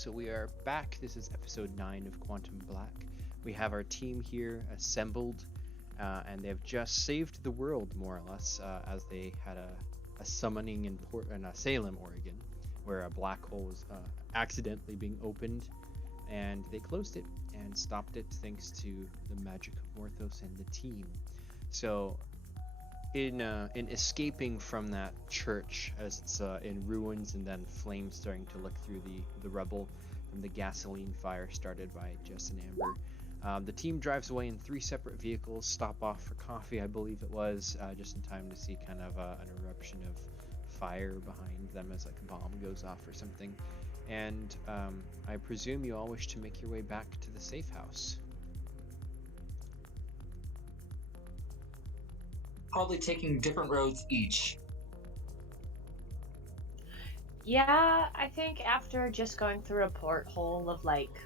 so we are back. This is episode 9 of Quantum Black. We have our team here assembled, and they have just saved the world, more or less, as they had a summoning in Salem, Oregon, where a black hole was accidentally being opened, and they closed it and stopped it thanks to the magic of Morthos and the team. So, in escaping from that church as it's in ruins and then flames starting to lick through the rubble from the gasoline fire started by Jess and Amber, the team drives away in 3 separate vehicles, stop off for coffee, I believe it was, just in time to see kind of an eruption of fire behind them as like a bomb goes off or something. And I presume you all wish to make your way back to the safe house. Probably taking different roads each. Yeah, I think after just going through a porthole of like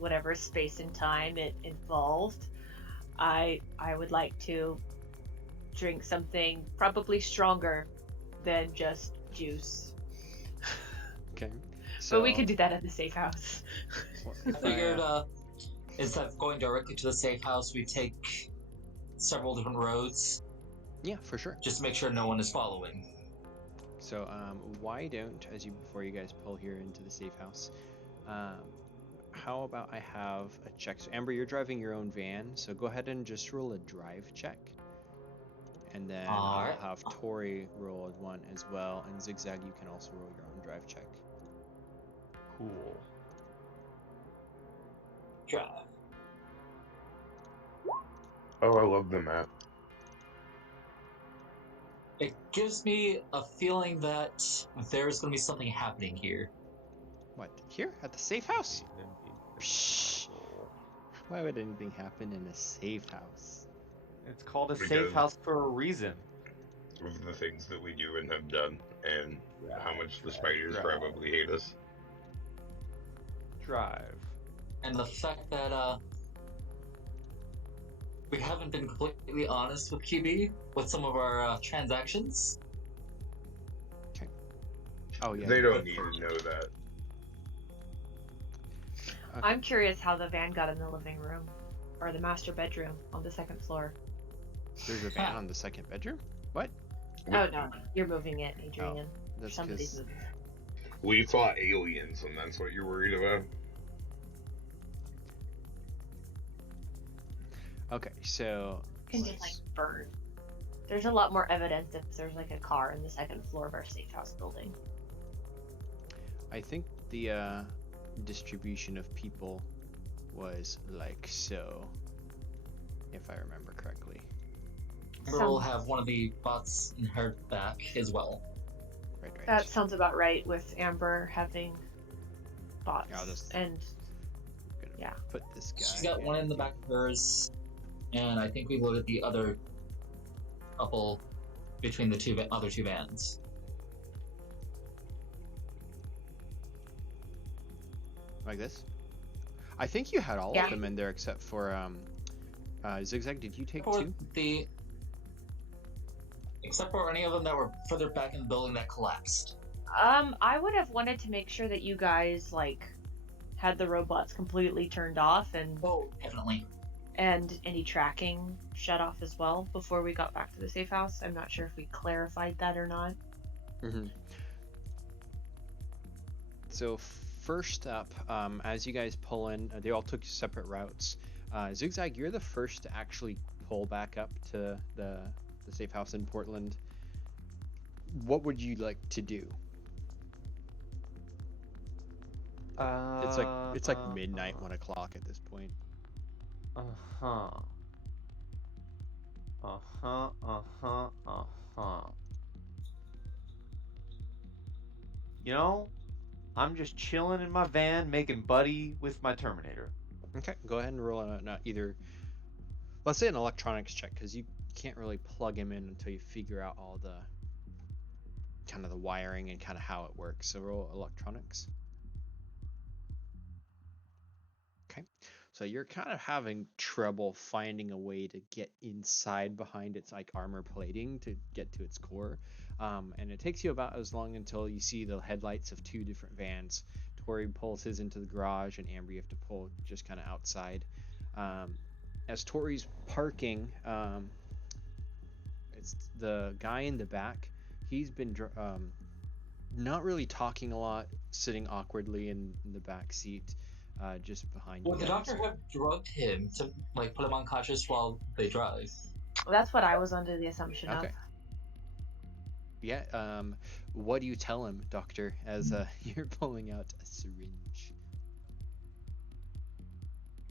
whatever space and time it involved, I would like to drink something probably stronger than just juice. Okay. But we could do that at the safe house. I figured instead of going directly to the safe house, we take several different roads. Yeah, for sure. Just to make sure no one is following. So why don't, before you guys pull here into the safe house, how about I have a check? So Amber, you're driving your own van, so go ahead and just roll a drive check. And then I'll have Tori roll one as well, and Zigzag, you can also roll your own drive check. Cool. Drive. Oh, I love the map. It gives me a feeling that there's going to be something happening here. What? Here? At the safe house? Shh. Why would anything happen in a safe house? It's called a safe house for a reason. Of the things that we do and have done, and how much the spiders probably hate us. Drive. And the fact that we haven't been completely honest with QB with some of our transactions. Okay. Oh yeah. They don't need to know that. Okay. I'm curious how the van got in the living room, or the master bedroom on the 2nd floor. There's a van on the 2nd bedroom? What? Oh no, you're moving it, Adrian. That's Somebody's moving it. We fought aliens, and that's what you're worried about? Okay, so... You can just like burn. There's a lot more evidence if there's like a car in the 2nd floor of our safe house building. I think the distribution of people was like so, if I remember correctly. We'll have one of the bots in her back as well. Right. That sounds about right with Amber having bots. Yeah, put this guy. She's got one in the back of hers, and I think we loaded the other couple between the other two vans. Like this? I think you had all of them in there except for Zigzag. Did you take 2? Except for any of them that were further back in the building that collapsed. I would have wanted to make sure that you guys had the robots completely turned off and definitely. And any tracking shut off as well before we got back to the safe house. I'm not sure if we clarified that or not. Mm-hmm. So first up, as you guys pull in, they all took separate routes. Zigzag, you're the first to actually pull back up to the safe house in Portland. What would you like to do? It's like midnight, 1 o'clock at this point. You know, I'm just chilling in my van, making buddy with my Terminator. Okay, go ahead and roll either. Let's say an electronics check, because you can't really plug him in until you figure out all the kind of the wiring and kind of how it works. So roll electronics. Okay, so you're kind of having trouble finding a way to get inside behind its like armor plating to get to its core, and it takes you about as long until you see the headlights of 2 different vans Tori pulls his into the garage, and Amber, you have to pull just kind of outside. As Tori's parking, it's the guy in the back. He's been not really talking a lot, sitting awkwardly in the back seat, just behind you Would the guys. doctor have drugged him to like put him unconscious while they drive? That's what I was under the assumption Okay. of. Yeah. What do you tell him, Doctor, as you're pulling out a syringe?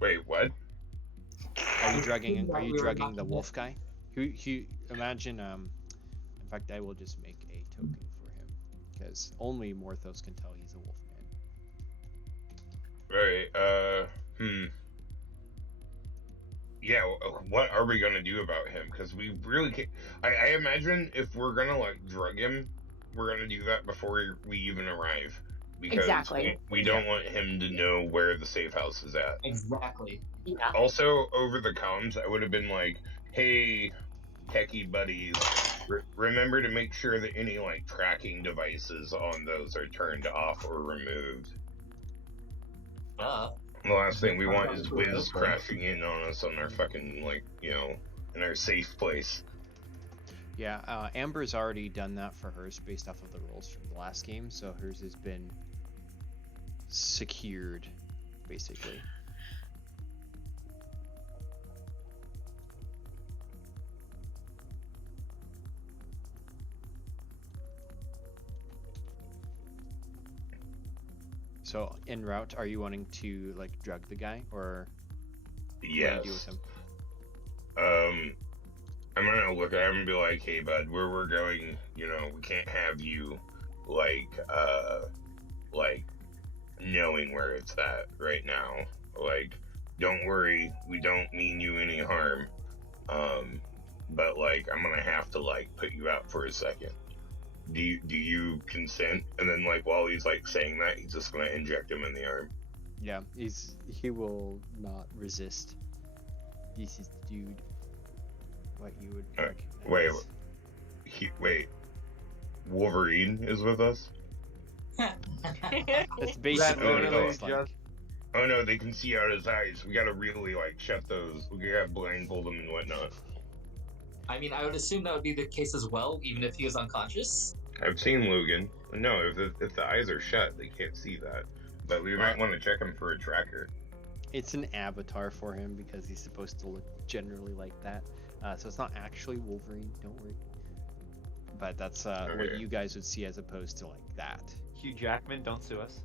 Wait, what? Are you drugging? That Are you we were drugging not the to wolf guy? Who? Imagine. In fact, I will just make a token for him, because only Morthos can tell he's a wolf man. Right. Yeah. What are we gonna do about him? Because we really can't. I imagine if we're gonna like drug him, we're gonna do that before we even arrive. Because Exactly. we don't want him to know where the safe house is at. Exactly. Yeah. Also, over the comms, I would have been like, "Hey, techie buddies, remember to make sure that any like tracking devices on those are turned off or removed." Duh. The last thing we want is That's Wiz okay. crashing in on us on our fucking like, in our safe place. Yeah. Amber's already done that for hers based off of the rules from the last game, so hers has been secured, basically. So en route, are you wanting to like drug the guy, or what do Yes. you do with him? I'm gonna look at him and be like, "Hey, bud, where we're going, we can't have you like knowing where it's at right now. Like, don't worry, we don't mean you any harm. But like, I'm gonna have to like put you out for a second. Do you consent?" And then like while he's like saying that, he's just gonna inject him in the arm. Yeah, he will not resist. This is the dude. What you would Wait, wait. Wolverine is with us? That's basically what it literally looks like. just- Oh no, they can see out his eyes. We gotta really like shut those. We gotta blindfold him and whatnot. I mean, I would assume that would be the case as well, even if he was unconscious. I've seen Logan. No, if the eyes are shut, they can't see that. But we might want to check him for a tracker. It's an avatar for him because he's supposed to look generally like that. So it's not actually Wolverine, don't worry. But that's what Okay. you guys would see as opposed to like that. Hugh Jackman, don't sue us.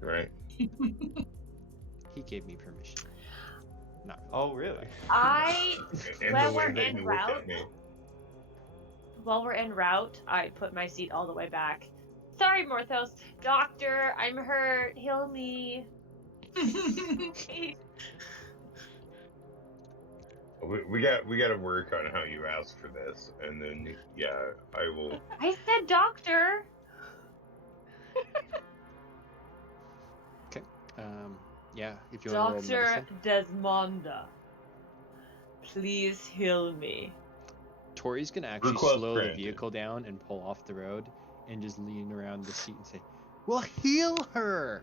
Right? He gave me permission. Not really. Oh, really? And While the way we're that en he looked route, at me. while we're en route, I put my seat all the way back. Sorry, Morthos. Doctor, I'm hurt. Heal me. We got to work on how you ask for this, and then I will. I said doctor. Yeah, if you want to roll Dr. medicine. Desmonda. Please heal me. Tori's gonna actually Request slow the granted. vehicle down and pull off the road and just lean around the seat and say, "Well, heal her."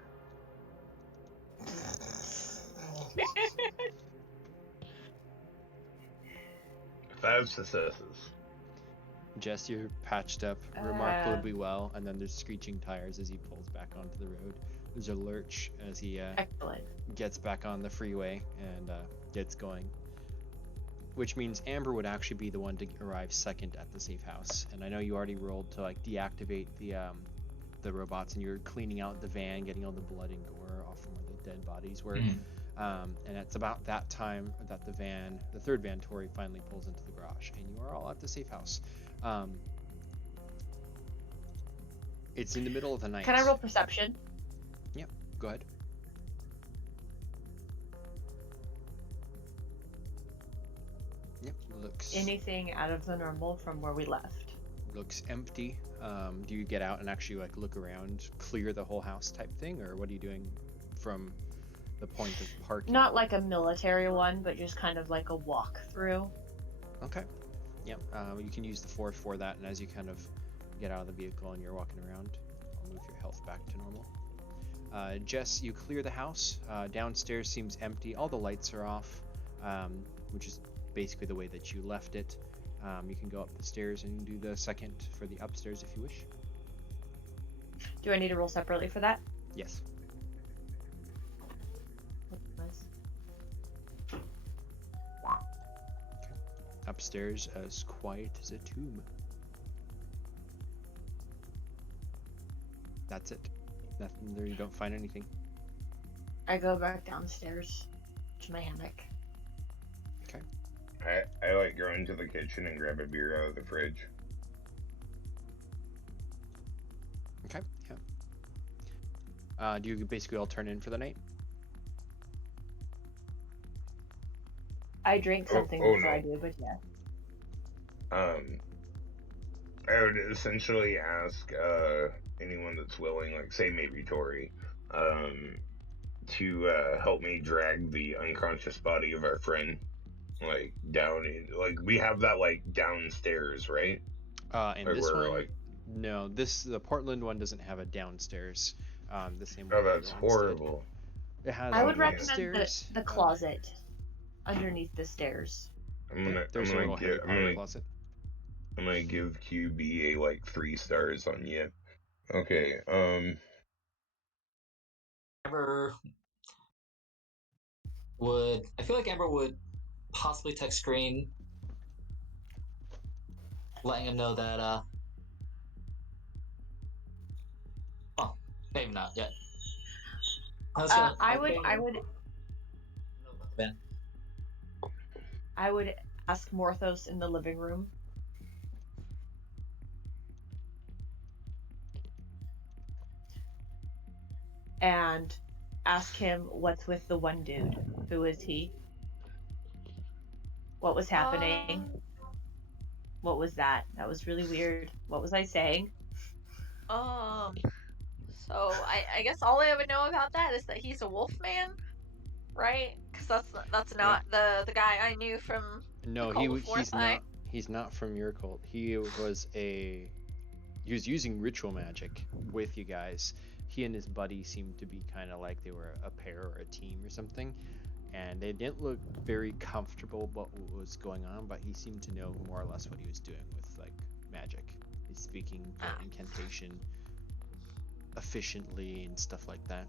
5 successes. Jess, you're patched up remarkably well, and then there's screeching tires as he pulls back onto the road. There's a lurch as he Excellent. gets back on the freeway and gets going. Which means Amber would actually be the one to arrive second at the safe house. And I know you already rolled to like deactivate the robots, and you're cleaning out the van, getting all the blood and gore off from where the dead bodies were. And it's about that time that the third van, Tori, finally pulls into the garage, and you are all at the safe house. It's in the middle of the night. Can I roll perception? Go ahead. Yep, looks Anything out of the normal from where we left? looks empty. Do you get out and actually like look around, clear the whole house type thing, or what are you doing from the point of parking? Not like a military one, but just kind of like a walkthrough. Okay. Yep. You can use the force for that, and as you kind of get out of the vehicle and you're walking around, I'll move your health back to normal. Jess, you clear the house. Downstairs seems empty. All the lights are off, which is basically the way that you left it. You can go up the stairs and do the second for the upstairs if you wish. Do I need to roll separately for that? Yes. Upstairs, as quiet as a tomb. That's it. Nothing there. You don't find anything. I go back downstairs to my hammock. Okay. I like go into the kitchen and grab a beer out of the fridge. Okay. Yeah. Do you basically all turn in for the night? I drink something before I do, but yeah. I would essentially ask anyone that's willing, like say maybe Tori, to help me drag the unconscious body of our friend like down in, like we have that like downstairs, right? In Like this where, one, like, no. The Portland one doesn't have a downstairs. The same oh, one the that's other ones did. horrible. It has I would an recommend upstairs. the closet underneath the stairs. There's a little Harry Potter closet. I'm gonna give QB a like 3 stars on you. Okay, Amber I feel like Amber would possibly text Green, letting him know that, well, maybe not yet. I would ask Morthos in the living room. And ask him what's with the one dude. Who is he? What was happening? What was that? That was really weird. What was I saying? So I guess all I ever know about that is that he's a wolf man, right? Because that's not the guy I knew from No, the cult before that. he's not from your cult. He was using ritual magic with you guys. He and his buddy seemed to be kind of like they were a pair or a team or something, and they didn't look very comfortable about what was going on, but he seemed to know more or less what he was doing with like magic. He's speaking the incantation efficiently and stuff like that.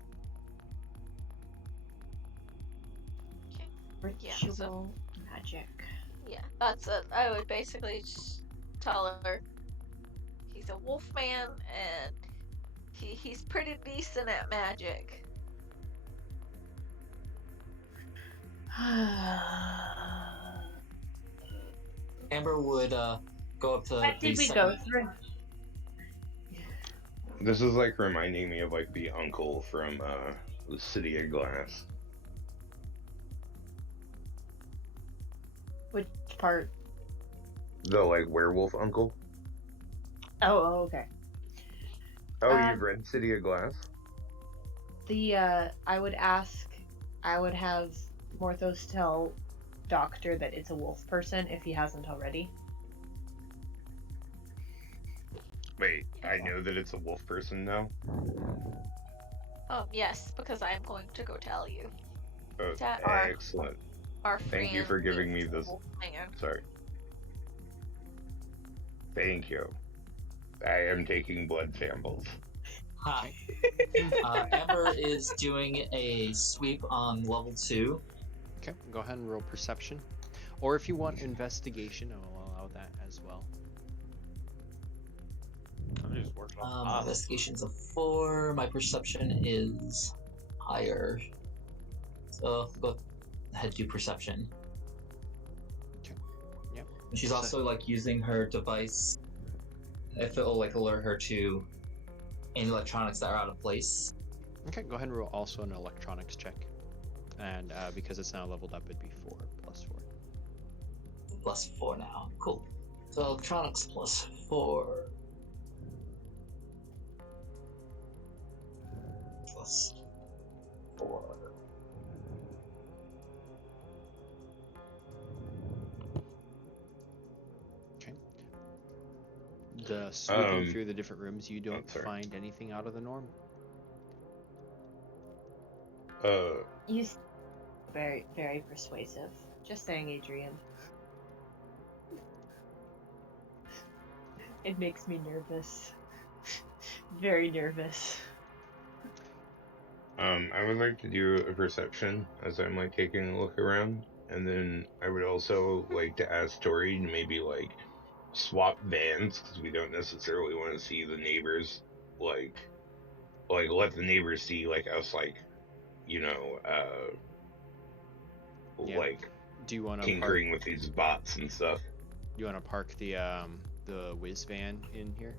Ritual magic. Yeah, that's it. I would basically just tell her he's a wolf man and he's pretty decent at magic. Amber would go up to. What did we go through? this is like reminding me of like the uncle from the City of Glass. Which part? The like werewolf uncle. Oh, okay. Oh, you've read City of Glass? I would have Morthos tell Doctor that it's a wolf person if he hasn't already. Wait, I know that it's a wolf person now? Yes, because I'm going to go tell you. Oh, That excellent. Our Thank you for friend giving me is a this. wolf man. Sorry. Thank you. I am taking blood samples. Hi. Amber is doing a sweep on level 2. Okay, go ahead and roll perception, or if you want investigation, I will allow that as well. I'm just working on Investigation's a 4. My perception is higher. So go ahead, do perception. Okay. Yep. And she's also like using her device. If it'll like alert her to any electronics that are out of place. Okay, go ahead and roll also an electronics check, and because it's now leveled up, it'd be 4 plus 4. Plus 4 now. Cool. So electronics plus 4. Plus 4. The sweeping through the different rooms, you don't find anything out of the norm. You s- very, very persuasive. Just saying, Adrian. It makes me nervous. Very nervous. I would like to do a perception as I'm like taking a look around, and then I would also like to ask Tori to maybe like swap vans because we don't necessarily want to see the neighbors like let the neighbors see like us like you know Yeah. like Do you want to park? tinkering with these bots and stuff. You want to park the whiz van in here?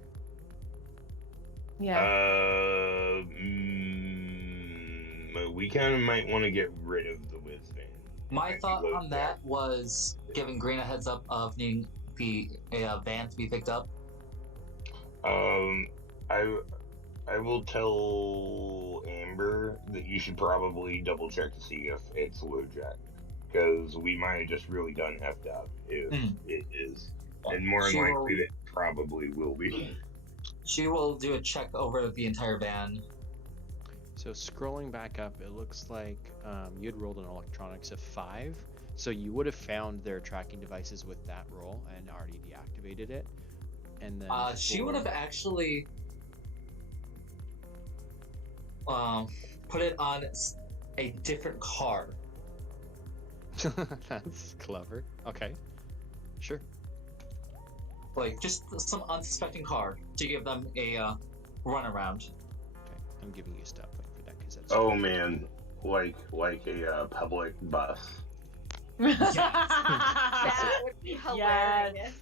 Yeah. We kind of might want to get rid of the whiz van. My Might thought be on that was giving Green a heads up of needing the van to be picked up. I I will tell Amber that you should probably double check to see if it's LoJack, because we might have just really done effed up if it is, and more than She will- likely it probably will be. She will do a check over the entire van. So scrolling back up, it looks like you had rolled an electronics of 5, so you would have found their tracking devices with that roll and already deactivated it. And then She would have actually put it on a different car. That's clever. Okay, sure. Like, just some unsuspecting car to give them a runaround. Okay, I'm giving you a stop point for that because that's. Oh man, like a public bus. That would be hilarious. Yes.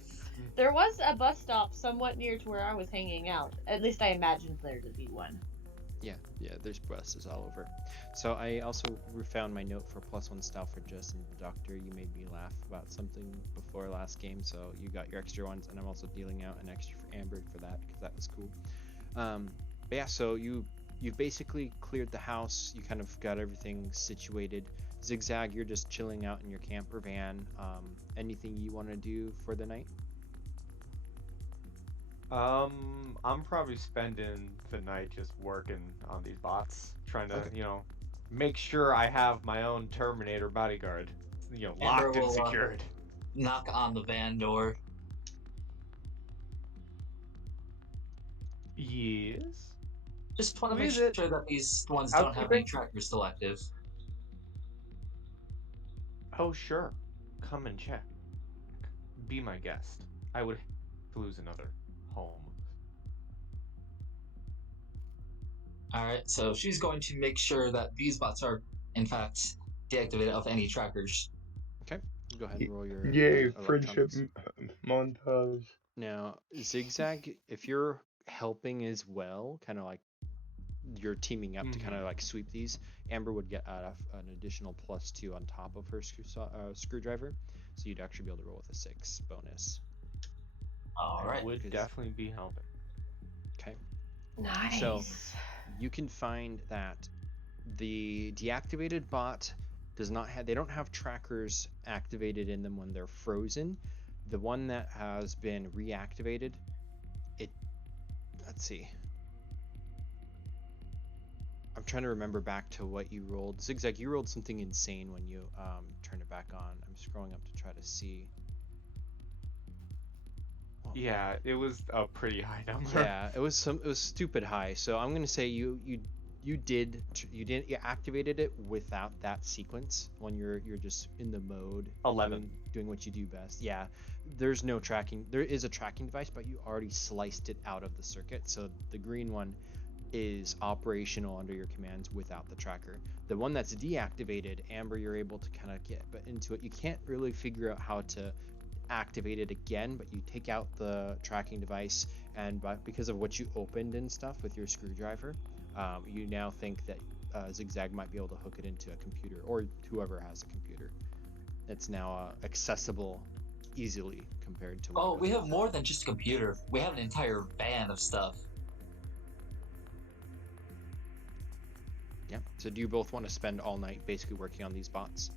There was a bus stop somewhat near to where I was hanging out. At least I imagined there to be one. Yeah, there's buses all over. So I also found my note for +1 style for Justin the Doctor. You made me laugh about something before last game, so you got your extra ones, and I'm also dealing out an extra for Amber for that because that was cool. But yeah, so you've basically cleared the house. You kind of got everything situated. Zigzag, you're just chilling out in your camper van. Anything you want to do for the night? I'm probably spending the night just working on these bots, trying to, Okay. make sure I have my own Terminator bodyguard, Amber locked and will, secured. Knock on the van door. Yes. Just want to Who make is it? sure that these ones don't have any Housekeeping? trackers still active. Oh, sure. Come and check. Be my guest. I would lose another home. Alright, so she's going to make sure that these bots are, in fact, deactivated of any trackers. Okay, go ahead and roll your Yay, friendship electronics. montage. Now, Zigzag, if you're helping as well, kind of like you're teaming up to kind of like sweep these, Amber would get an additional +2 on top of her screwdriver, so you'd actually be able to roll with a 6 bonus. Alright. Would Because- definitely be helping. Okay, Nice. So- you can find that the deactivated bot does not have, they don't have trackers activated in them when they're frozen. The one that has been reactivated, let's see. I'm trying to remember back to what you rolled. Zigzag, you rolled something insane when you turned it back on. I'm scrolling up to try to see. Yeah, it was a pretty high number. Yeah, it was stupid high. So I'm gonna say you activated it without that sequence when you're just in the mode 11. doing what you do best. Yeah, there's no tracking. There is a tracking device, but you already sliced it out of the circuit. So the green one is operational under your commands without the tracker. The one that's deactivated, Amber, you're able to kind of get into it. You can't really figure out how to activate it again, but you take out the tracking device, and because of what you opened and stuff with your screwdriver, you now think that Zigzag might be able to hook it into a computer, or whoever has a computer. It's now accessible easily compared to. Oh, we have more than just a computer. We have an entire van of stuff. Yeah. So do you both want to spend all night basically working on these bots?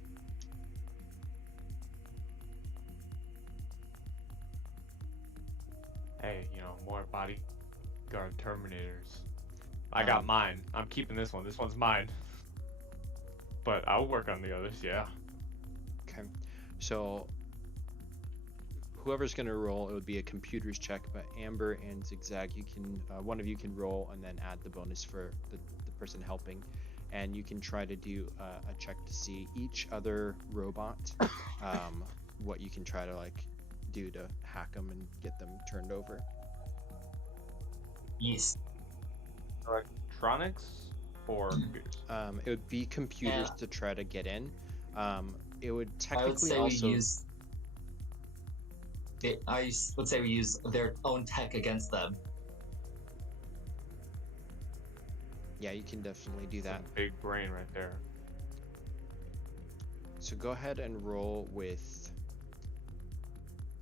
Hey, more bodyguard Terminators. I got mine. I'm keeping this one. This one's mine. but I'll work on the others. Yeah. Okay. So whoever's gonna roll, it would be a computer's check. But Amber and Zigzag, you can one of you can roll and then add the bonus for the person helping, and you can try to do a check to see each other robot, what you can try to like do to hack them and get them turned over. Yes. Electronics or computers? It would be computers Yeah. to try to get in. It would I would technically say also. we use. I would say we use their own tech against them. Yeah, you can definitely do that. Some big brain right there. So go ahead and roll with.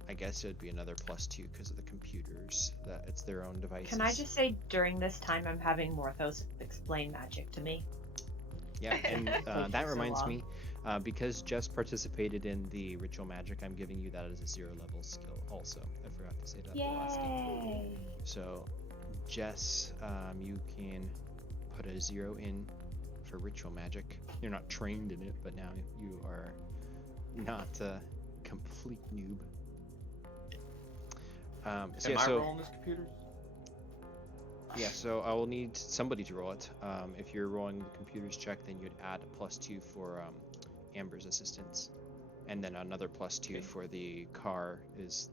I guess it would be another +2 because of the computers. That it's their own devices. Can I just say during this time I'm having Morthos explain magic to me? Yeah, and Taking that so reminds long. me, because Jess participated in the ritual magic, I'm giving you that as a 0 level skill. Also, I forgot to say that the last game. Yay! So, Jess, you can put a 0 in for ritual magic. You're not trained in it, but now you are not a complete noob. So, Am yeah, I so rolling this computers? yeah, so I will need somebody to roll it. If you're rolling the computer's check, then you'd add a +2 for Amber's assistance, and then another +2 Okay. for the car is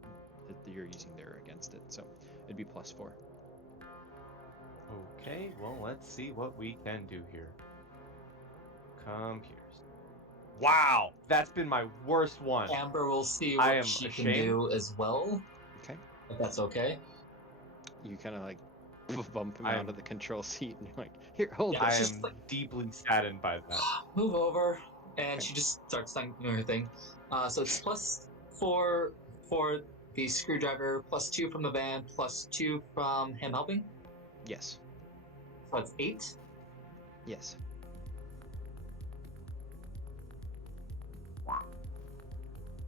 that you're using there against it. So it'd be +4. Okay, well, let's see what we can do here. Computers. Wow, that's been my worst one. Amber will see I what am she can ashamed. do as well, Okay. if that's okay. You kind of like bump him I out am- of the control seat, and you're like, "Here, hold Yeah, I this." she's am like- deeply saddened by that. Move over, and Okay. she just starts doing her thing. So it's +4 for the screwdriver, +2 from the van, +2 from him helping. Yes. So that's 8. Yes.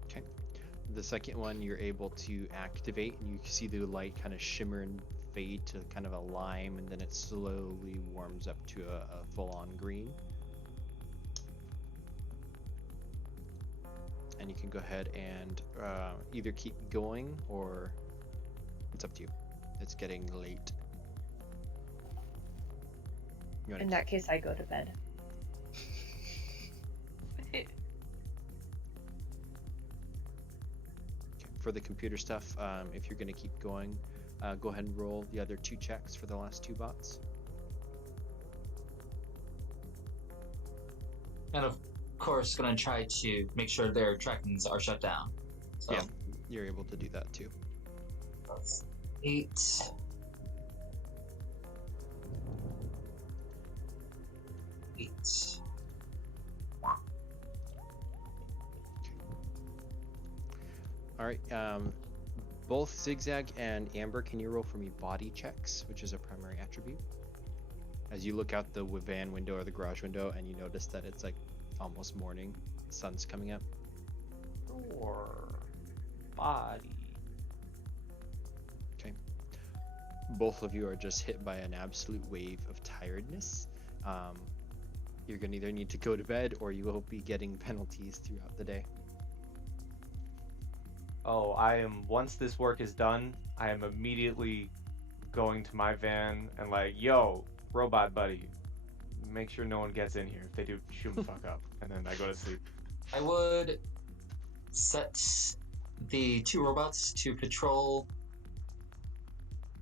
Okay. The second one you're able to activate, and you see the light kind of shimmer and fade to kind of a lime, and then it slowly warms up to a full-on green. And you can go ahead and either keep going, or it's up to you. It's getting late. You wanna In that case, I go to bed. Okay, for the computer stuff, if you're going to keep going, go ahead and roll the other 2 checks for the last 2 bots. And of course, going to try to make sure their trackings are shut down. So Yeah, you're able to do that too. that's 8. All right. Both Zigzag and Amber, can you roll for me body checks, which is a primary attribute? As you look out the van window or the garage window, and you notice that it's like almost morning, the sun's coming up. Or body. Okay. Both of you are just hit by an absolute wave of tiredness. You're gonna either need to go to bed, or you will be getting penalties throughout the day. Oh, once this work is done, I am immediately going to my van and like, yo, robot buddy, make sure no one gets in here. If they do, shoot 'em fuck up. And then I go to sleep. I would set the 2 robots to patrol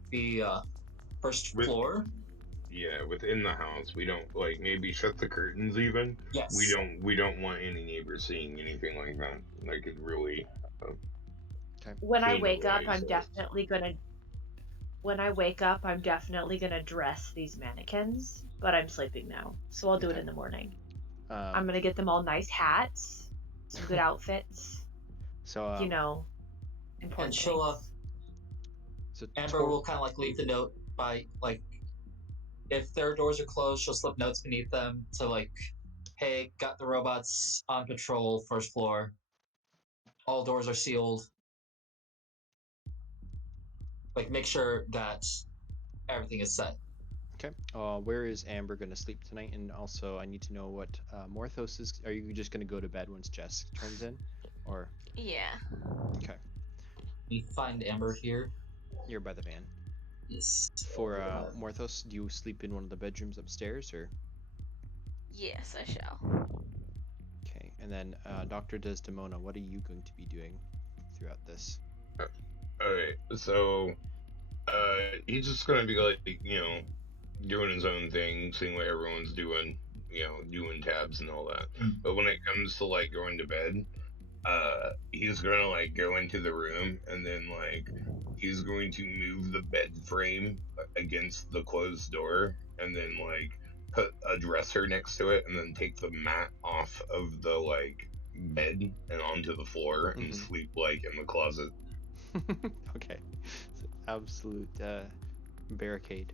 the first With- floor. Yeah, within the house, we don't like maybe shut the curtains even. Yes. We don't want any neighbors seeing anything like that. Like it really. When I Human wake up, race I'm is- definitely gonna. When I wake up, I'm definitely gonna dress these mannequins. But I'm sleeping now, so I'll do it Okay. in the morning. I'm gonna get them all nice hats, some good outfits. So You know, important And she'll, things. so Amber tor- will kind of like leave the note by like, if their doors are closed, she'll slip notes beneath them to like, hey, got the robots on patrol, first floor. All doors are sealed. Like, make sure that everything is set. Okay. Where is Amber gonna sleep tonight? And also, I need to know what Morthos is. Are you just gonna go to bed once Jess turns in, or Yeah. okay? We find Amber here. You're by the van. Yes. For Morthos, do you sleep in one of the bedrooms upstairs, or Yes, I shall. okay? And then Dr. Desdemona, what are you going to be doing throughout this? Alright, so he's just gonna be like, doing his own thing, seeing what everyone's doing, doing tabs and all that. But when it comes to like going to bed, he's gonna like go into the room and then like he's going to move the bed frame against the closed door and then like put a dresser next to it and then take the mat off of the like bed and onto the floor and sleep like in the closet. Okay, so absolute barricade.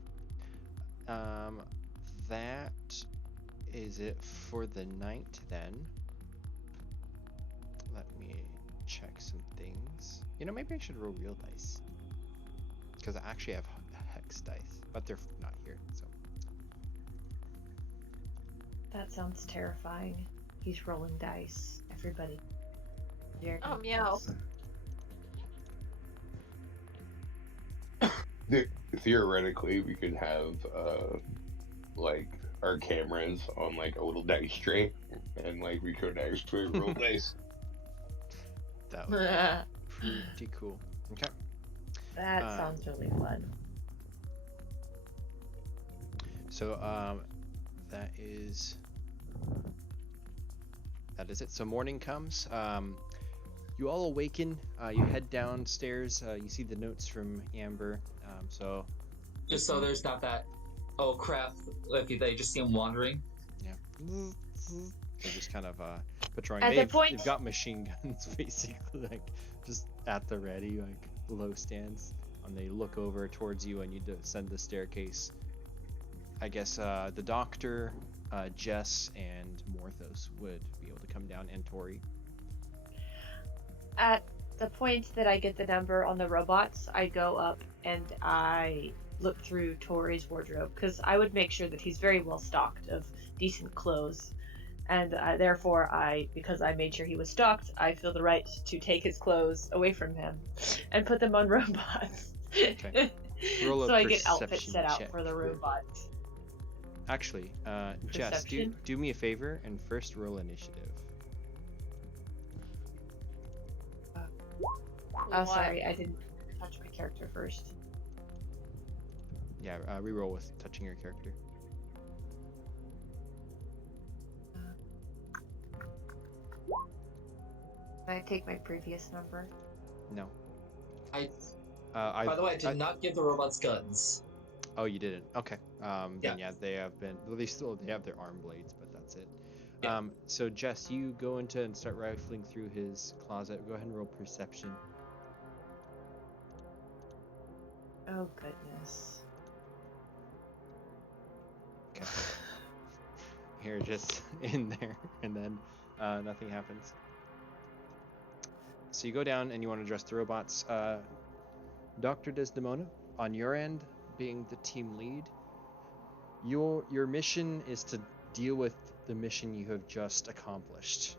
That is it for the night then. Let me check some things. Maybe I should roll real dice. Because I actually have hex dice, but they're not here, so. That sounds terrifying. He's rolling dice. Everybody. Oh, meow. Theoretically, we could have like our cameras on like a little dice tray, and like we could actually roll dice. That would be pretty cool. Okay. That sounds really fun. So that is it. So morning comes. You all awaken. You head downstairs. You see the notes from Amber. So Just so there's not that, oh crap, if they just see him wandering. yeah, they're just kind of patrolling. At the point- They've got machine guns basically, like just at the ready, like low stands. And they look over towards you, and you descend the staircase. I guess the doctor, Jess, and Morthos would be able to come down, and Tori. At the point that I get the number on the robots, I go up and I look through Tori's wardrobe, because I would make sure that he's very well stocked of decent clothes. And therefore, because I made sure he was stocked, I feel the right to take his clothes away from him and put them on robots. Okay. Roll a So I get outfits perception set out check. for the robots. Actually, Jess, do me a favor and first roll initiative. Oh, sorry, I didn't touch my character first. Yeah, reroll with touching your character. Can I take my previous number? No. By the way, I did not give the robots guns. Oh, you didn't. Okay. Then Yeah. they have been. Well, they have their arm blades, but that's it. Yeah. So Jess, you go into and start rifling through his closet. Go ahead and roll perception. Oh goodness. Okay. You're just in there, and then nothing happens. So you go down and you want to address the robots. Dr. Desdemona, on your end, being the team lead, your mission is to deal with the mission you have just accomplished.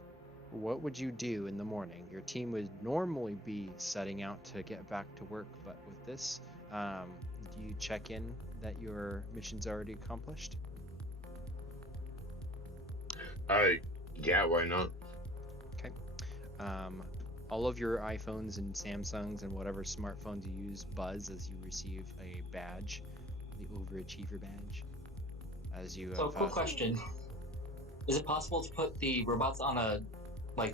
What would you do in the morning? Your team would normally be setting out to get back to work, but with this, do you check in that your mission's already accomplished? Yeah, why not? Okay. All of your iPhones and Samsungs and whatever smartphones you use buzz as you receive a badge, the Overachiever badge. As you So, quick question: is it possible to put the robots on a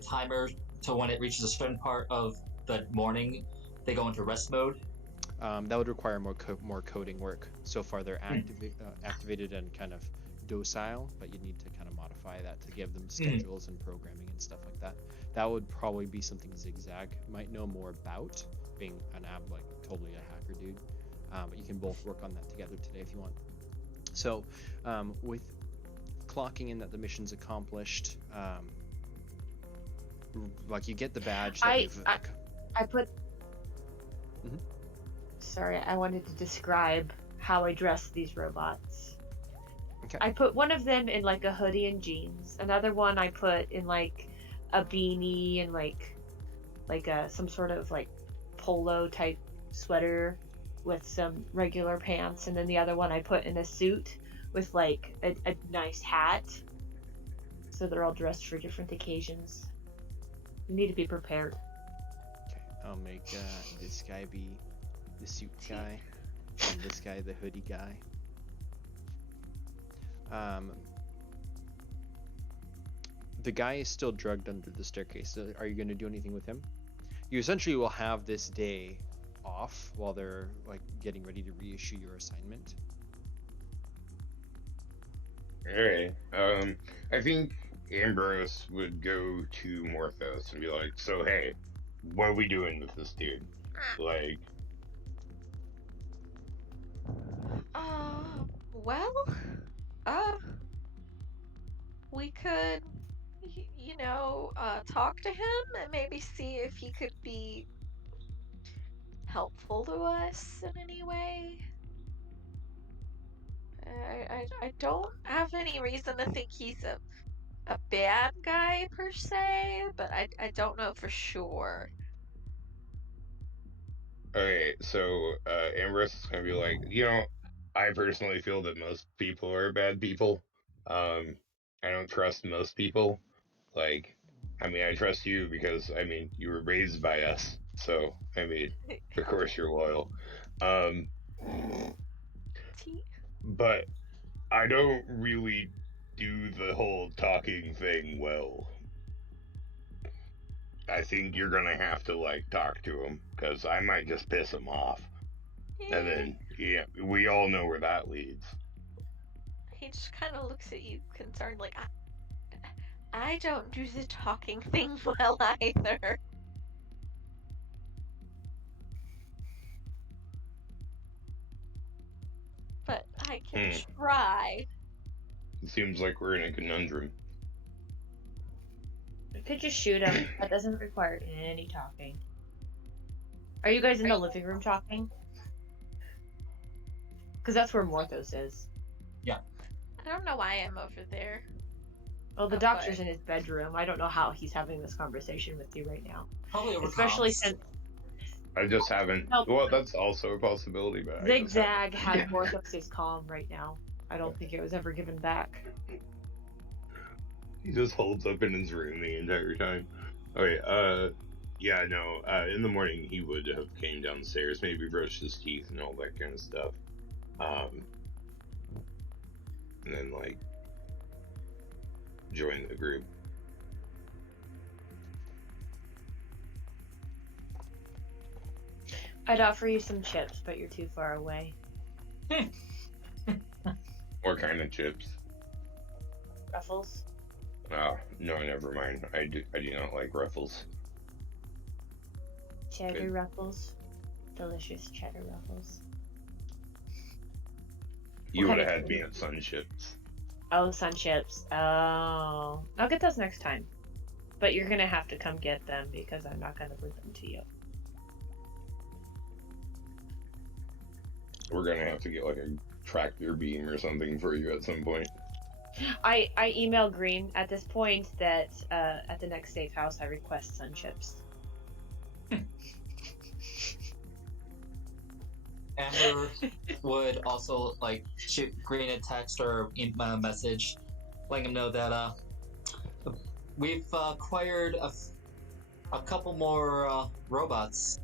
timer to when it reaches a certain part of the morning, they go into rest mode? That would require more coding work. So far, they're activated and kind of docile, but you need to kind of modify that to give them schedules and programming and stuff like that. That would probably be something Zigzag might know more about, being an totally a hacker dude. But you can both work on that together today if you want. So, with clocking in that the mission's accomplished, you get the badge. I put. Mhm. Sorry, I wanted to describe how I dress these robots. Okay. I put one of them in like a hoodie and jeans. Another one I put in like a beanie and like some sort of like polo type sweater with some regular pants, and then the other one I put in a suit with like a nice hat. So they're all dressed for different occasions. You need to be prepared. Okay, I'll make this guy be the suit guy, and this guy the hoodie guy. The guy is still drugged under the staircase. So are you going to do anything with him? You essentially will have this day off while they're like getting ready to reissue your assignment. Alright. I think Ambrose would go to Morthos and be like, so hey, what are we doing with this dude? Like, Well, uh, we could, talk to him and maybe see if he could be helpful to us in any way. I don't have any reason to think he's a bad guy per se, but I don't know for sure. okay, so Ambrose is gonna be like, I personally feel that most people are bad people. I don't trust most people. Like, I mean, I trust you because, I mean, you were raised by us. So, I mean, of course you're loyal. Um, but I don't really do the whole talking thing well. I think you're gonna have to, like, talk to him, because I might just piss him off. And then, yeah, we all know where that leads. He just kind of looks at you concerned, like, I don't do the talking thing well either. But I can try. It seems like we're in a conundrum. You could just shoot him. That doesn't require any talking. Are you guys in the living room talking? Because that's where Morthos is. I don't know why I'm over there. Well, the doctor's in his bedroom. I don't know how he's having this conversation with you right now. Probably over Especially comms. since I just haven't. No. Well, that's also a possibility, but Zigzag has Morthos' calm right now. I don't think it was ever given back. He just holds up in his room the entire time. Okay, yeah, no, in the morning he would have came downstairs, maybe brushed his teeth and all that kind of stuff. And then, like, join the group. I'd offer you some chips, but you're too far away. What kind of chips? Ruffles? Oh, no, never mind. I do not like Ruffles. Cheddar Good. Ruffles. Delicious cheddar Ruffles. You What would kind have of had me food? at Sun Chips. Oh, sun chips. Oh. I'll get those next time. But you're gonna have to come get them because I'm not gonna bring them to you. We're gonna have to get, like, a tractor beam or something for you at some point. I email Green at this point that at the next safe house I request sun chips. Amber would also like shoot Green a text or a message, letting him know that we've acquired a couple more robots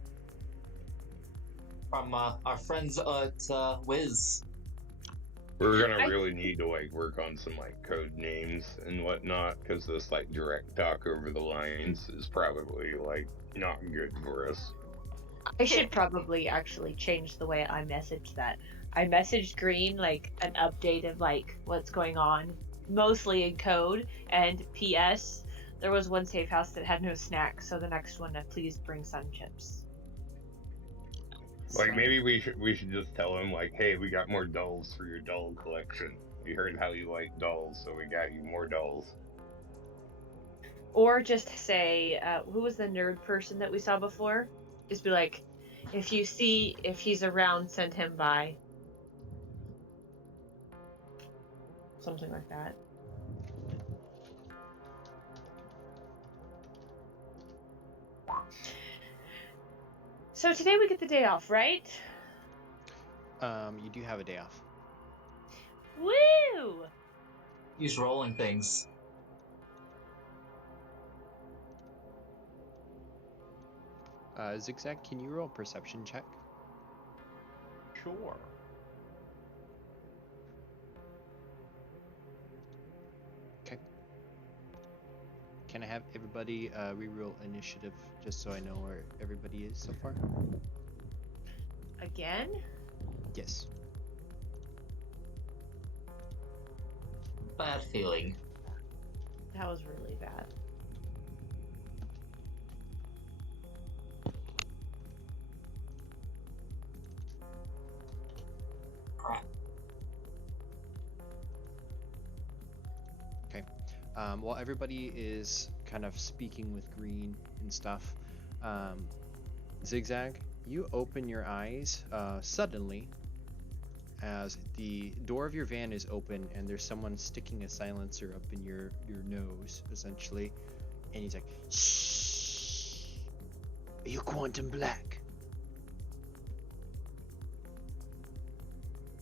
from our friends at Wiz. We're gonna really need to, like, work on some, like, code names and whatnot, because this, like, direct talk over the lines is probably, like, not good for us. I should probably actually change the way I message that. I messaged Green like an update of like what's going on, mostly in code, and PS, there was one safe house that had no snacks, so the next one, please bring sun chips. Like, So- maybe we should just tell him, like, hey, we got more dolls for your doll collection. We heard how you like dolls, so we got you more dolls. Or just say, who was the nerd person that we saw before? Just be like, if you see if he's around, send him by. something like that. So today we get the day off, right? You do have a day off. Woo! Use rolling things. Zigzag, can you roll a perception check? Sure. Can I have everybody reroll initiative just so I know where everybody is so far? Again? Yes. Bad feeling. That was really bad. Crap. While everybody is kind of speaking with Green and stuff, Zigzag, you open your eyes suddenly as the door of your van is open and there's someone sticking a silencer up in your nose, essentially. And he's like, "Shh! Are you Quantum Black?"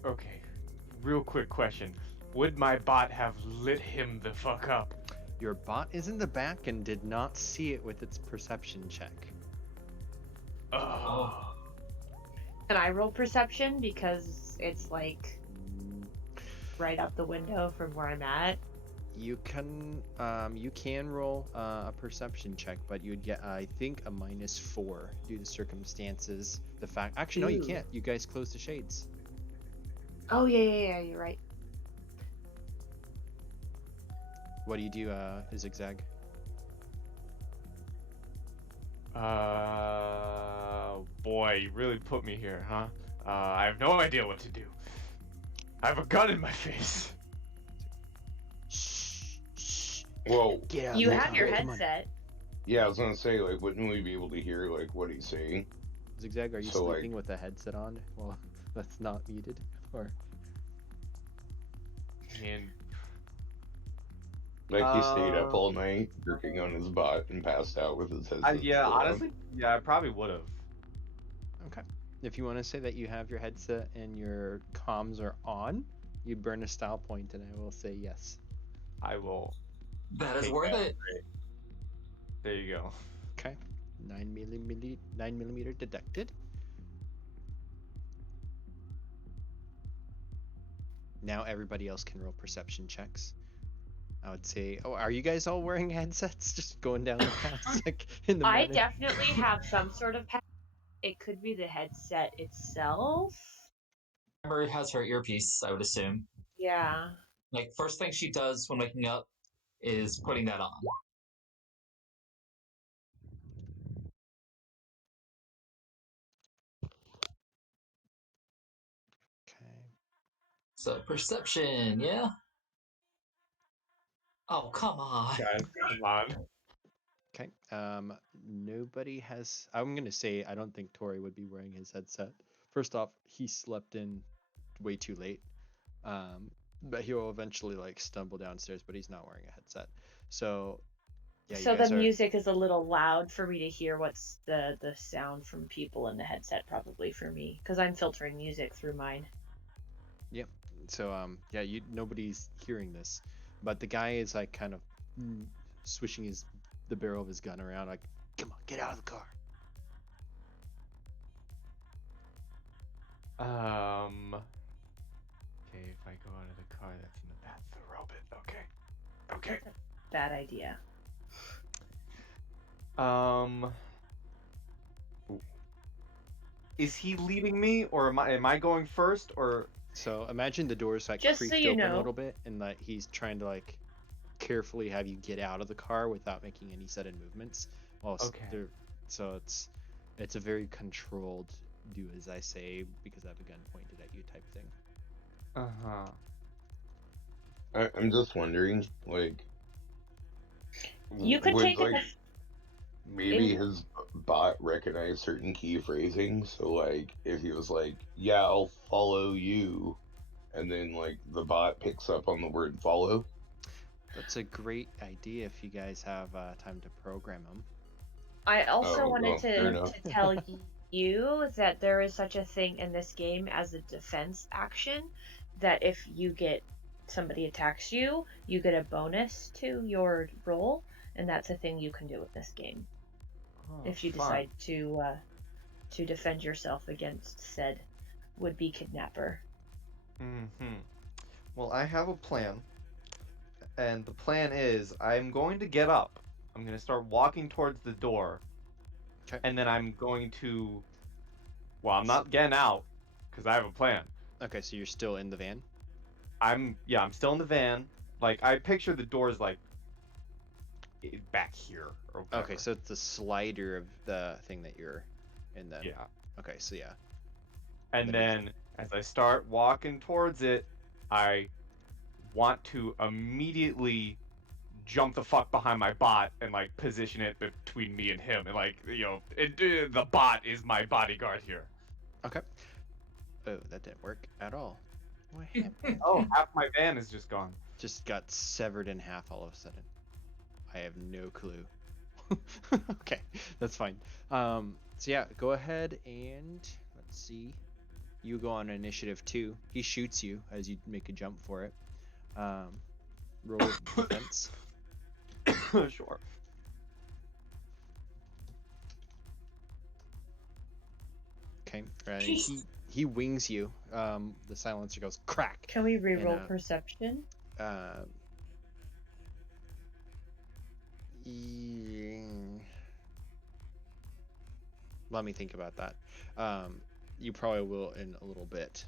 Okay. Real quick question. Would my bot have lit him the fuck up? Your bot is in the back and did not see it with its perception check. Oh. Can I roll perception because it's like right out the window from where I'm at? You can roll a perception check, but you'd get I think a -4 due to circumstances. The fact, actually, no, you Ooh. can't. You guys closed the shades. Oh yeah, you're right. What do you do, Zigzag? Boy, you really put me here, huh? I have no idea what to do. I have a gun in my face. Shh, shh. Whoa. Get out. You of the have car. your Come on. headset. Yeah, I was gonna say, like, wouldn't we be able to hear, like, what he's saying? Zigzag, are you So, like- sleeping with a headset on? Well, that's not muted. Or I mean, Like, he stayed up all night, working on his bot, and passed out with his headset. yeah, still on. honestly, yeah, I probably would have. okay. If you want to say that you have your headset and your comms are on, you burn a style point, and I will say yes. I will. That is take worth that. it. There you go. Okay. 9mm detected. Now everybody else can roll perception checks. I would say, oh, are you guys all wearing headsets? Just going down the path like in the I meta? definitely have some sort of it could be the headset itself. Amber has her earpiece, I would assume. Yeah. Like, first thing she does when waking up is putting that on. Okay. So, perception, yeah? Oh, come on. Guys, come on. Okay. Nobody has. I'm gonna say I don't think Tori would be wearing his headset. First off, he slept in way too late. But he will eventually like stumble downstairs, but he's not wearing a headset. So yeah, you So guys the are. music is a little loud for me to hear what's the sound from people in the headset, probably for me, because I'm filtering music through mine. Yep. So yeah, nobody's hearing this, but the guy is like kind of swishing the barrel of his gun around, like, come on, get out of the car. Okay, if I go out of the car, that's in the path of the robot. Okay. Bad idea. Is he leading me, or am I going first, or? So imagine the doors like Just so creaked you open a know. little bit, and like he's trying to like carefully have you get out of the car without making any sudden movements. Well, Okay. so it's a very controlled do as I say because I have a gun pointed at you type thing. I'm just wondering, like, You could would, take it. like, maybe his bot recognize certain key phrasing, so, like, if he was like, yeah, I'll follow you, and then like the bot picks up on the word follow. That's a great idea if you guys have time to program them. I also Oh, wanted well, fair to enough. tell you that there is such a thing in this game as a defense action, that if somebody attacks you, you get a bonus to your roll, and that's a thing you can do with this game Oh, if you fun. decide to defend yourself against said would-be kidnapper. Mm-hmm. Well, I have a plan, and the plan is I'm going to get up. I'm going to start walking towards the door, Okay. and then I'm going to. Well, I'm not getting out because I have a plan. Okay, so you're still in the van. I'm still in the van. Like I picture the doors like back here or whatever. Okay, so it's the slider of the thing that you're in then. Yeah. Okay, so yeah. And That makes then as I start walking towards it, I want to immediately jump the fuck behind my bot and like position it between me and him, and like the bot is my bodyguard here. Okay. Oh, that didn't work at all. What happened? Oh, half my van is just gone. Just got severed in half all of a sudden. I have no clue. Okay, that's fine. So yeah, go ahead and let's see. You go on initiative 2. He shoots you as you make a jump for it. Roll defense. Sure. Okay. He wings you. The silencer goes crack. Can we reroll And, perception? Yeah. Let me think about that. You probably will in a little bit.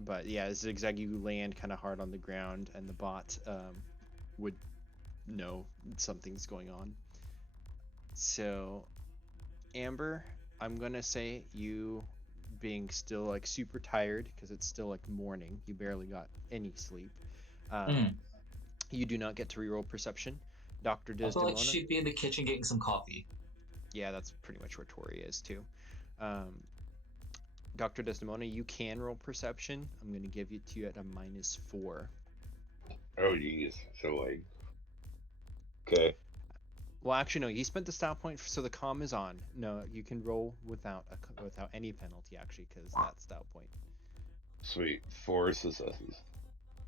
But yeah, Zigzag, you land kind of hard on the ground, and the bot would know something's going on. So, Amber, I'm gonna say you being still like super tired because it's still like morning. You barely got any sleep. You do not get to reroll perception. Dr. I feel Desdemona. like she'd be in the kitchen getting some coffee. Yeah, that's pretty much where Tori is too. Dr. Desdemona, you can roll perception. I'm going to give it to you at a -4. Oh jeez. So like, okay. Well, actually, no. You spent the style point, so the comm is on. No, you can roll without any penalty actually, because that's style point. Sweet. 4 successes.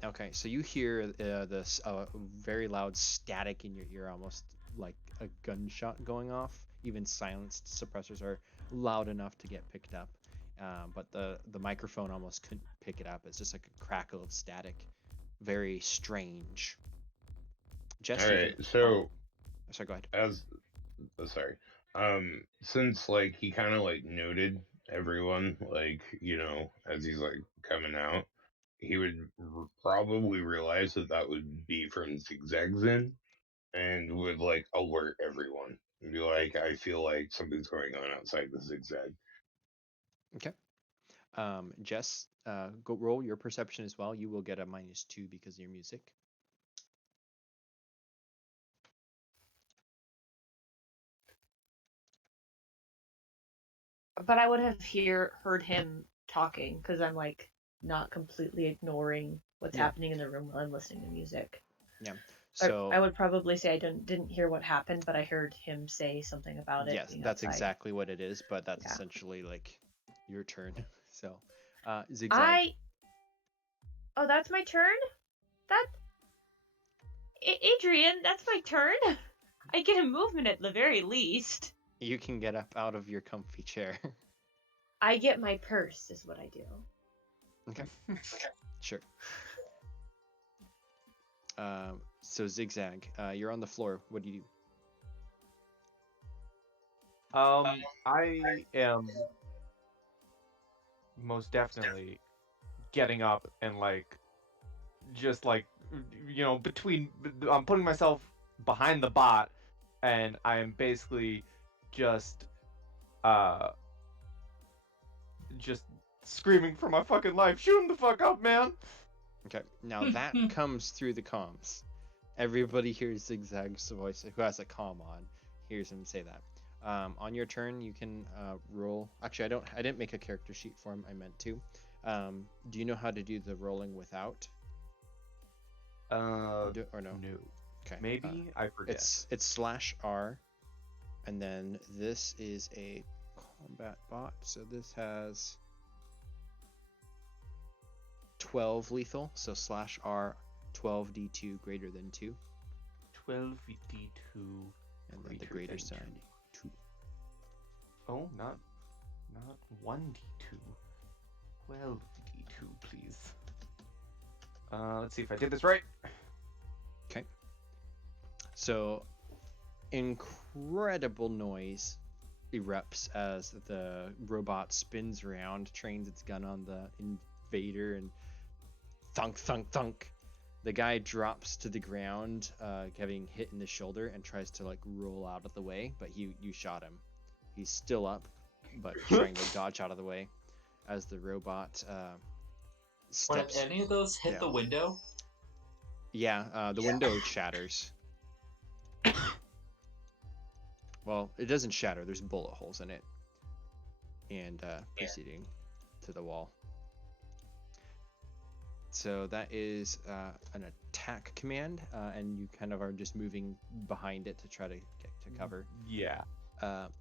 Okay, so you hear this very loud static in your ear, almost like a gunshot going off. Even silenced suppressors are loud enough to get picked up, but the microphone almost couldn't pick it up. It's just like a crackle of static, very strange. Jessie. All right. So sorry, go ahead. Sorry. Since like he kind of like noted everyone, like as he's like coming out, he would probably realize that would be from Zigzag's in, and would like alert everyone and be like, I feel like something's going on outside the Zigzag. Okay. Jess, go roll your perception as well. You will get a -2 because of your music. But I would have heard him talking because I'm like not completely ignoring what's happening in the room while I'm listening to music. Yeah. So I would probably say I didn't hear what happened, but I heard him say something about it. Yes, being that's outside. exactly what it is, but that's essentially like your turn. So, Zigzag. Oh, that's my turn? Adrian, that's my turn? I get a movement at the very least. You can get up out of your comfy chair. I get my purse, is what I do. Okay. Sure. So Zigzag, you're on the floor. What do you do? I am most definitely getting up and like just like between I'm putting myself behind the bot, and I am basically just screaming for my fucking life. Shoot him the fuck up, man. Okay. Now that comes through the comms. Everybody hears Zigzag's voice. Who has a comm on hears him say that. On your turn, you can roll. Actually, I didn't make a character sheet for him. I meant to. Do you know how to do the rolling without? Or no? No. Okay. Maybe I forget. It's /R, and then this is a combat bot. So this has 12 lethal. So /R 12d2 greater than 2. 12d2. And then the greater than sign 2. Oh, not 1d2. 12d2, please. Let's see if I did this right. Okay. So incredible noise erupts as the robot spins around, trains its gun on the invader, and thunk, thunk, thunk. The guy drops to the ground, getting hit in the shoulder, and tries to like roll out of the way, but you shot him. He's still up, but trying to dodge out of the way as the robot steps. When any of those hit the window? Yeah, the window shatters. Well, it doesn't shatter. There's bullet holes in it. And proceeding to the wall. So that is an attack command, and you kind of are just moving behind it to try to get to cover. Yeah.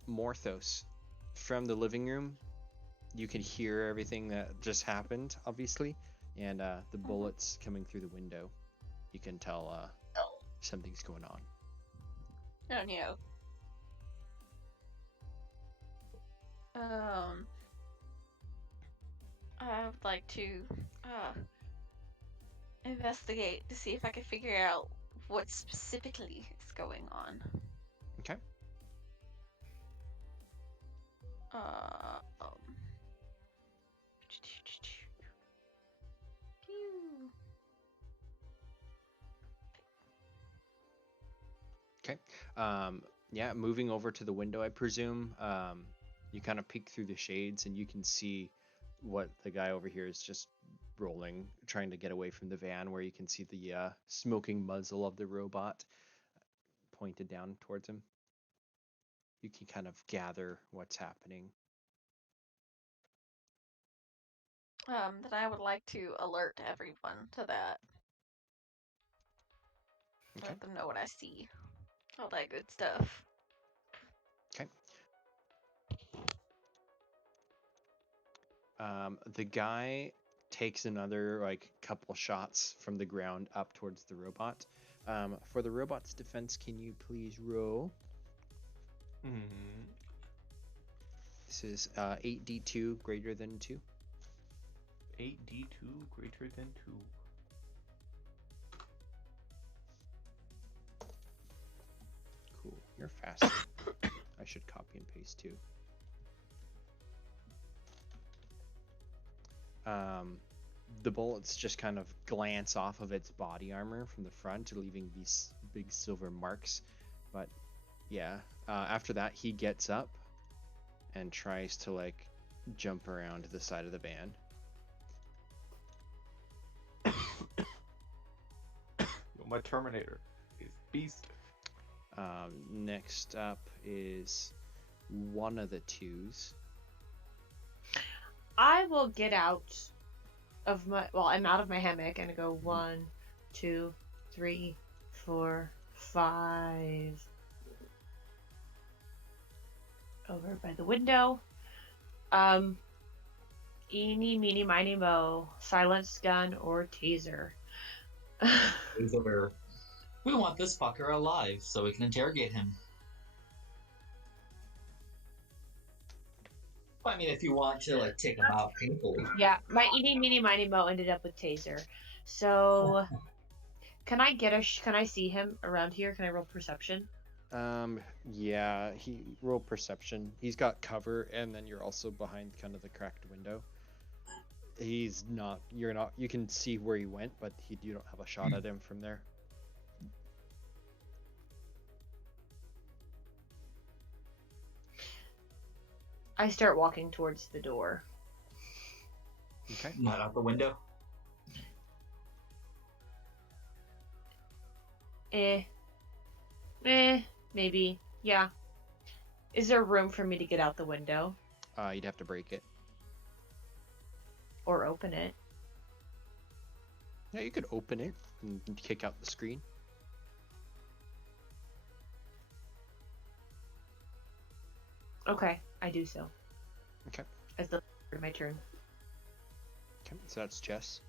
Morthos, from the living room, you can hear everything that just happened, obviously, and the bullets coming through the window. You can tell something's going on. Oh no. I would like to investigate to see if I can figure out what specifically is going on. Okay. Okay. Yeah, moving over to the window, I presume. You kind of peek through the shades and you can see what the guy over here is just rolling, trying to get away from the van, where you can see the smoking muzzle of the robot pointed down towards him. You can kind of gather what's happening. Then I would like to alert everyone to that. Okay. Let them know what I see. All that good stuff. Okay. The guy takes another like couple shots from the ground up towards the robot. For the robot's defense, can you please roll? Mm-hmm. This is 8d2 greater than 2. 8d2 greater than 2. Cool. You're faster. I should copy and paste too. The bullets just kind of glance off of its body armor from the front, leaving these big silver marks. But yeah, after that, he gets up and tries to like jump around to the side of the van. My Terminator is beast. Next up is one of the twos. I will get out of my. Well, I'm out of my hammock and I go 1, 2, 3, 4, 5. Over by the window. Eeny, meeny, miny, mo. Silence gun or taser. He's over. We want this fucker alive so we can interrogate him. I mean, if you want to like take him out painfully. Yeah, my eeny, meeny, miny, mo ended up with taser. So, can I get can I see him around here? Can I roll perception? Yeah, he roll perception. He's got cover, and then you're also behind kind of the cracked window. He's not. You're not. You can see where he went, but you don't have a shot at him from there. I start walking towards the door. Okay. Not out the window. Maybe. Yeah. Is there room for me to get out the window? You'd have to break it. or open it. Yeah, you could open it and kick out the screen. Okay, I do so. Okay. As the my turn. Okay, so that's Jess.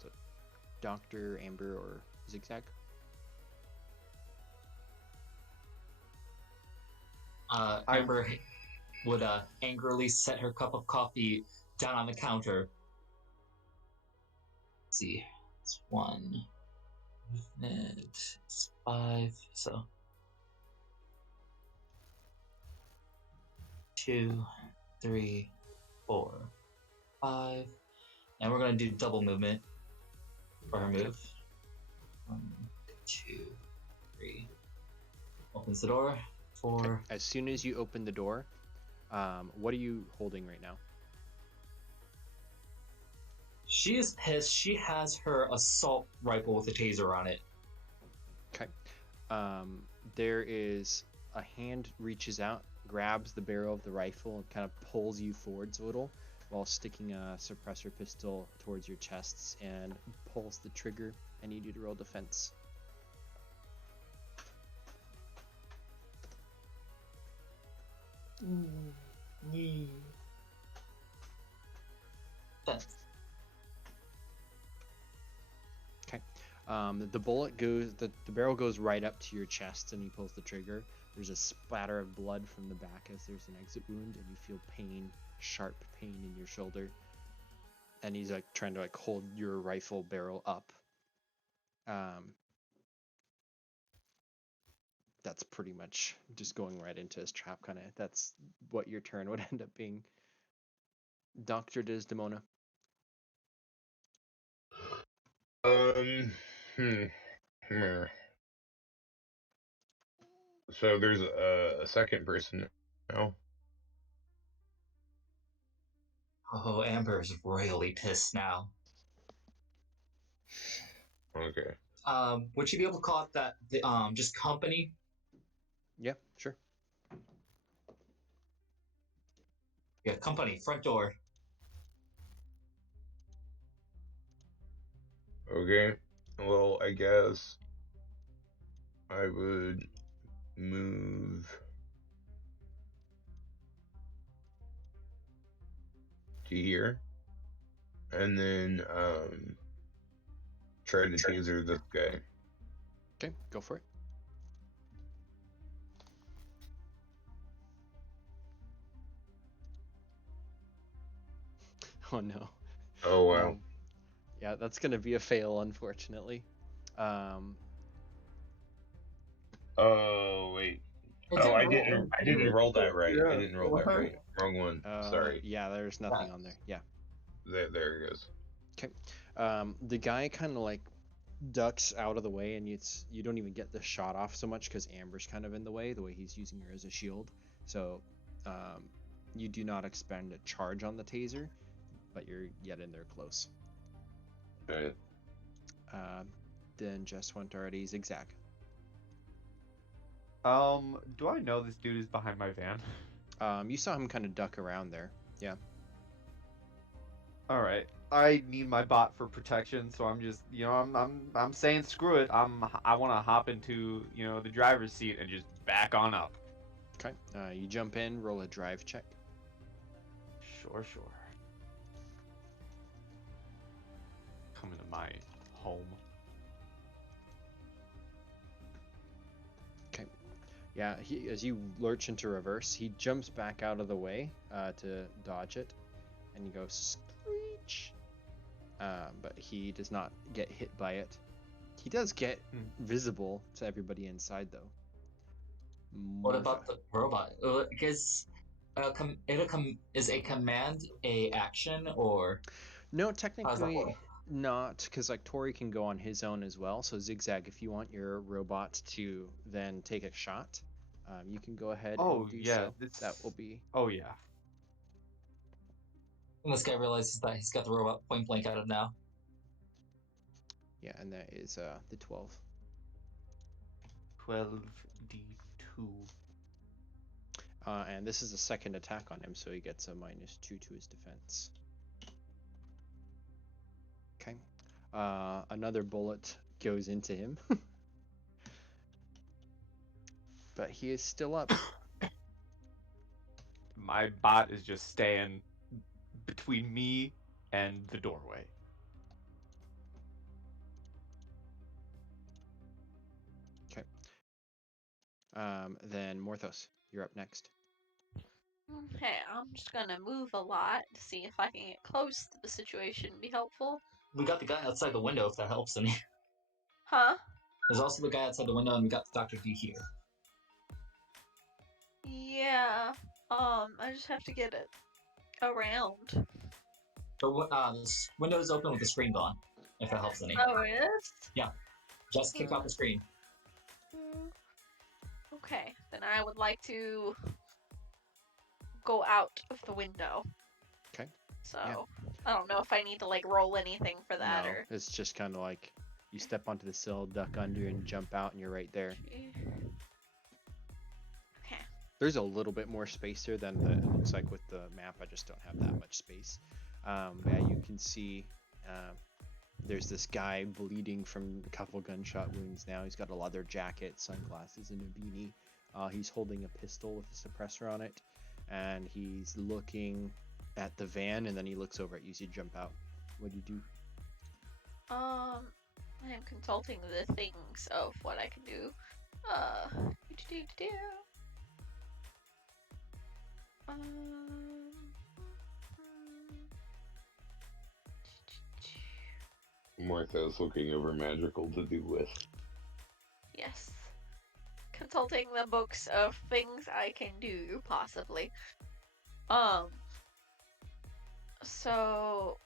So, Doctor, Amber, or Zigzag? Amber would angrily set her cup of coffee down on the counter. Let's see, it's 1 movement, it's 5, so 2, 3, 4, 5, and we're gonna do double movement for her move. 1, 2, 3. Opens the door. 4. Okay. As soon as you open the door, what are you holding right now? She is pissed. She has her assault rifle with a taser on it. Okay. There is a hand reaches out, grabs the barrel of the rifle, and kind of pulls you forwards a little, while sticking a suppressor pistol towards your chests and pulls the trigger. I need you to roll defense. Defense. Okay. The bullet goes, the barrel goes right up to your chest, and he pulls the trigger. There's a splatter of blood from the back as there's an exit wound, and you feel pain, sharp pain in your shoulder. And he's like trying to like hold your rifle barrel up. That's pretty much just going right into his trap, kind of. That's what your turn would end up being. Dr. Desdemona. Hmm. So there's a second person now. Oh, Amber is royally pissed now. Okay. Would you be able to call it that? Just company. Yeah, sure. Yeah, company. Front door. Okay. Well, I guess I would move to here, and then try to taser this guy. Okay, go for it. Oh no. Oh wow. Yeah, that's gonna be a fail, unfortunately. Oh wait. Oh, I didn't roll that right. I didn't roll that right. Wrong one. Sorry. Yeah, there's nothing on there. Yeah. There it goes. Okay. The guy kind of like ducks out of the way, and you don't even get the shot off so much because Amber's kind of in the way he's using her as a shield. So, you do not expend a charge on the taser, but you're yet in there close. Okay. Then just went already. Zigzag. Do I know this dude is behind my van? You saw him kind of duck around there. Yeah. All right. I need my bot for protection, so I'm just, I'm saying screw it. I want to hop into, the driver's seat and just back on up. Okay. You jump in, roll a drive check. Sure. Coming to my home. Okay. Yeah, as you lurch into reverse, he jumps back out of the way to dodge it, and you go screech. But he does not get hit by it. He does get visible to everybody inside, though. What about the robot? Because is a command a action or? No, technically not, because like Tori can go on his own as well. So Zigzag, if you want your robot to then take a shot, you can go ahead and do so. That will be. Oh yeah. And this guy realizes that he's got the robot point blank at him now. Yeah, and that is the 12. 12d2. And this is a second attack on him, so he gets a -2 to his defense. Okay. Another bullet goes into him. But he is still up. My bot is just staying between me and the doorway. Then Morthos, you're up next. Okay, I'm just gonna move a lot to see if I can get close to the situation and be helpful. We got the guy outside the window, if that helps any. Huh? There's also the guy outside the window, and we got Dr. D here. Yeah. I just have to get it around. This window is open with the screen gone, if that helps any. Oh, it is? Just kick off the screen. Okay, then I would like to go out of the window. Okay. So, Yeah. I don't know if I need to, like, roll anything for that, No, or... it's just kind of like you step onto the sill, duck under, and jump out, and you're right there. Okay. There's a little bit more space here than it looks like with the map. I just don't have that much space. Yeah, you can see there's this guy bleeding from a couple gunshot wounds now. He's got a leather jacket, sunglasses, and a beanie. He's holding a pistol with a suppressor on it, and he's looking at the van, and then he looks over at you. So you jump out. What do you do? I am consulting the things of what I can do. Morthos looking over magical to-do list. Yes. Consulting the books of things I can do, possibly. So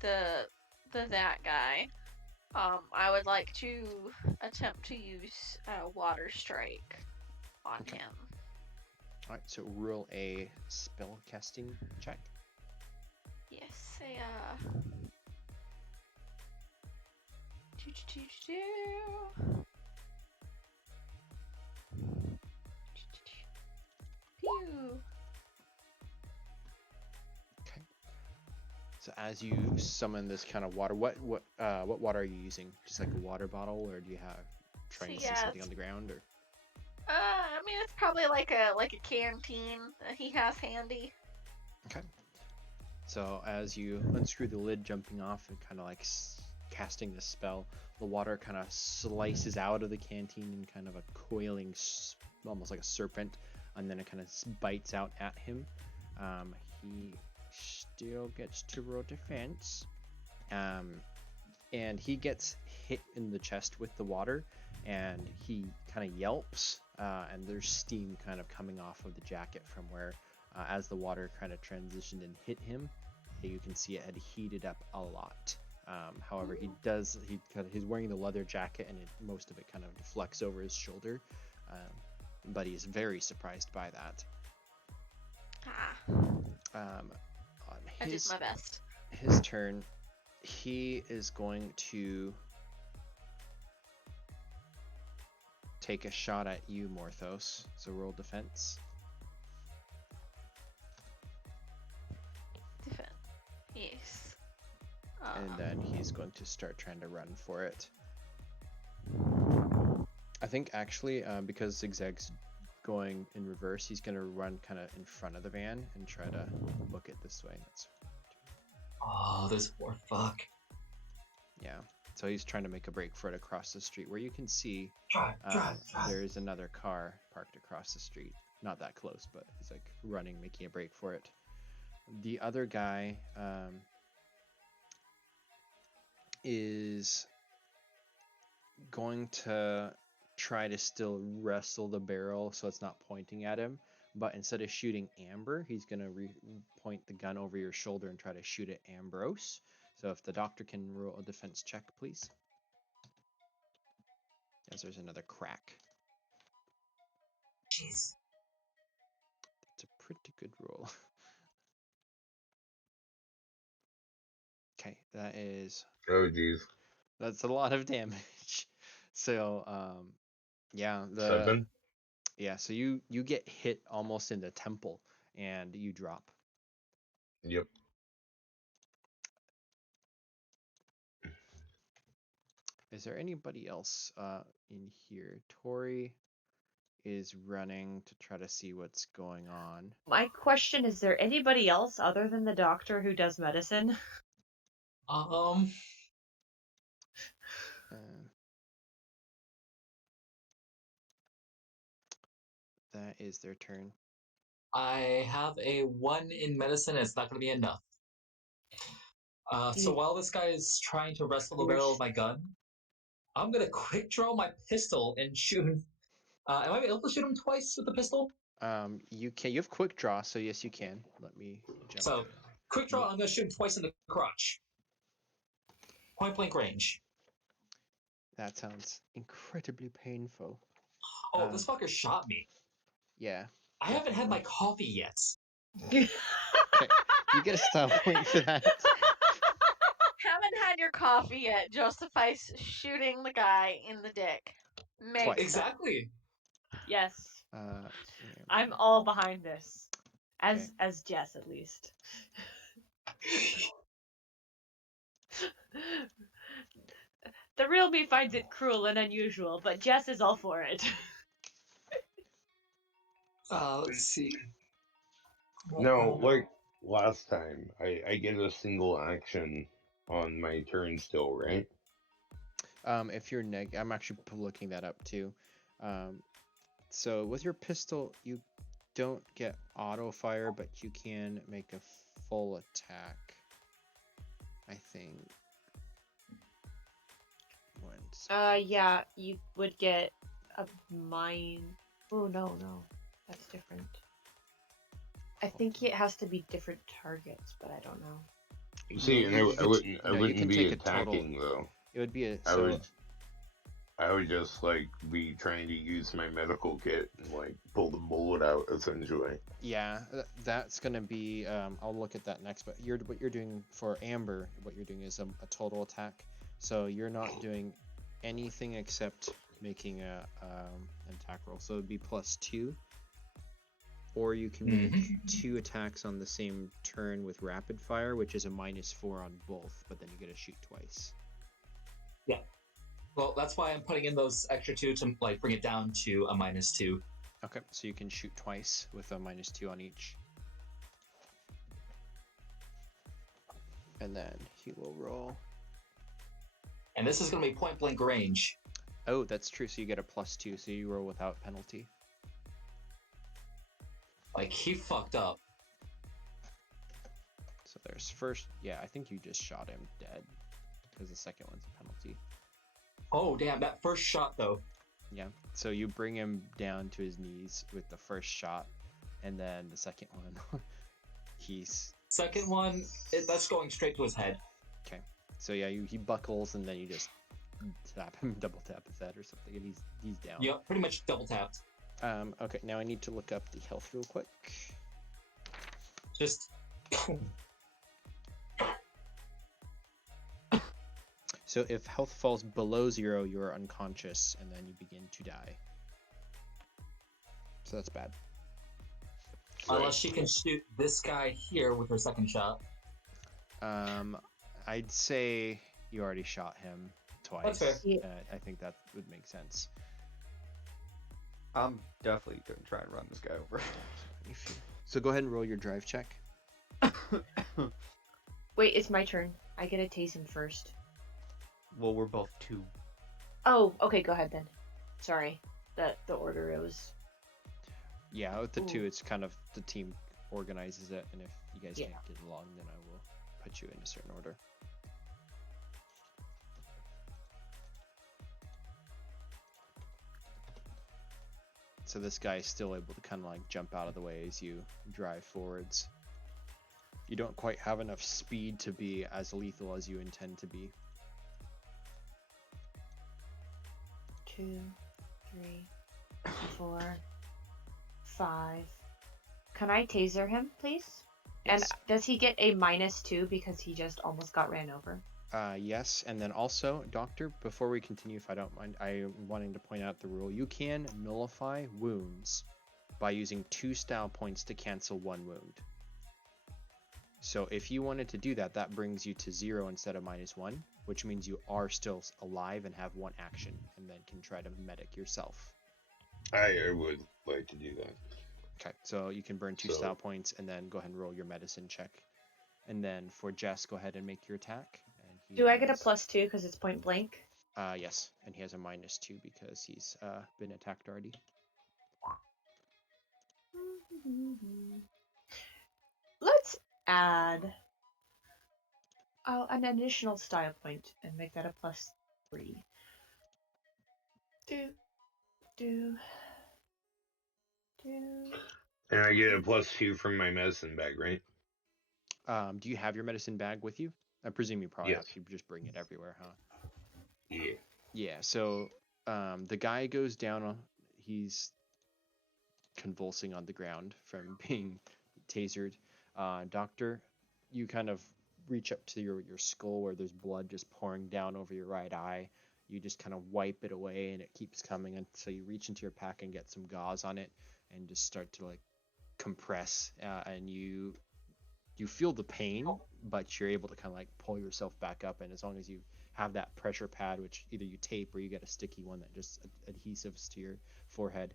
that guy, I would like to attempt to use a water strike on Okay. him. All right, so roll a spell casting check. Yes, Pew. Okay. So as you summon this kind of water, what water are you using? Just like a water bottle, or do you have trying to see something on the ground, or? I mean, it's probably like a canteen that he has handy. Okay. So as you unscrew the lid, jumping off and kind of like casting the spell, the water kind of slices out of the canteen in kind of a coiling, almost like a serpent, and then it kind of bites out at him. He still gets to roll defense, and he gets hit in the chest with the water, and he kind of yelps, and there's steam kind of coming off of the jacket from where, as the water kind of transitioned and hit him, you can see it had heated up a lot. However, he's wearing the leather jacket, and most of it kind of deflects over his shoulder, but he's very surprised by that. I did my best. His turn, he is going to take a shot at you, Morthos. So roll defense. Defense. Yes. And then he's going to start trying to run for it. I think actually, because Zigzag's going in reverse, he's going to run kind of in front of the van and try to book it this way. Oh, this poor fuck. Yeah. So he's trying to make a break for it across the street, where you can see Drive. there's another car parked across the street. Not that close, but he's like running, making a break for it. The other guy is going to try to still wrestle the barrel so it's not pointing at him, but instead of shooting Amber, he's going to point the gun over your shoulder and try to shoot at Ambrose. So if the doctor can roll a defense check, please. As there's another crack. Jeez. That's a pretty good roll. Okay, that is... Oh, geez. That's a lot of damage. So, yeah, 7? Yeah, so you get hit almost in the temple and you drop. Yep. Is there anybody else in here? Tori is running to try to see what's going on. My question is there anybody else other than the doctor who does medicine? Uh, that is their turn. I have a 1 in medicine, and it's not going to be enough. So while this guy is trying to wrestle the barrel of my gun, I'm going to quick draw my pistol and shoot him. Am I able to shoot him twice with the pistol? You can. You have quick draw, so yes, you can. Let me jump. So, quick draw, I'm going to shoot him twice in the crotch. Point blank range. That sounds incredibly painful. Oh, this fucker shot me. Yeah. I haven't had my coffee yet. Okay. You get a style point for that. Haven't had your coffee yet justifies shooting the guy in the dick. Makes Twice. sense. Exactly. Yes. Yeah. I'm all behind this. Okay. As Jess, at least. The real me finds it cruel and unusual, but Jess is all for it. Let's see. No, like last time, I get a single action on my turn still, right? If you're I'm actually looking that up too. So with your pistol, you don't get auto fire, but you can make a full attack. I think. Once. Yeah, you would get a mine. Oh, no, that's different. I think it has to be different targets, but I don't know. See, and I wouldn't be attacking though. It would be I would just like be trying to use my medical kit and like pull the bullet out essentially. Yeah, that's gonna be. I'll look at that next. But what you're doing for Amber, what you're doing is a total attack. So you're not doing anything except making an attack roll. So it'd be +2. Or you can make 2 attacks on the same turn with rapid fire, which is a -4 on both. But then you get to shoot twice. Yeah. Well, that's why I'm putting in those extra 2 to like bring it down to a -2. Okay, so you can shoot twice with a -2 on each. And then he will roll. And this is going to be point blank range. Oh, that's true. So you get a +2, so you roll without penalty. Like, he fucked up. So there's first. Yeah, I think you just shot him dead. Because the second one's a penalty. Oh, damn, that first shot, though. Yeah, so you bring him down to his knees with the first shot, and then the second one, Second one, that's going straight to his head. Okay, so yeah, he buckles, and then you just tap him, double tap his head or something, and he's down. Yep, pretty much double tapped. Okay, now I need to look up the health real quick. Just... So if health falls below 0, you are unconscious, and then you begin to die. So that's bad. Unless she can shoot this guy here with her second shot. I'd say you already shot him twice. That's fair. I think that would make sense. I'm definitely gonna try and run this guy over. So go ahead and roll your drive check. Wait, it's my turn. I get to tase him first. Well, we're both 2. Oh, okay, go ahead then. Sorry. The order it was. Yeah, with the 2, it's kind of the team organizes it, and if you guys can't get along, then I will put you in a certain order. So this guy is still able to kind of like jump out of the way as you drive forwards. You don't quite have enough speed to be as lethal as you intend to be. 2, 3, 4, 5. Can I taser him, please? Yes. And does he get a -2 because he just almost got ran over? Yes, and then also, Doctor, before we continue, if I don't mind, I'm wanting to point out the rule. You can nullify wounds by using 2 style points to cancel 1 wound. So if you wanted to do that, that brings you to 0 instead of -1, which means you are still alive and have 1 action, and then can try to medic yourself. I would like to do that. Okay, so you can burn 2 So- style points and then go ahead and roll your medicine check. And then for Jess, go ahead and make your attack. And he Do I get a has- +2 because it's point blank? Yes, and he has a -2 because he's been attacked already. Let's add an additional style point and make that a +3. Do. And I get a +2 from my medicine bag, right? Do you have your medicine bag with you? I presume you probably Yes. have. You just bring it everywhere, huh? Yeah. Yeah. So the guy goes down. He's convulsing on the ground from being tasered. Doctor, you kind of reach up to your skull where there's blood just pouring down over your right eye. You just kind of wipe it away, and it keeps coming until you reach into your pack and get some gauze on it, and just start to like compress. And you feel the pain, but you're able to kind of like pull yourself back up. And as long as you have that pressure pad, which either you tape or you get a sticky one that just adhesives to your forehead,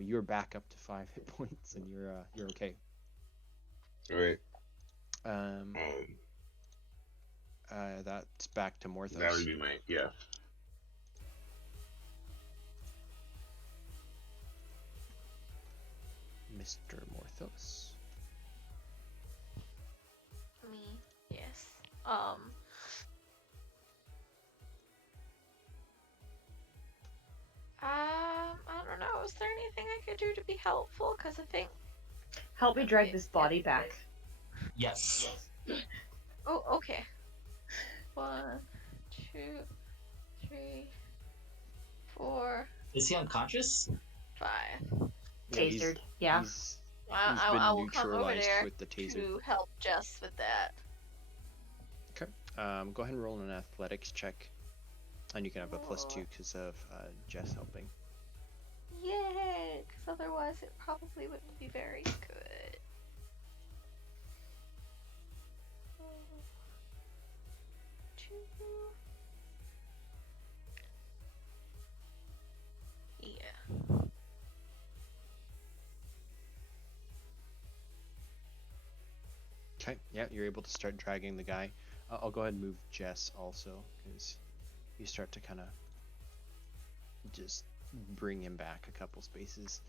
you're back up to 5 hit points, and you're okay. All right. That's back to Morthos. That would be my Mr. Morthos. Me, yes. I don't know. Is there anything I could do to be helpful? Because I think. Help me drag this body back. Yes. Oh, okay. 1, 2, 3, 4, Is he unconscious? 5. Tasered. Yeah. He's I been will come over neutralized there with the taser. to help Jess with that. Okay. Go ahead and roll an athletics check, and you can have a +2 because of Jess helping. Yay! Because otherwise it probably wouldn't be very good. Two. Yeah. Okay. Yeah, you're able to start dragging the guy. I'll go ahead and move Jess also, because you start to kind of just bring him back a couple spaces.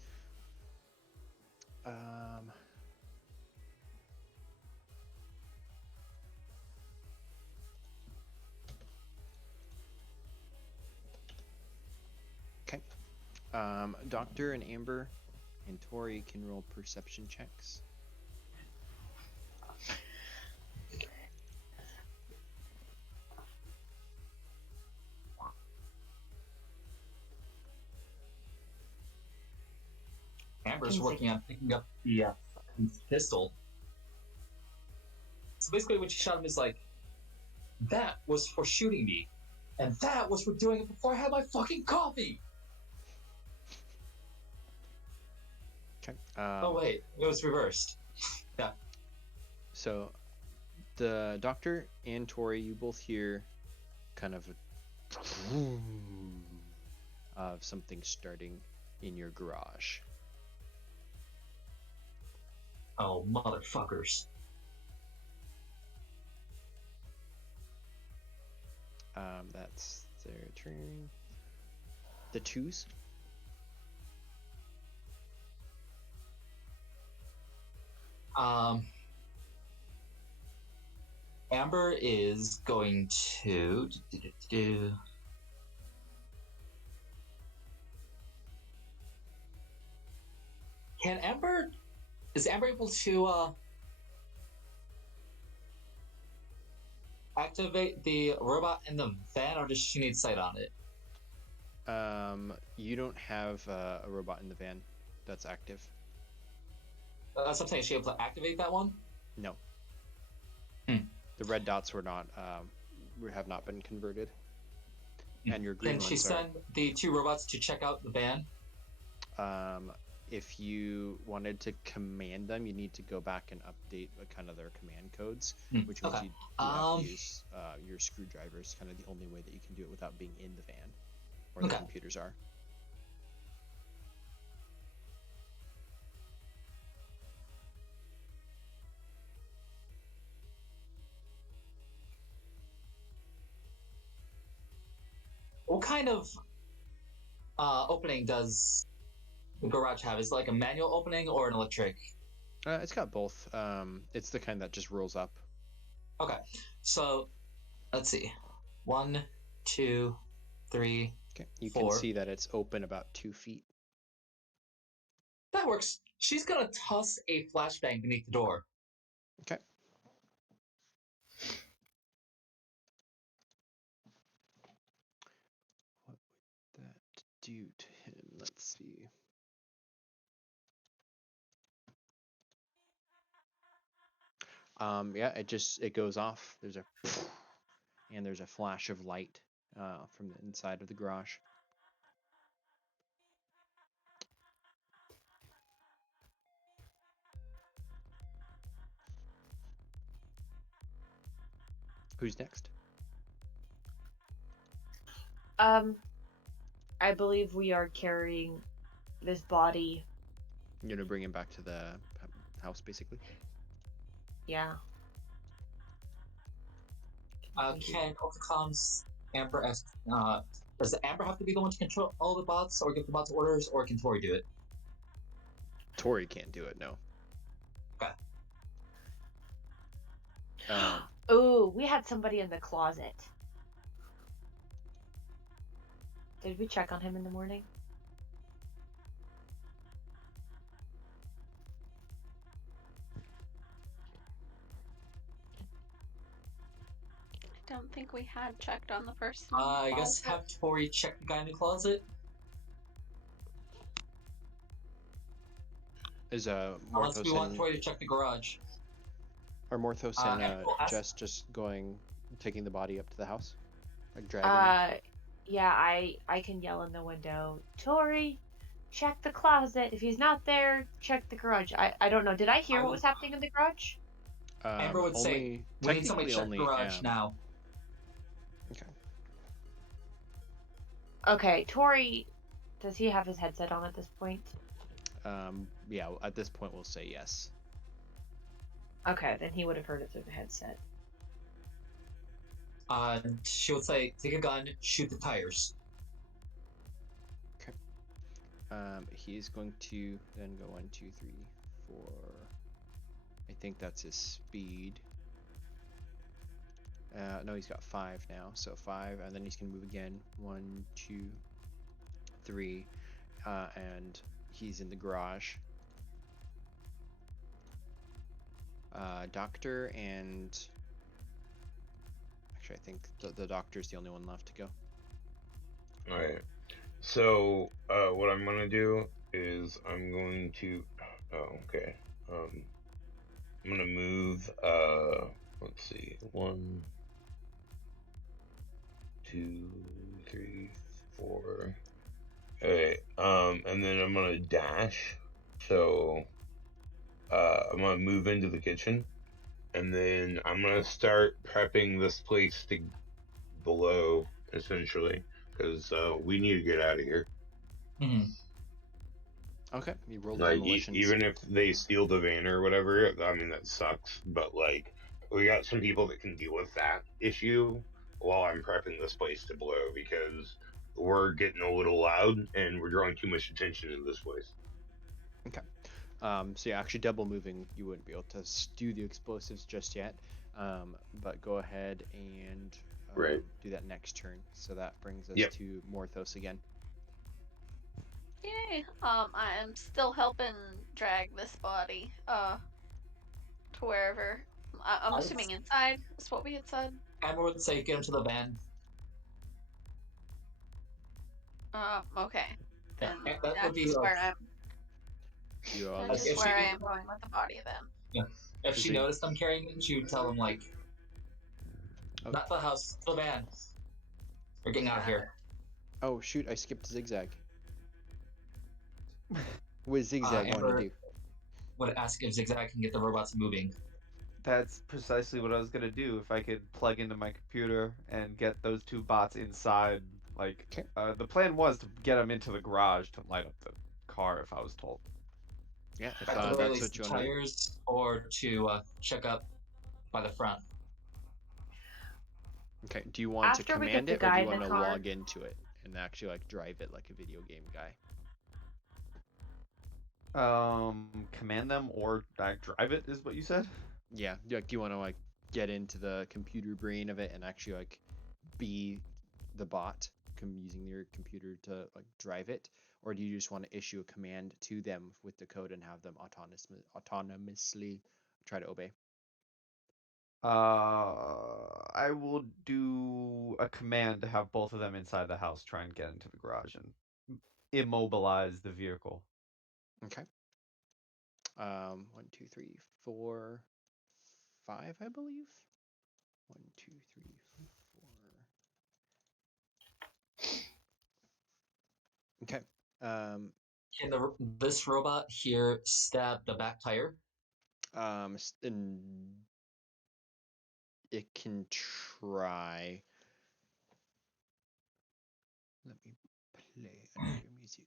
Okay. Doctor and Amber and Tori can roll perception checks. Amber's working on picking up the pistol. So basically, when she shot him, is like, that was for shooting me, and that was for doing it before I had my fucking coffee. Okay. Oh wait, it was reversed. Yeah. So, the Doctor and Tori, you both hear kind of a of something starting in your garage. Oh, motherfuckers. That's their turn. The twos. Amber is going to Can Amber is Amber able to activate the robot in the van, or does she need sight on it? You don't have a robot in the van that's active. That's what I'm saying. Is she able to activate that one? No. Hmm. The red dots were not have not been converted. And your green Can she ones are. send the 2 robots to check out the van? If you wanted to command them, you need to go back and update kind of their command codes, which means Okay. you have to use your screwdrivers. Kind of the only way that you can do it without being in the van, or the Okay. computers are. What kind of opening does the garage have? Is it like a manual opening or an electric? It's got both. It's the kind that just rolls up. Okay. So, let's see. 1, 2, 3. Okay. You 4. can see that it's open about 2 feet. That works. She's gonna toss a flashbang beneath the door. Okay. What would that do to him? Let's see. Yeah, it goes off. There's a flash of light from the inside of the garage. Who's next? I believe we are carrying this body. You're gonna bring him back to the house, basically. Yeah. Can Octocom's Amber ask, does the Amber have to be the one to control all the bots or give the bots orders, or can Tori do it? Tori can't do it, no. Okay. Oh, we had somebody in the closet. Did we check on him in the morning? I don't think we had checked on the person. I guess have Tori check the guy in the closet. Is Unless we Morthos want and Tori to check the garage. are Morthos and and we'll ask- Jess just taking the body up to the house, like dragging him? Yeah, I can yell in the window, Tori, check the closet. If he's not there, check the garage. I don't know. Did I hear what was happening in the garage? Amber would say, we need somebody to check the garage now. Okay. Okay, Tori, does he have his headset on at this point? Yeah, at this point we'll say yes. Okay, then he would have heard it through the headset. She would say, take a gun, shoot the tires. Okay. He's going to then go 1, 2, 3, 4. I think that's his speed. No, he's got 5 now, so 5, and then he's gonna move again. 1, 2, 3, and he's in the garage. Doctor and actually, I think the doctor's the only one left to go. All right. So what I'm gonna do is I'm going to. Oh, okay. I'm gonna move. Let's see. 1, 2, 3, 4. Okay. And then I'm gonna dash. So I'm gonna move into the kitchen, and then I'm gonna start prepping this place to below, essentially, because we need to get out of here. Mm-hmm. Okay, you roll Like demolitions. even if they steal the van or whatever, I mean that sucks. But like, we got some people that can deal with that issue while I'm prepping this place to blow, because we're getting a little loud and we're drawing too much attention in this place. Okay. So yeah, actually double moving, you wouldn't be able to do the explosives just yet. But go ahead and Right. do that next turn. So that brings us Yep. to Morthos again. Yay. I am still helping drag this body, to wherever. I'm assuming inside. That's what we had said. Amber would say, get him to the van. Okay. Yeah, Then that would be that's like, where I'm. You are That's if where I she- am going with the body then. if she Is it- noticed I'm carrying him, she would tell him like, Oh. Not the house, to the van. We're getting out of here. Oh shoot! I skipped Zigzag. What does Zigzag want to Amber do? would ask if Zigzag can get the robots moving. That's precisely what I was gonna do. If I could plug into my computer and get those two bots inside, like, Okay. the plan was to get them into the garage to light up the car. If I was told. Yeah, if At the very that's least, what the you want to do. tires, or to check up by the front. Okay. Do you want to After we get command the it, or do guy you in the want to car- log into it and actually like drive it like a video game guy? Command them or drive it is what you said. Yeah. Like, do you want to like get into the computer brain of it and actually like be the bot, using your computer to like drive it, or do you just want to issue a command to them with the code and have them autonomously try to obey? I will do a command to have both of them inside the house try and get into the garage and immobilize the vehicle. Okay. 1, 2, 3, 4, 5, I believe. 1, 2, 3, 4. Okay. Can this robot here stab the back tire? And it can try. Let me play another music.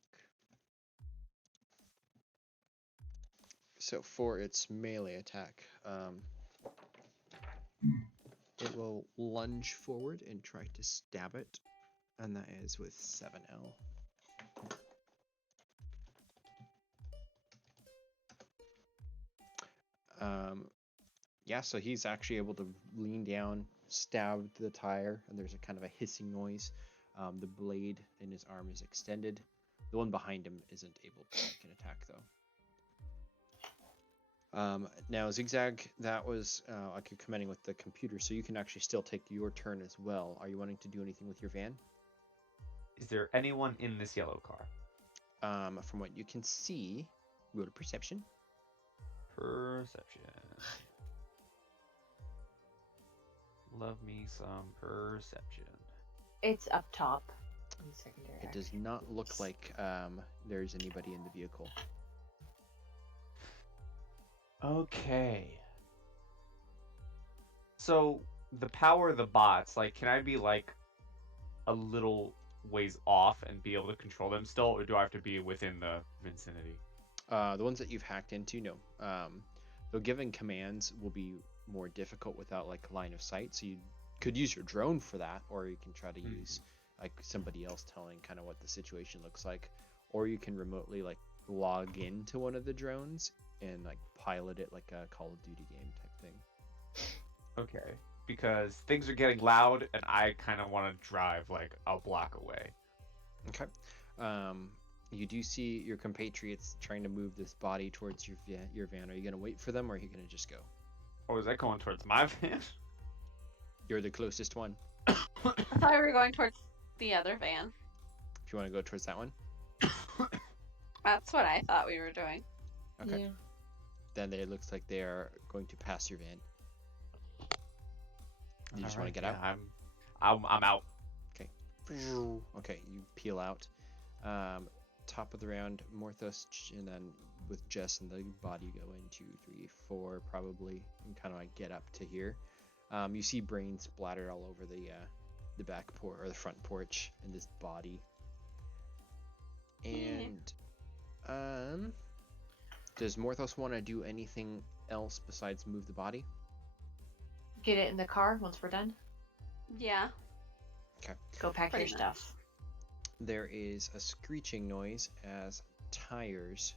So for its melee attack, it will lunge forward and try to stab it, and that is with 7L. Yeah, so he's actually able to lean down, stab the tire, and there's a kind of a hissing noise. The blade in his arm is extended. The one behind him isn't able to make an attack, though. Now, Zigzag, that was like you're commenting with the computer, so you can actually still take your turn as well. Are you wanting to do anything with your van? Is there anyone in this yellow car? From what you can see, go to perception. Perception. Love me some perception. It's up top. In secondary. It does not look like there's anybody in the vehicle. Okay. So the power of the bots, like, can I be like a little ways off and be able to control them still, or do I have to be within the vicinity? The ones that you've hacked into, no. Though giving commands will be more difficult without like line of sight, so you could use your drone for that, or you can try to use like somebody else telling kind of what the situation looks like, or you can remotely like log into one of the drones and like pilot it like a Call of Duty game type thing. Okay, because things are getting loud and I kind of want to drive like a block away. Okay. You do see your compatriots trying to move this body towards your van. Are you going to wait for them, or are you going to just go? Oh, is that going towards my van? You're the closest one. I thought we were going towards the other van. If you want to go towards that one. That's what I thought we were doing. Okay. Yeah. Then it looks like they are going to pass your van. You just want to get out? I'm out. Okay, you peel out. Top of the round, Morthos, and then with Jess and the body go 1, 2, 3, 4 probably, and kind of like get up to here. You see brains splattered all over the back porch or the front porch and this body. And does Morthos want to do anything else besides move the body? Get it in the car once we're done. Yeah. Okay. Go pack your Pretty stuff. There is a screeching noise as tires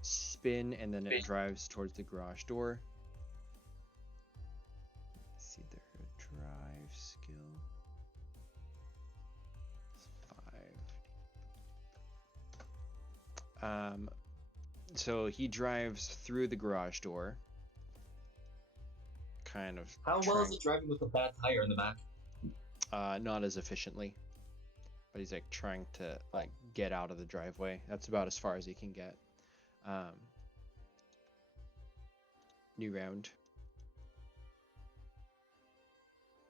spin, and then it drives towards the garage door. Let's see their drive skill. It's 5. So he drives through the garage door. Kind of. How well is it driving with a bad tire in the back? Not as efficiently. But he's like trying to like get out of the driveway. That's about as far as he can get. New round.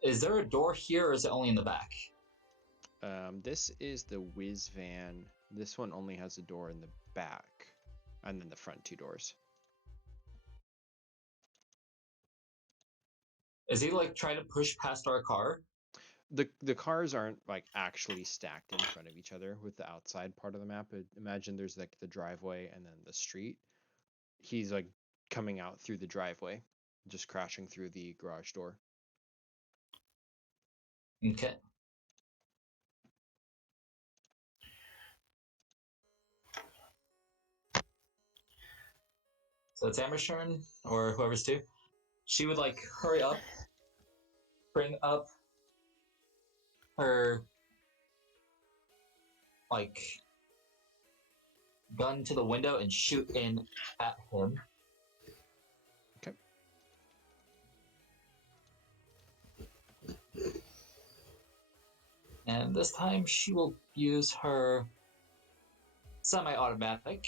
Is there a door here, or is it only in the back? This is the whiz van. This one only has a door in the back, and then the front 2 doors. Is he like trying to push past our car? The cars aren't like actually stacked in front of each other with the outside part of the map. Imagine there's like the driveway and then the street. He's like coming out through the driveway, just crashing through the garage door. Okay. So it's Amber's turn, or whoever's too. She would like hurry up, bring up her like gun to the window and shoot in at him. Okay. And this time she will use her semi-automatic.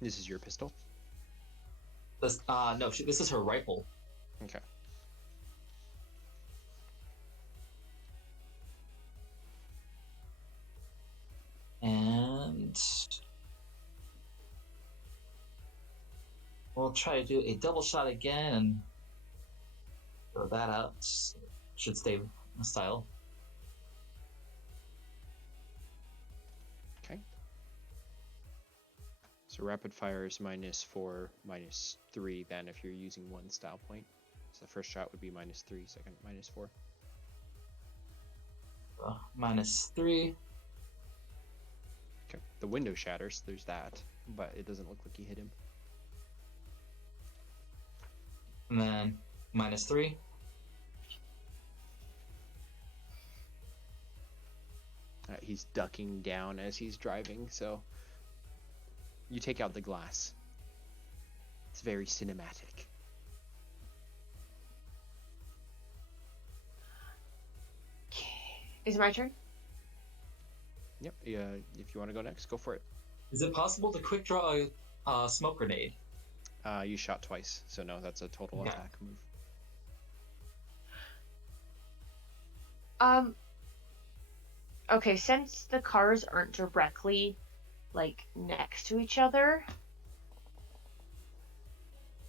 This is your pistol? This no, this is her rifle. Okay. And we'll try to do a double shot again and throw that out. Should stay in style. Okay. So rapid fire is -4, -3 then if you're using 1 style point. So the first shot would be -3, second -4. -3. Okay. The window shatters, there's that, but it doesn't look like you hit him. And then -3. He's ducking down as he's driving, so you take out the glass. It's very cinematic. Is it my turn? Yep. Yeah. If you want to go next, go for it. Is it possible to quick draw a smoke grenade? You shot twice, so no, that's a total Okay. attack move. Okay, since the cars aren't directly like next to each other,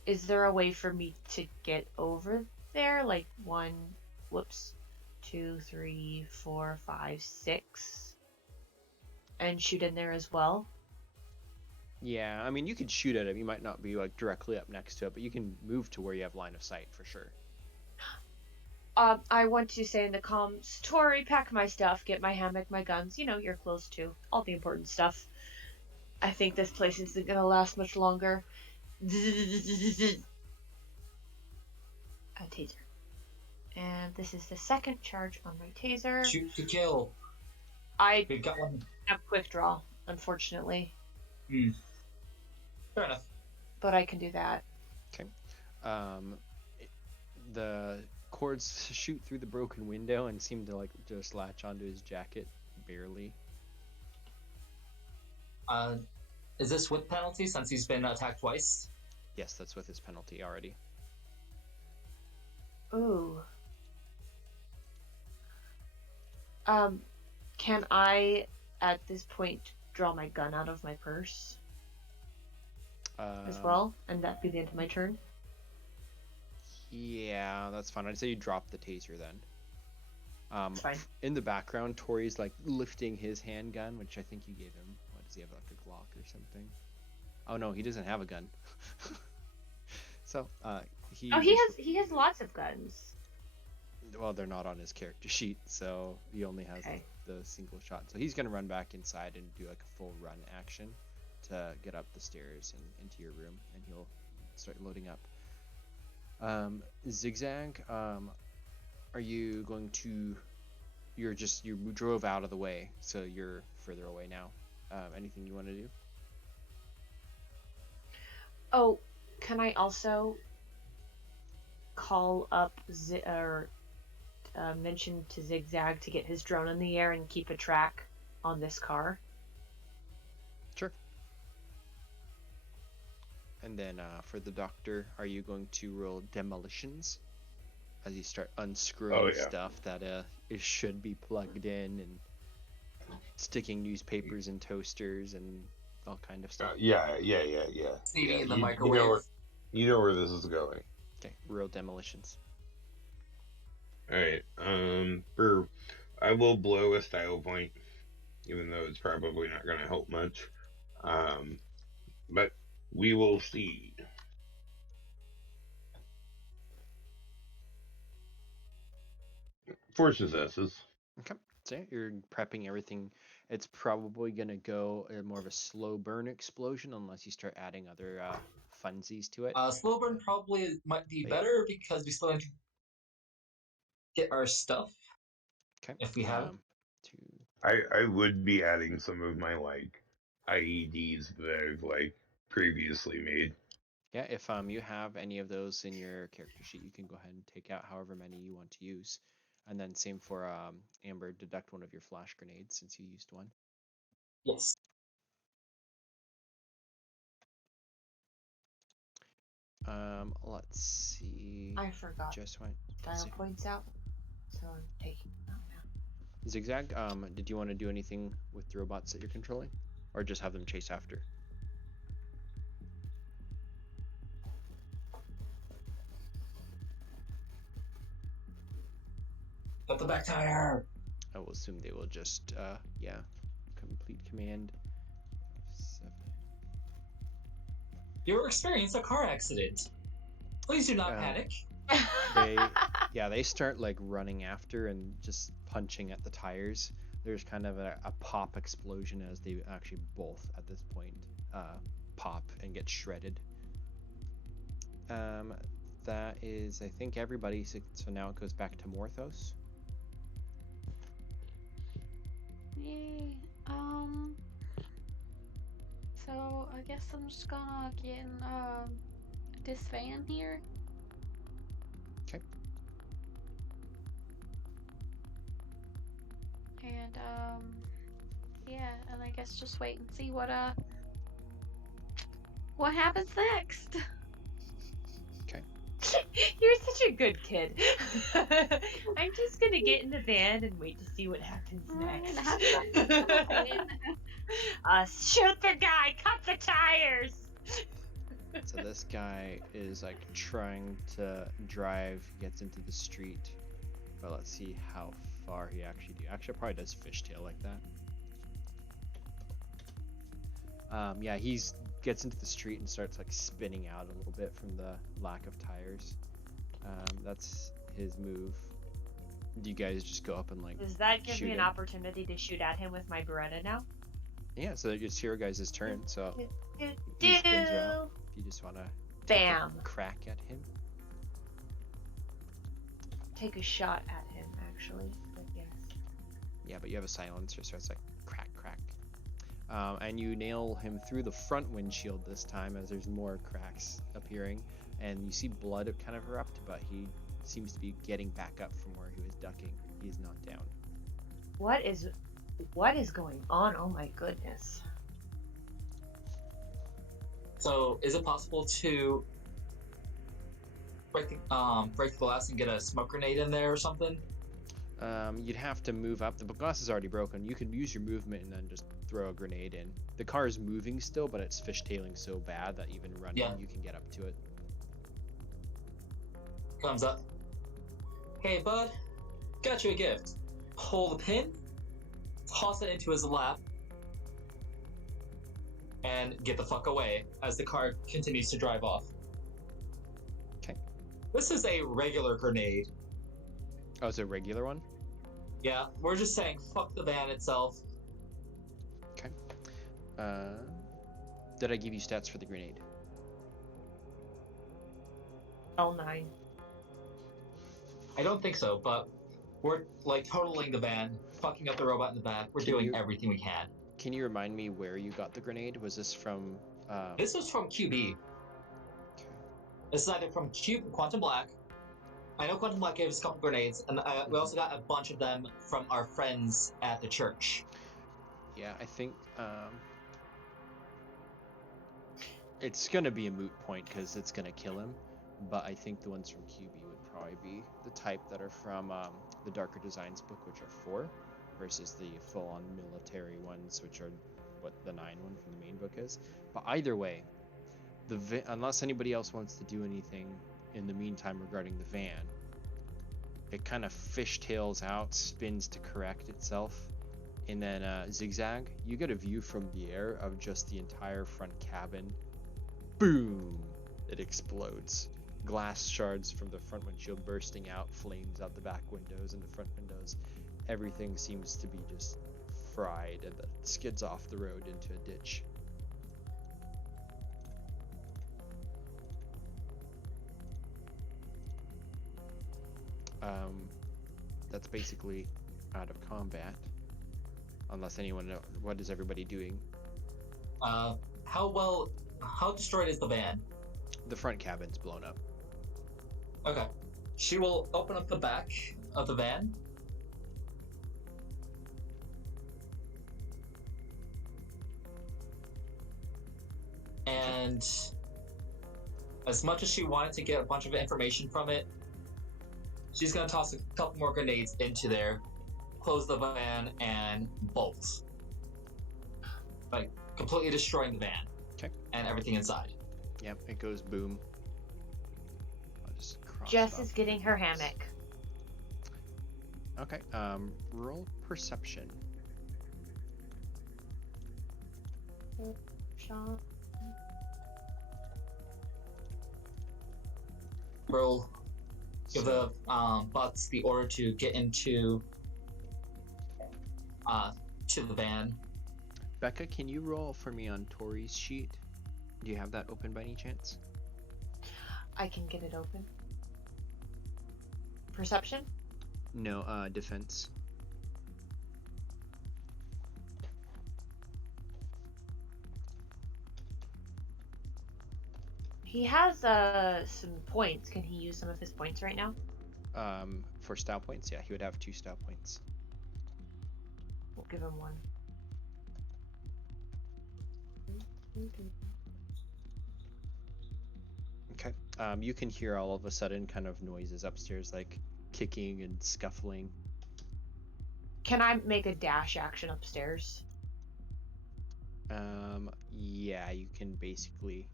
is there a way for me to get over there? Like 2, 3, 4, 5, 6, and shoot in there as well? Yeah, I mean, you could shoot at it. You might not be like directly up next to it, but you can move to where you have line of sight for sure. I want to say in the comms, Tori, pack my stuff, get my hammock, my guns, your clothes too, all the important stuff. I think this place isn't gonna last much longer. A taser. And this is the second charge on my taser. Shoot to kill. I We got one. have quick draw, unfortunately, Fair enough. but I can do that. Okay. The cords shoot through the broken window and seem to like just latch onto his jacket barely. Is this with penalty since he's been attacked twice? Yes, that's with his penalty already. Ooh. Can I, at this point, draw my gun out of my purse as well, and that be the end of my turn? Yeah, that's fine. I'd say you drop the taser then. It's fine. In the background, Tori's like lifting his handgun, which I think you gave him. What does he have, like a Glock or something? Oh no, he doesn't have a gun. So he. Oh, he has lots of guns. Well, they're not on his character sheet, so he only has Okay. the single shot. So he's gonna run back inside and do like a full run action to get up the stairs and into your room, and he'll start loading up. Zigzag, are you going to? You drove out of the way, so you're further away now. Anything you want to do? Oh, can I also call up mention to Zigzag to get his drone in the air and keep a track on this car? Sure. And then for the doctor, are you going to roll demolitions as you start unscrewing yeah. stuff that it should be plugged in and sticking newspapers in toasters and all kind of stuff? Yeah. CD in the You microwave. you know where this is going. Okay, roll demolitions. All right. I will blow a style point, even though it's probably not going to help much. But we will see. Four successes. Okay, so you're prepping everything. It's probably gonna go more of a slow burn explosion unless you start adding other funsies to it. Slow burn probably might be But yeah. better because we still need to get our stuff Okay. if we have. I would be adding some of my like IEDs that I've like previously made. Yeah, if you have any of those in your character sheet, you can go ahead and take out however many you want to use. And then same for Amber, deduct one of your flash grenades since you used one. Yes. Let's see. I forgot. Just went. Style points out, so I'm taking them out now. Zigzag, did you want to do anything with the robots that you're controlling? Or just have them chase after? Put the back tire! I will assume they will just, yeah, complete command. 7. You experienced a car accident. Please do not panic. They start like running after and just punching at the tires. There's kind of a pop explosion as they actually both at this point pop and get shredded. That is, I think, everybody. So now it goes back to Morthos. Yay. So I guess I'm just gonna get in this van here. Okay. And yeah, and I guess just wait and see what happens next. Okay. You're such a good kid. I'm just gonna get in the van and wait to see what happens next. Shoot the guy! Cut the tires! So this guy is like trying to drive, gets into the street. But let's see how far he actually do. Actually, it probably does fishtail like that. Yeah, he's gets into the street and starts like spinning out a little bit from the lack of tires. That's his move. Do you guys just go up and like? Does that give shoot me an him? opportunity to shoot at him with my Beretta now? Yeah, so it's your guys' turn. So Do, he spins around. If you just want to Bam! crack at him. Take a shot at him, actually. But yes. Yeah, but you have a silencer, so it's like crack, crack. And you nail him through the front windshield this time as there's more cracks appearing. And you see blood kind of erupt, but he seems to be getting back up from where he was ducking. He's not down. What is going on? Oh my goodness. So, is it possible to break the glass and get a smoke grenade in there or something? You'd have to move up. The glass is already broken. You can use your movement and then just throw a grenade in. The car is moving still, but it's fishtailing so bad that even running, you can get up to it. Comes up. Hey, bud. Got you a gift. Pull the pin, toss it into his lap, and get the fuck away as the car continues to drive off. Okay. This is a regular grenade. Oh, it's a regular one? Yeah, we're just saying fuck the van itself. Okay. Did I give you stats for the grenade? L9. I don't think so, but we're like totaling the van, fucking up the robot in the back. We're doing everything we can. Can you remind me where you got the grenade? Was this from... This was from QB. Okay. This is either from Quantum Black. I know Quantum Black gave us a couple grenades, and we also got a bunch of them from our friends at the church. Yeah, I think It's gonna be a moot point because it's gonna kill him. But I think the ones from QB would probably be the type that are from the Darker Designs book, which are 4, versus the full-on military ones, which are what the 9 one from the main book is. But either way, unless anybody else wants to do anything in the meantime regarding the van, it kind of fishtails out, spins to correct itself, and then Zigzag, you get a view from the air of just the entire front cabin. Boom! It explodes. Glass shards from the front windshield bursting out, flames out the back windows and the front windows. Everything seems to be just fried, and it skids off the road into a ditch. That's basically out of combat. Unless anyone knows, what is everybody doing? How destroyed is the van? The front cabin's blown up. Okay. She will open up the back of the van. And as much as she wanted to get a bunch of information from it, she's going to toss a couple more grenades into there, close the van, and bolt. Like, completely destroying the van. Okay. And everything inside. Yep, it goes boom. I'll just cross Jess it is off. getting her hammock. Okay, roll perception. Sean. We'll give the bots the order to get into to the van. Becca, can you roll for me on Tori's sheet? Do you have that open by any chance? I can get it open. Perception? No, defense. He has some points. Can he use some of his points right now? For style points, yeah, he would have 2 style points. We'll give him 1. Okay. You can hear all of a sudden kind of noises upstairs, like kicking and scuffling. Can I make a dash action upstairs? Yeah, you can basically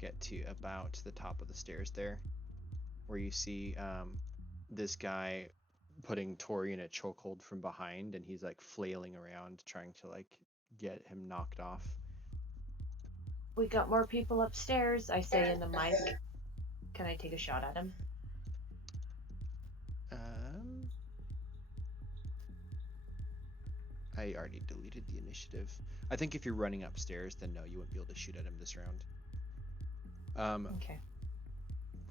get to about the top of the stairs there, where you see this guy putting Tori in a chokehold from behind, and he's like flailing around trying to like get him knocked off. We got more people upstairs, I say in the mic. Can I take a shot at him? I already deleted the initiative. I think if you're running upstairs, then no, you wouldn't be able to shoot at him this round. Okay.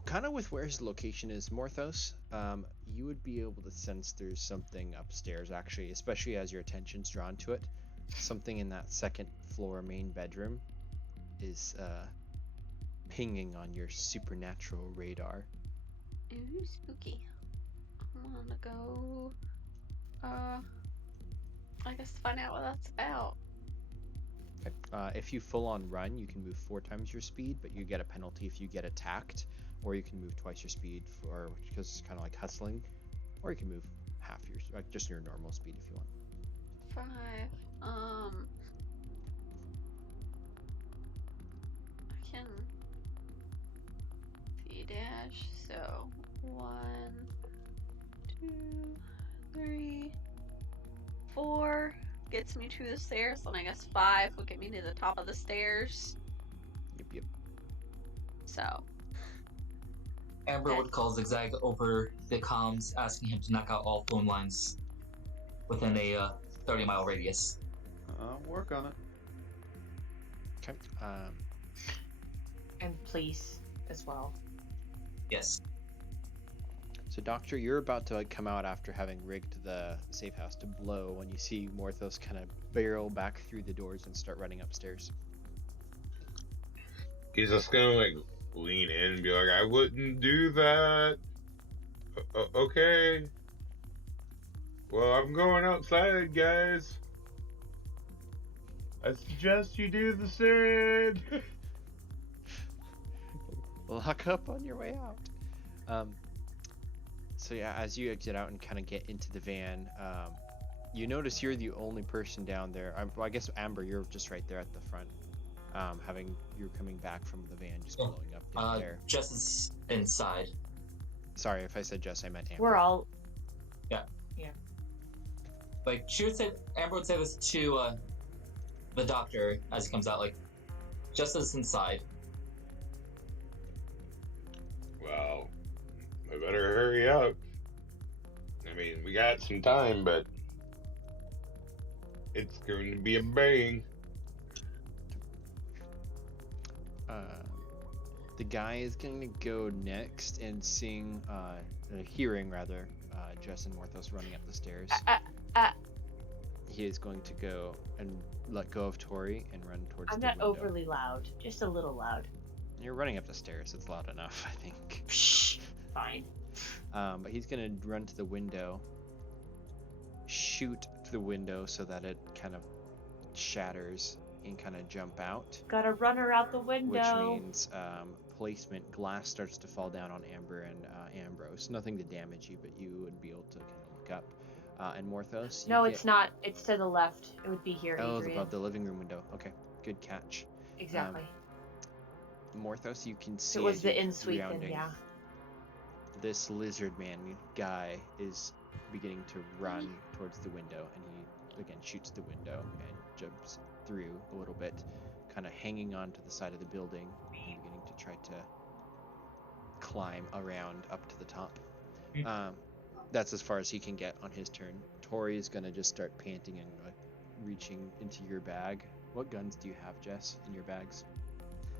Kind of with where his location is, Morthos, you would be able to sense there's something upstairs, actually, especially as your attention's drawn to it. Something in that second floor main bedroom is pinging on your supernatural radar. Ooh, spooky. I'm gonna go, I guess find out what that's about. Okay. If you full on run, you can move 4 times your speed, but you get a penalty if you get attacked, or you can move twice your speed for because it's kind of like hustling, or you can move half your like just your normal speed if you want. 5. I can dash. So 1, 2, 3, 4 gets me to the stairs, and I guess 5 will get me to the top of the stairs. Yep. So Amber Okay. would call Zigzag over the comms, asking him to knock out all phone lines within a 30-mile radius. Work on it. Okay. And police as well. Yes. So, Doctor, you're about to come out after having rigged the safe house to blow when you see Morthos kind of barrel back through the doors and start running upstairs. He's just gonna like lean in and be like, I wouldn't do that. Okay. Well, I'm going outside, guys. I suggest you do the same. lock up on your way out. So yeah, as you exit out and kind of get into the van, you notice you're the only person down there. Well, I guess Amber, you're just right there at the front, you're coming back from the van, just Yeah. blowing up in there. Jess is inside. Sorry if I said Jess, I meant Amber. We're all. Like Amber would say this to the doctor as he comes out. Like, Jess is inside. Well, I better hurry up. I mean, we got some time, but it's going to be a bang. The guy is going to go next and hearing Jess and Morthos running up the stairs. He is going to go and let go of Tori and run towards I'm the not window. overly loud, just a little loud. You're running up the stairs. It's loud enough, I think. Psh, fine. But he's going to run to the window, shoot through the window so that it kind of shatters and kind of jump out. Got a runner out the window. Which means placement, glass starts to fall down on Amber and Ambrose. Nothing to damage you, but you would be able to kind of look up. And Morthos? No, it's not. It's to the left. It would be here, Oh, Adrian. above the living room window. Okay, good catch. Exactly. Morthos, you can see it was as the you're in-suite then, rounding, yeah. This lizard man guy is beginning to run towards the window, and he again shoots the window and jumps through a little bit, kind of hanging on to the side of the building and beginning to try to climb around up to the top. That's as far as he can get on his turn. Tori is gonna just start panting and reaching into your bag. What guns do you have, Jess, in your bags?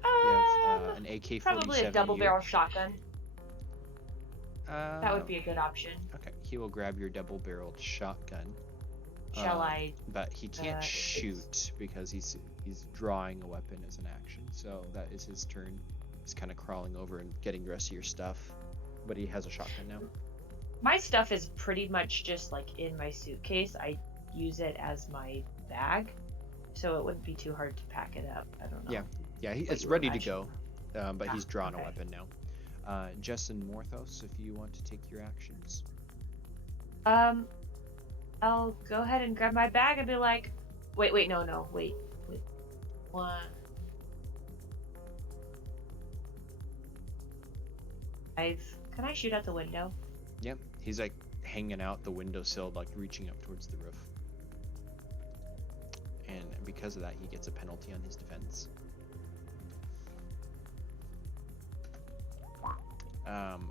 You have an AK-47. Probably a double-barrel shotgun. That That would be a good option. Okay, he will grab your double-barreled shotgun. Shall I? But he can't it's- shoot because he's drawing a weapon as an action. So that is his turn. He's kind of crawling over and getting the rest of your stuff. But he has a shotgun now. My stuff is pretty much just like in my suitcase. I use it as my bag, so it wouldn't be too hard to pack it up. I don't know. Yeah, what it's you ready to imagine. go. But he's drawn a okay. weapon now. Jess and Morthos, if you want to take your actions. I'll go ahead and grab my bag and be like, wait, no, wait. One. Can I shoot out the window? Yep, he's like hanging out the windowsill, like reaching up towards the roof. And because of that, he gets a penalty on his defense.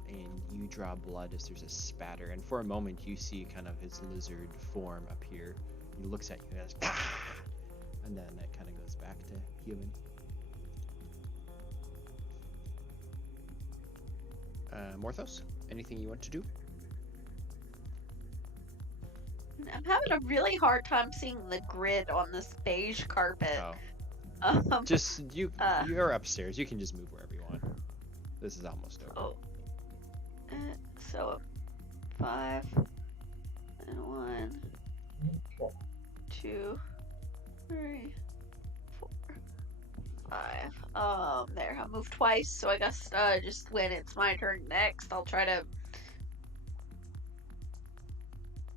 And you draw blood as there's a spatter, and for a moment you see kind of his lizard form appear. He looks at you and goes, "Ah!" And then it kind of goes back to human. Morthos, anything you want to do? I'm having a really hard time seeing the grid on this beige carpet. Oh, just you're upstairs. You can just move wherever you want. This is almost over. Oh. So 5 and 1, 2, 3, 4, 5. There, I moved twice, so I guess just when it's my turn next, I'll try to,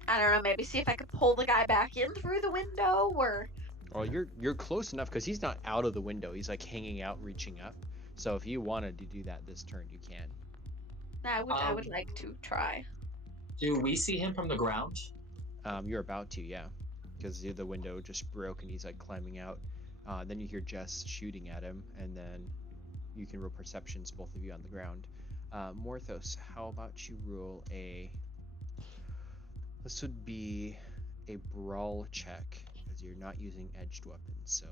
I don't know, maybe see if I could pull the guy back in through the window, or... Well, you're close enough because he's not out of the window. He's like hanging out, reaching up. So if you wanted to do that this turn, you can. I would like to try. Do we see him from the ground? You're about to, yeah, because the window just broke and he's like climbing out. Then you hear Jess shooting at him, and then you can roll perceptions, both of you on the ground. Morthos, how about you roll this would be a brawl check, because you're not using edged weapons, so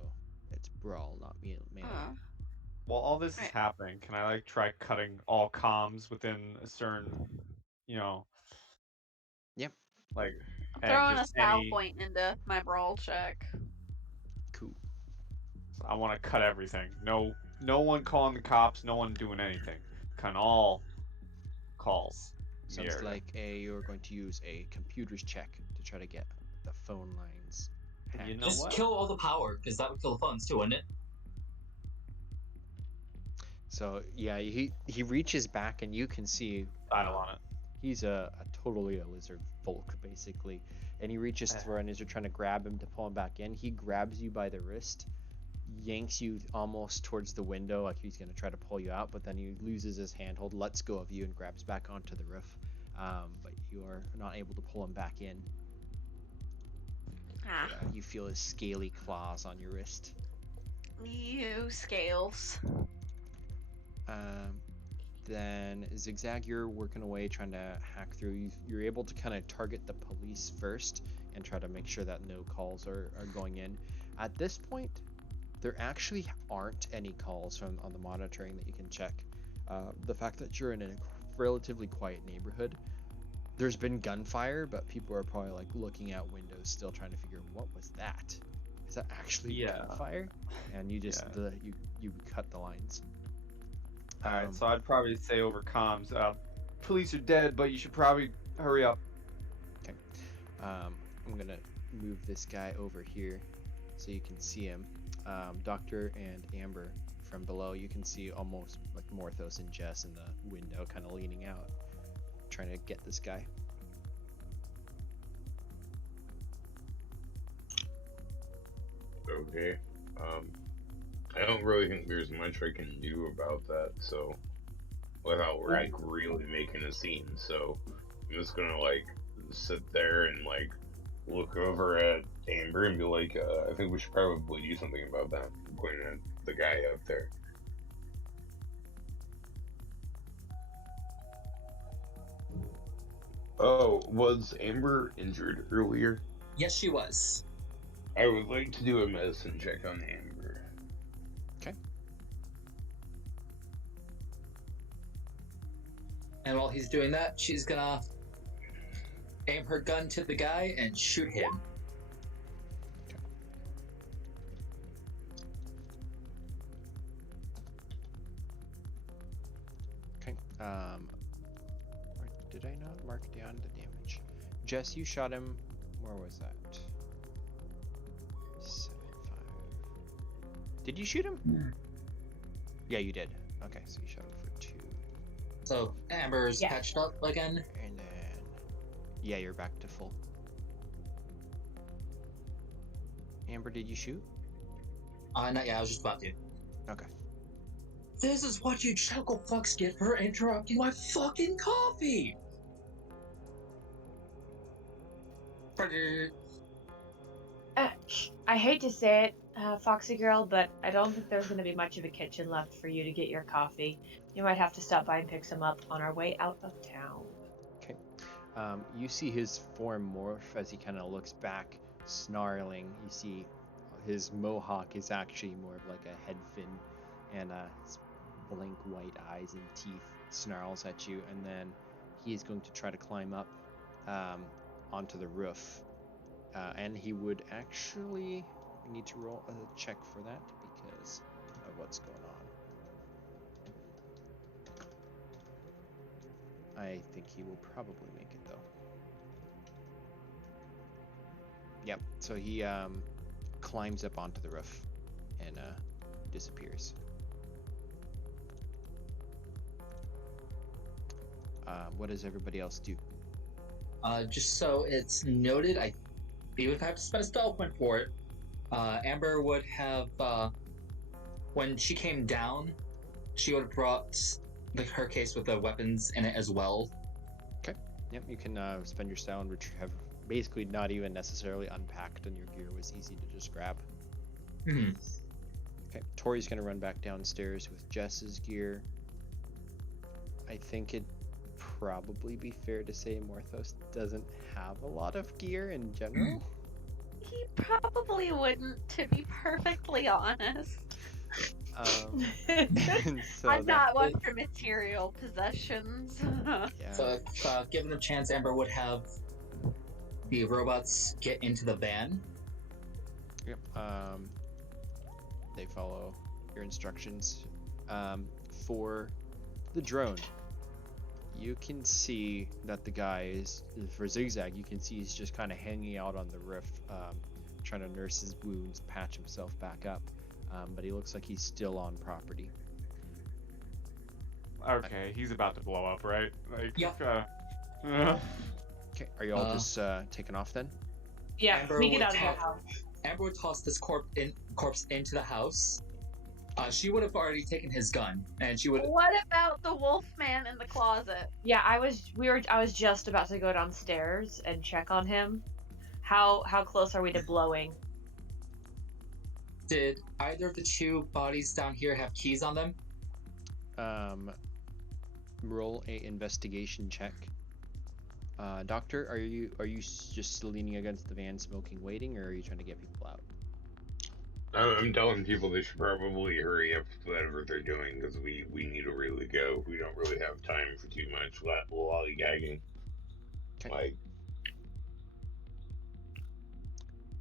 it's brawl, not melee. While all this is Right. happening, can I like try cutting all comms within a certain, Yep. like, I'm and throwing a just style any, point into my brawl check. Cool. I want to cut everything. No one calling the cops. No one doing anything. Cutting all calls. in the Sounds area. like you're going to use a computer's check to try to get the phone lines hacked. You know Just what? kill all the power, because that would kill the phones too, wouldn't it? So yeah, he reaches back and you can see Dial on it. he's a totally a lizard folk basically, and he reaches through and as you're trying to grab him to pull him back in, he grabs you by the wrist, yanks you almost towards the window like he's gonna try to pull you out, but then he loses his handhold, lets go of you, and grabs back onto the roof. But you are not able to pull him back in. Ah, You feel his scaly claws on your wrist. you scales. Then Zigzag, you're working away trying to hack through. You're able to kind of target the police first and try to make sure that no calls are going in. At this point, there actually aren't any calls on the monitoring that you can check. The fact that you're in a relatively quiet neighborhood, there's been gunfire, but people are probably like looking out windows still trying to figure what was that? Is that actually gunfire? And you just you cut the lines. Alright, so I'd probably say over comms, police are dead, but you should probably hurry up. Okay. I'm gonna move this guy over here so you can see him. Doctor and Amber from below, you can see almost like Morthos and Jess in the window kind of leaning out, trying to get this guy. Okay. I don't really think there's much I can do about that, so without like really making a scene. So I'm just gonna like sit there and like look over at Amber and be like, I think we should probably do something about that. Pointing at the guy up there. Oh, was Amber injured earlier? Yes, she was. I would like to do a medicine check on Amber. Okay. And while he's doing that, she's gonna aim her gun to the guy and shoot him. Okay. Did I not mark down the damage? Jess, you shot him. Where was that? 7-5. Did you shoot him? Yeah, you did. Okay, so you shot him for 2. So Amber's patched up again. And then, yeah, you're back to full. Amber, did you shoot? Not yet. I was just about to. Okay. This is what you chuckle fucks get for interrupting my fucking coffee. I hate to say it, Foxy Girl, but I don't think there's going to be much of a kitchen left for you to get your coffee. You might have to stop by and pick some up on our way out of town. Okay. You see his form morph as he kind of looks back, snarling. You see his mohawk is actually more of like a head fin, and his blank white eyes and teeth snarls at you, and then he is going to try to climb up onto the roof. And he would actually need to roll a check for that because of what's going on. I think he will probably make it though. Yep, so he climbs up onto the roof and disappears. What does everybody else do? Just so it's noted, even if I have to spend a spell point for it, Amber would have, when she came down, she would have brought her case with the weapons in it as well. Okay. Yep, you can spend your style and have basically not even necessarily unpacked, and your gear was easy to just grab. Mm-hmm. Okay, Tori's gonna run back downstairs with Jess's gear. I think it'd probably be fair to say Morthos doesn't have a lot of gear in general. He probably wouldn't, to be perfectly honest. And so I'm not one for material possessions. Yeah. So if given the chance, Amber would have the robots get into the van. Yep. They follow your instructions. For the drone, you can see that the guy is, for Zigzag, you can see he's just kind of hanging out on the roof, trying to nurse his wounds, patch himself back up. But he looks like he's still on property. Okay, he's about to blow up, right? Like, Yep. Okay, are you all Uh, just taking off then? Yeah, Amber we get would out of the talk- house. Amber would toss this corpse into the house. She would have already taken his gun, and she would. What about the wolf man in the closet? Yeah, I was just about to go downstairs and check on him. How close are we to blowing? Did either of the two bodies down here have keys on them? Roll a investigation check. Doctor, are you just leaning against the van, smoking, waiting, or are you trying to get people out? I'm telling people they should probably hurry up with whatever they're doing because we need to really go. We don't really have time for too much lollygagging. Okay. Like,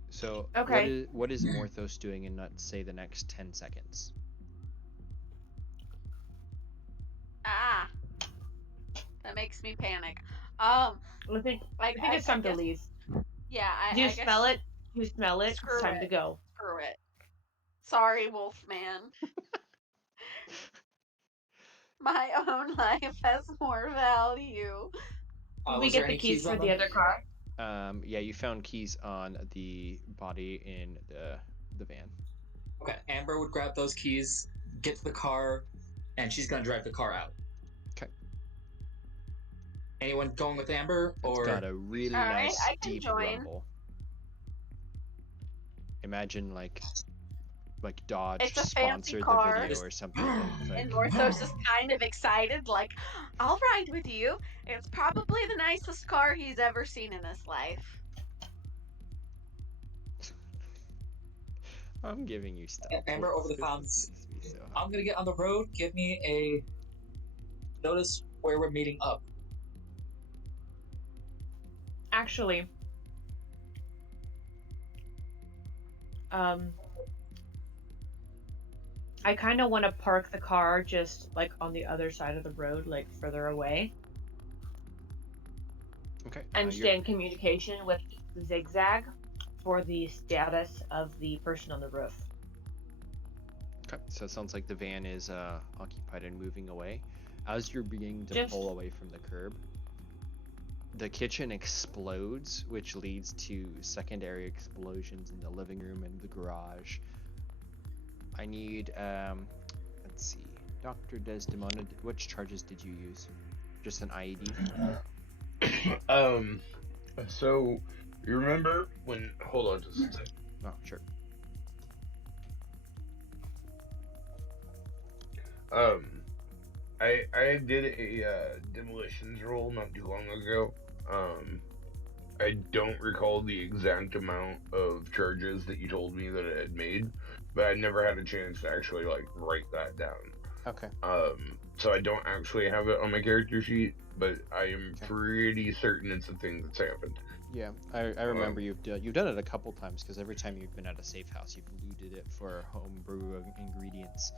So Okay. what is Morthos doing in, let's say, the next 10 seconds? Ah, that makes me panic. I think it's time to guess- leave. Yeah, Do you I guess smell it? You smell it? Screw It's time it. to go. Screw it. Sorry, Wolfman. My own life has more value. Did we Was get there the any keys for on the them? other car? Yeah, you found keys on the body in the van. Okay, Amber would grab those keys, get to the car, and she's gonna drive the car out. Okay. Anyone going with Amber, It's or got a really All right, nice I can deep join. rumble. Imagine like Dodge It's a fancy sponsored the car. video or something. And Morthos is kind of excited, like, I'll ride with you. It's probably the nicest car he's ever seen in his life. I'm giving you stuff. Amber over the This fence. makes me so happy. I'm gonna get on the road. Give me a notice where we're meeting up. Actually, I kind of want to park the car just like on the other side of the road, like further away, Okay. and stay in communication with Zigzag for the status of the person on the roof. Okay, so it sounds like the van is occupied and moving away. As you're beginning to Just- pull away from the curb, the kitchen explodes, which leads to secondary explosions in the living room and the garage. I need, let's see, Dr. Desdemona, which charges did you use? Just an E IED? So you remember when? Hold on just a second. Oh, sure. I did a demolitions roll not too long ago. I don't recall the exact amount of charges that you told me that it had made, but I never had a chance to actually like write that down. Okay. So I don't actually have it on my character sheet, but I am Okay. pretty certain it's a thing that's happened. Yeah, I remember you've done it a couple times because every time you've been at a safe house, you've looted it for homebrew ingredients.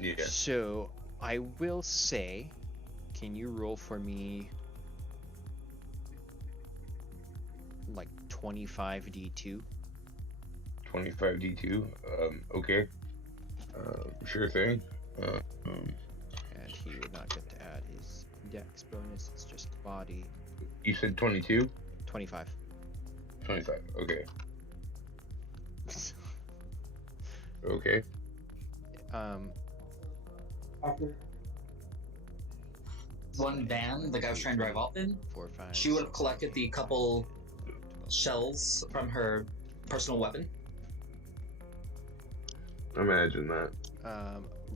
Yeah. So I will say, can you roll for me like 25d2? 25d2. Okay. Sure thing. And he would not get to add his dex bonus. It's just the body. You said 22? 25. 25. Okay. Okay. One van, the guy was trying to drive off in, 4, 5. she would have collected the couple shells from her personal weapon. Imagine that.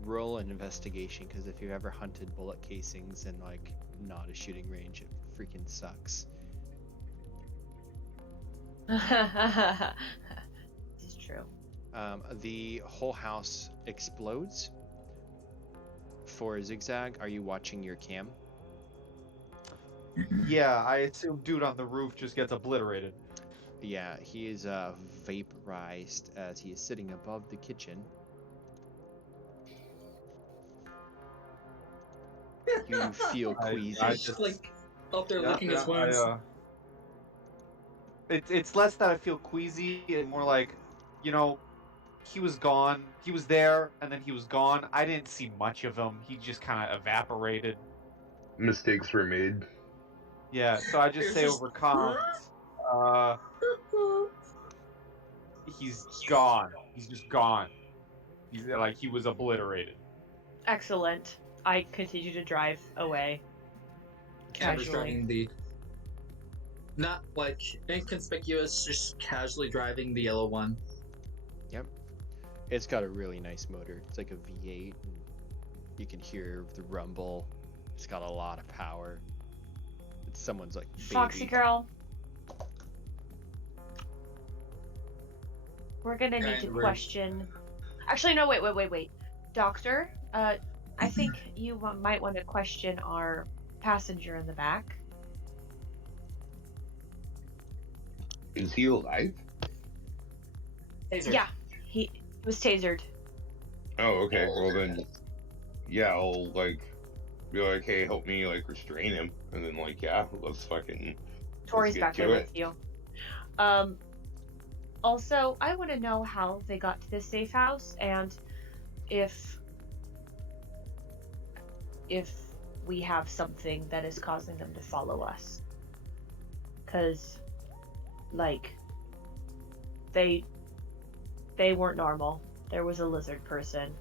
Roll an investigation because if you've ever hunted bullet casings in like not a shooting range, it freaking sucks. This is true. The whole house explodes. For Zigzag, are you watching your cam? Yeah, I assume dude on the roof just gets obliterated. Yeah, he is vaporized as he is sitting above the kitchen. You feel queasy. I He's just- like up there Yeah, licking his yeah, wounds. It's less that I feel queasy and more like, you know, he was gone. He was there, and then he was gone. I didn't see much of him. He just kind of evaporated. Mistakes were made. Yeah, so I just It's say just- over comms, he's gone. He's just gone. He's like, he was obliterated. Excellent. I continue to drive away. Amber's Casually. driving the. Not like inconspicuous, just casually driving the yellow one. Yep. It's got a really nice motor. It's like a V8. And you can hear the rumble. It's got a lot of power. It's someone's like baby. Foxy girl. We're gonna need to And we're- question. Actually, no. Wait. Doctor, I think you might want to question our passenger in the back. Is he alive? Taser. Yeah, he was tasered. Oh, okay. Well then, yeah, I'll like be like, hey, help me like restrain him, and then like, yeah, let's fucking. Tori's get back to there it. with you. Also, I want to know how they got to this safe house and if we have something that is causing them to follow us. Cause, like, they weren't normal. There was a lizard person.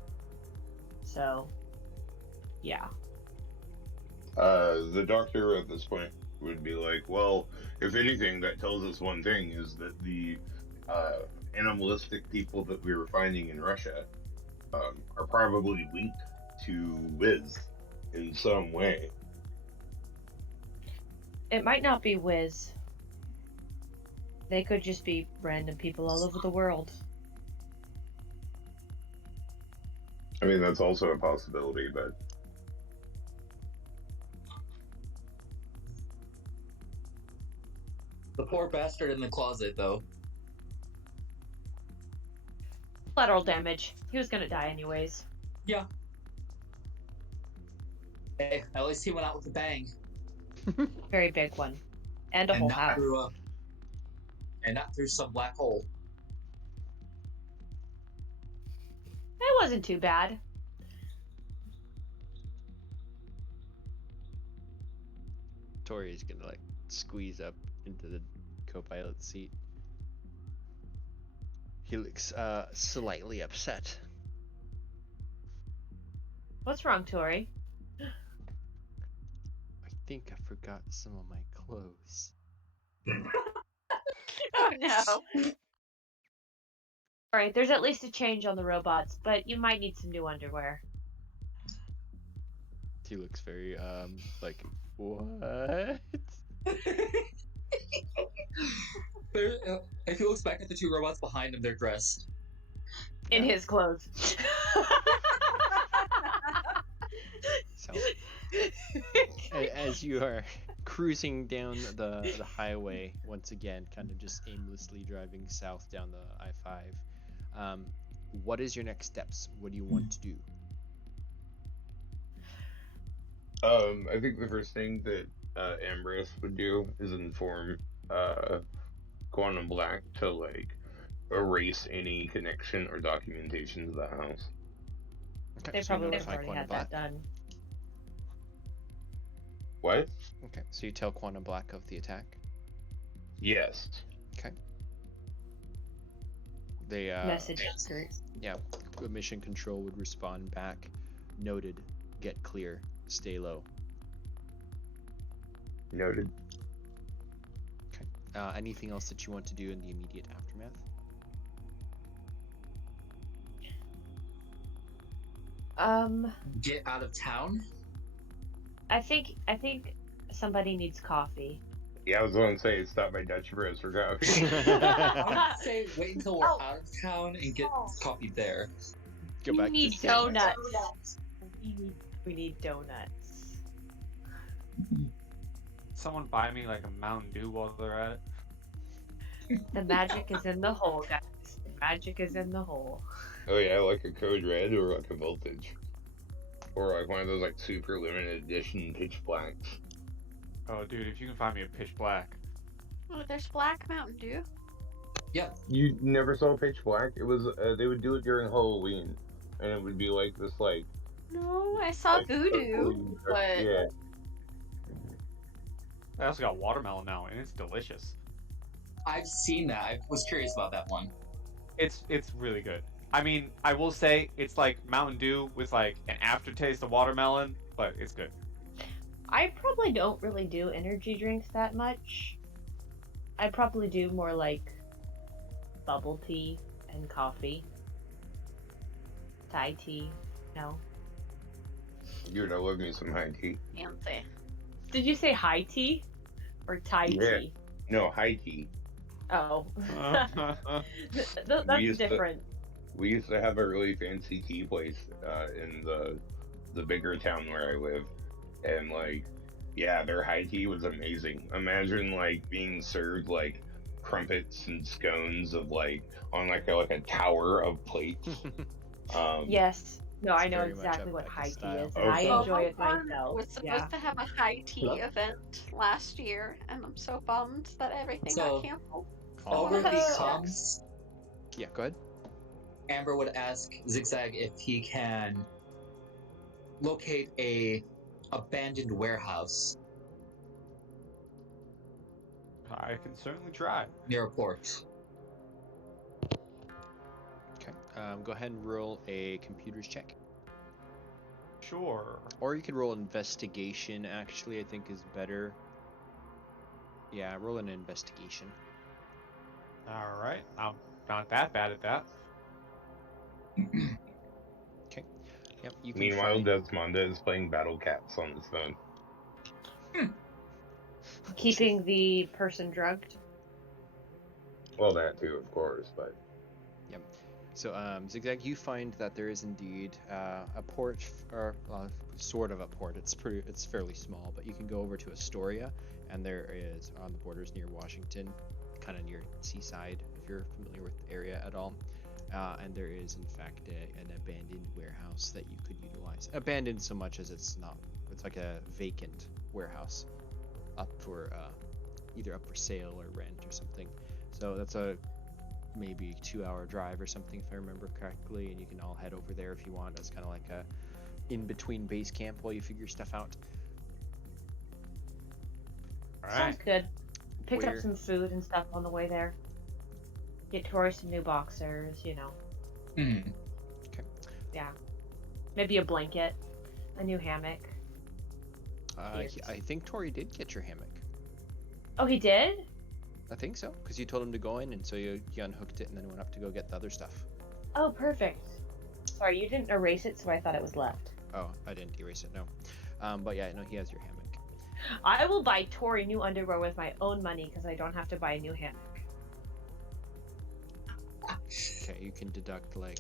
So, yeah. The doctor at this point would be like, well, if anything, that tells us one thing, is that the animalistic people that we were finding in Russia are probably linked to Wiz in some way. It might not be Wiz. They could just be random people all over the world. I mean, that's also a possibility, but The poor bastard in the closet, though. Collateral damage. He was gonna die anyways. Yeah. Hey, at least he went out with a bang. Very big one. And a whole house. And not through some black hole. It wasn't too bad. Tori's gonna like squeeze up into the co-pilot seat. He looks slightly upset. What's wrong, Tori? I think I forgot some of my clothes. Oh no. Alright, there's at least a change on the robots, but you might need some new underwear. He looks very like what? If he looks back at the two robots behind him, they're dressed. In Yeah. his clothes. So as you are cruising down the highway once again, kind of just aimlessly driving south down the I-5, what is your next steps? What do you want to do? I think the first thing that Ambrose would do is inform Quantum Black to like erase any connection or documentation to the house. Okay, They so you probably would have notify already Quantum had Black. that done. What? Okay, so you tell Quantum Black of the attack. Yes. Okay. They Message skirt. yeah, mission control would respond back. Noted. Get clear. Stay low. Noted. Okay. Anything else that you want to do in the immediate aftermath? Get out of town? I think somebody needs coffee. Yeah, I was going to say stop by Dutch Bros for coffee. I would say wait until we're Oh. out of town and get coffee there. Go we back need to Stanley. donuts. We need donuts. Someone buy me like a Mountain Dew while they're at it. The magic is in the hole, guys. The magic is in the hole. Oh yeah, like a Code Red or like a Voltage. Or like one of those like super limited edition pitch blacks. Oh, dude, if you can find me a pitch black. Oh, there's black Mountain Dew. Yeah. You never saw Pitch Black? It was they would do it during Halloween, and it would be like this No, I saw like Voodoo, but yeah. I also got watermelon now, and it's delicious. I've seen that. I was curious about that one. It's really good. I mean, I will say it's like Mountain Dew with like an aftertaste of watermelon, but it's good. I probably don't really do energy drinks that much. I probably do more like bubble tea and coffee. Thai tea. No. Dude, I love me some high tea. fancy. Did you say high tea? Or Thai Yeah. tea? No, high tea. Oh. We That's used to- different. We used to have a really fancy tea place in the bigger town where I live, and like, yeah, their high tea was amazing. Imagine like being served like crumpets and scones of like on like a tower of plates. Yes. No, I It's know very much exactly a what Becca high tea style. is, and I Okay. enjoy it Pokemon myself. was supposed Yeah. to have a high tea Hello? event last year, and I'm so bummed that everything So- got canceled. Over the Oh. comms, Yeah, go ahead. Amber would ask Zigzag if he can locate a abandoned warehouse I can certainly try. near a port. Okay. Go ahead and roll a computers check. Sure. Or you could roll investigation, actually, I think is better. Yeah, roll an investigation. All right. I'm not that bad at that. Yep, you can Meanwhile, find... Desmond is playing Battle Cats on his phone. Keeping the person drugged. Well, that too, of course, but So, Zigzag, you find that there is indeed a port, or sort of a port. It's fairly small, but you can go over to Astoria, and there is on the borders near Washington, kind of near seaside, if you're familiar with the area at all. And there is, in fact, an abandoned warehouse that you could utilize. Abandoned so much as it's not. It's like a vacant warehouse, up for either up for sale or rent or something. So that's a maybe 2-hour drive or something, if I remember correctly, and you can all head over there if you want. It's kind of like a in-between base camp while you figure stuff out. All Sounds right. good. Pick Where- up some food and stuff on the way there. Get Tori some new boxers, you know. Hmm. Yeah. Maybe a blanket, a new hammock. I think Tori did get your hammock. Oh, he did? I think so, because you told him to go in, and so you unhooked it and then went up to go get the other stuff. Oh, perfect. Sorry, you didn't erase it, so I thought it was left. Oh, I didn't erase it, no. But yeah, no, he has your hammock. I will buy Tori new underwear with my own money because I don't have to buy a new hammock. Okay, you can deduct like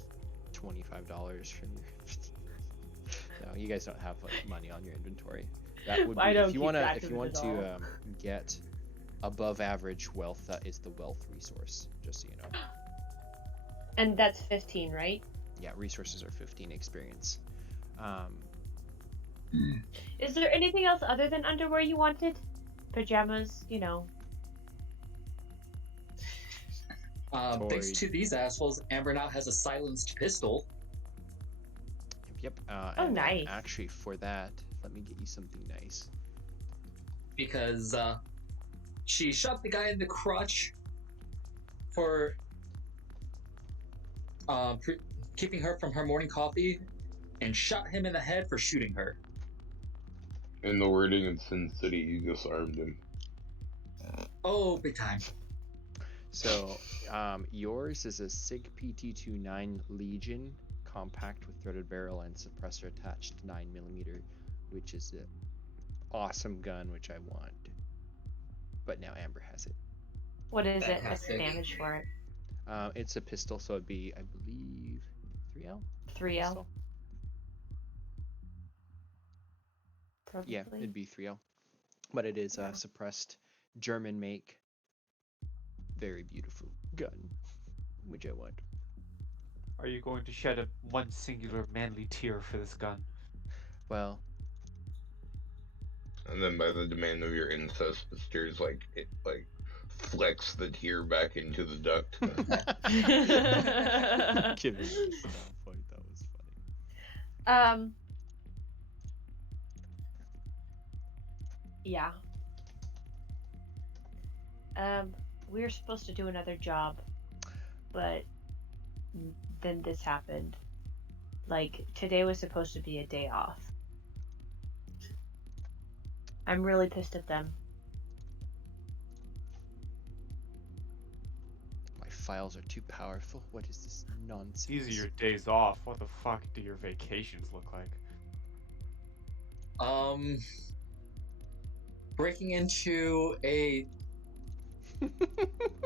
$25 from your. No, you guys don't have like money on your inventory. That would be I don't if you keep want track if of you it want at to all. get above average wealth. That is the wealth resource. Just so you know. And that's 15, right? Yeah, resources are 15 experience. Is there anything else other than underwear you wanted? Pajamas, you know. Thanks Toy. to these assholes, Amber now has a silenced pistol. Yep. Oh, And then nice. actually, for that, let me get you something nice. Because she shot the guy in the crotch for keeping her from her morning coffee, and shot him in the head for shooting her. in the wording of Sin City, you disarmed him. Oh, big time. So, yours is a SIG PT-29 Legion, compact with threaded barrel and suppressor attached 9mm, which is an awesome gun, which I want. But now Amber has it. What is it? What's the Fantastic. damage for it? It's a pistol, so it'd be, I believe, 3L? 3L? Pistol? Probably. Yeah, it'd be 3L. But it is a suppressed German make. Very beautiful gun, which I want. Are you going to shed one singular manly tear for this gun? Well, And then by the demand of your ancestors, like flex the tear back into the duct. Giving it a style point, that was funny. Yeah. We were supposed to do another job, but then this happened. Like, today was supposed to be a day off. I'm really pissed at them. My files are too powerful. What is this nonsense? These are your days off. What the fuck do your vacations look like? Breaking into a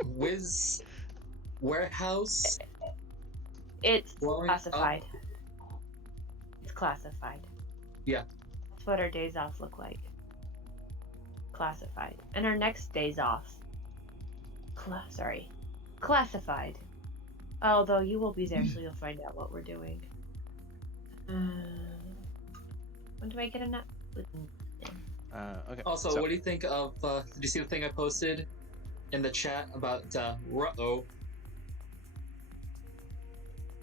whiz warehouse. It's Blowing classified. It's classified. Yeah. That's what our days off look like. Classified. And our next days off. Classified. Although you will be there, so you'll find out what we're doing. When do I get a nut? Okay. Also, so- what do you think of? Did you see the thing I posted in the chat about Ruh-oh?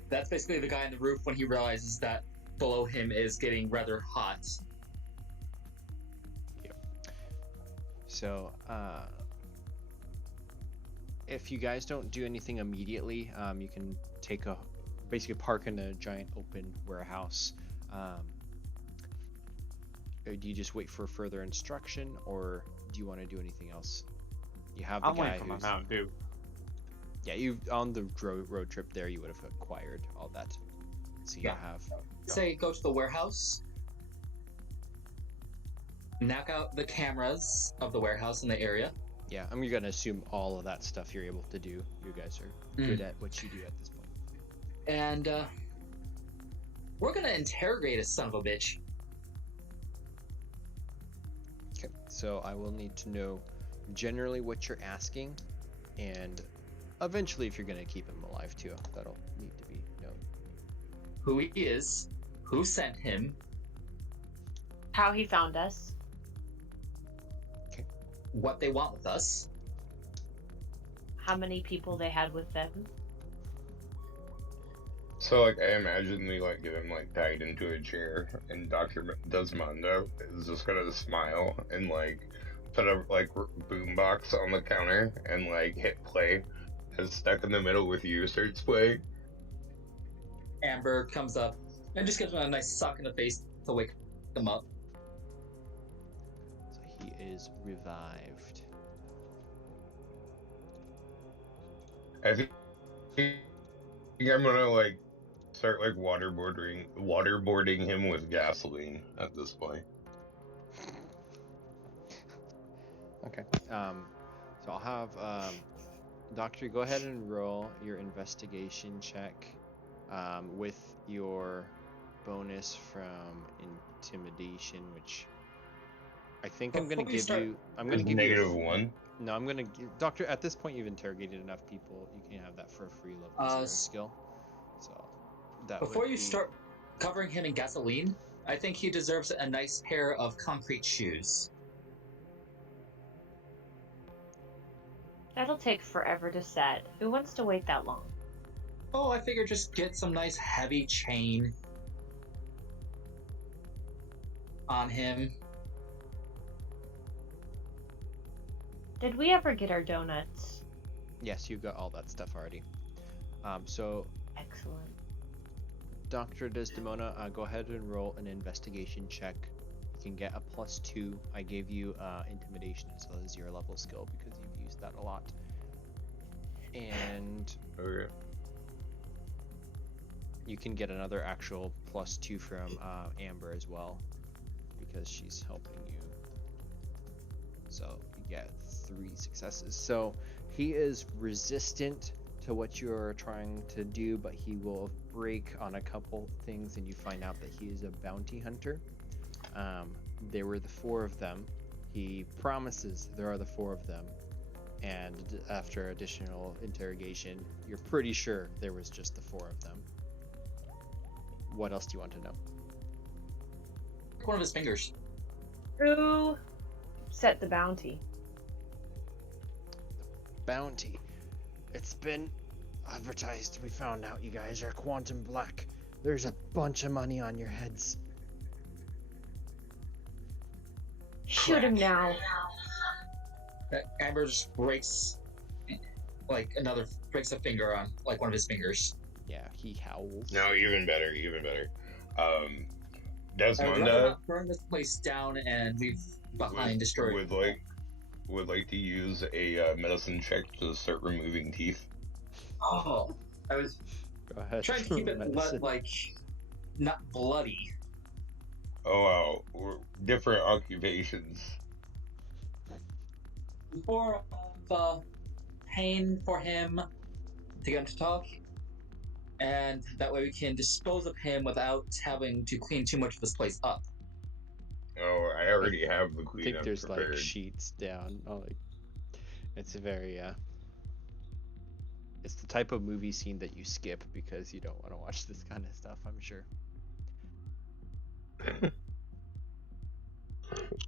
That's basically the guy on the roof when he realizes that below him is getting rather hot. So, if you guys don't do anything immediately, you can basically park in a giant open warehouse. Do you just wait for further instruction, or do you want to do anything else? You have the I'm guy waiting for my who's... Mountain Dew. Yeah, you on the road trip there, you would have acquired all that. So you Yeah. have... Say, go to the warehouse, knock out the cameras of the warehouse in the area. Yeah, I'm gonna assume all of that stuff you're able to do. You guys are good at what you do at this point. And we're gonna interrogate a son of a bitch. Okay, so I will need to know generally what you're asking, and eventually if you're gonna keep him alive too, that'll need to be known. Who he is, who sent him, How he found us. what they want with us. How many people they had with them. So, like, I imagine we, like, get him, like, tied into a chair, and Dr. Desdemona is just gonna smile and, like, put a, like, boombox on the counter and, like, hit play as Stuck in the Middle with You starts playing. Amber comes up and just gives him a nice sock in the face to wake him up. So he is revived. I think I'm gonna, like, start, like, waterboarding him with gasoline at this point. Okay. So I'll have Doctor, go ahead and roll your investigation check with your bonus from intimidation, which I think I'm gonna Before you give start- you. I'm gonna It's give you. -1. No, I'm gonna give Doctor. At this point, you've interrogated enough people. You can have that for a free level 0 skill. So that Before would you be... start covering him in gasoline, I think he deserves a nice pair of concrete shoes. That'll take forever to set. Who wants to wait that long? Oh, I figure just get some nice heavy chain on him. Did we ever get our donuts? Yes, you got all that stuff already. So Excellent. Dr. Desdemona, go ahead and roll an investigation check. You can get a +2. I gave you intimidation as well as 0 level skill because you've used that a lot. And Okay. you can get another actual +2 from Amber as well because she's helping you. So you get 3 successes. So he is resistant to what you're trying to do, but he will break on a couple things, and you find out that he is a bounty hunter. There were the 4 of them. He promises there are the 4 of them, and after additional interrogation, you're pretty sure there was just the 4 of them. What else do you want to know? One of his fingers. Who set the bounty? bounty. It's been advertised. We found out you guys are Quantum Black. There's a bunch of money on your heads. Shoot him now. Ambrose breaks, breaks a finger on, like, one of his fingers. Yeah, he howls. No, even better, even better. I'd rather Desmond not burn this place down and leave behind destroyed. would like to use a medicine check to start removing teeth. Oh, I was Go ahead. trying to keep it Medicine. not bloody. Oh wow, we're different occupations. More of pain for him to get him to talk, and that way we can dispose of him without having to clean too much of this place up. Oh, I already have the I cleanup think there's prepared. like sheets down. Oh, like it's a very it's the type of movie scene that you skip because you don't want to watch this kind of stuff, I'm sure.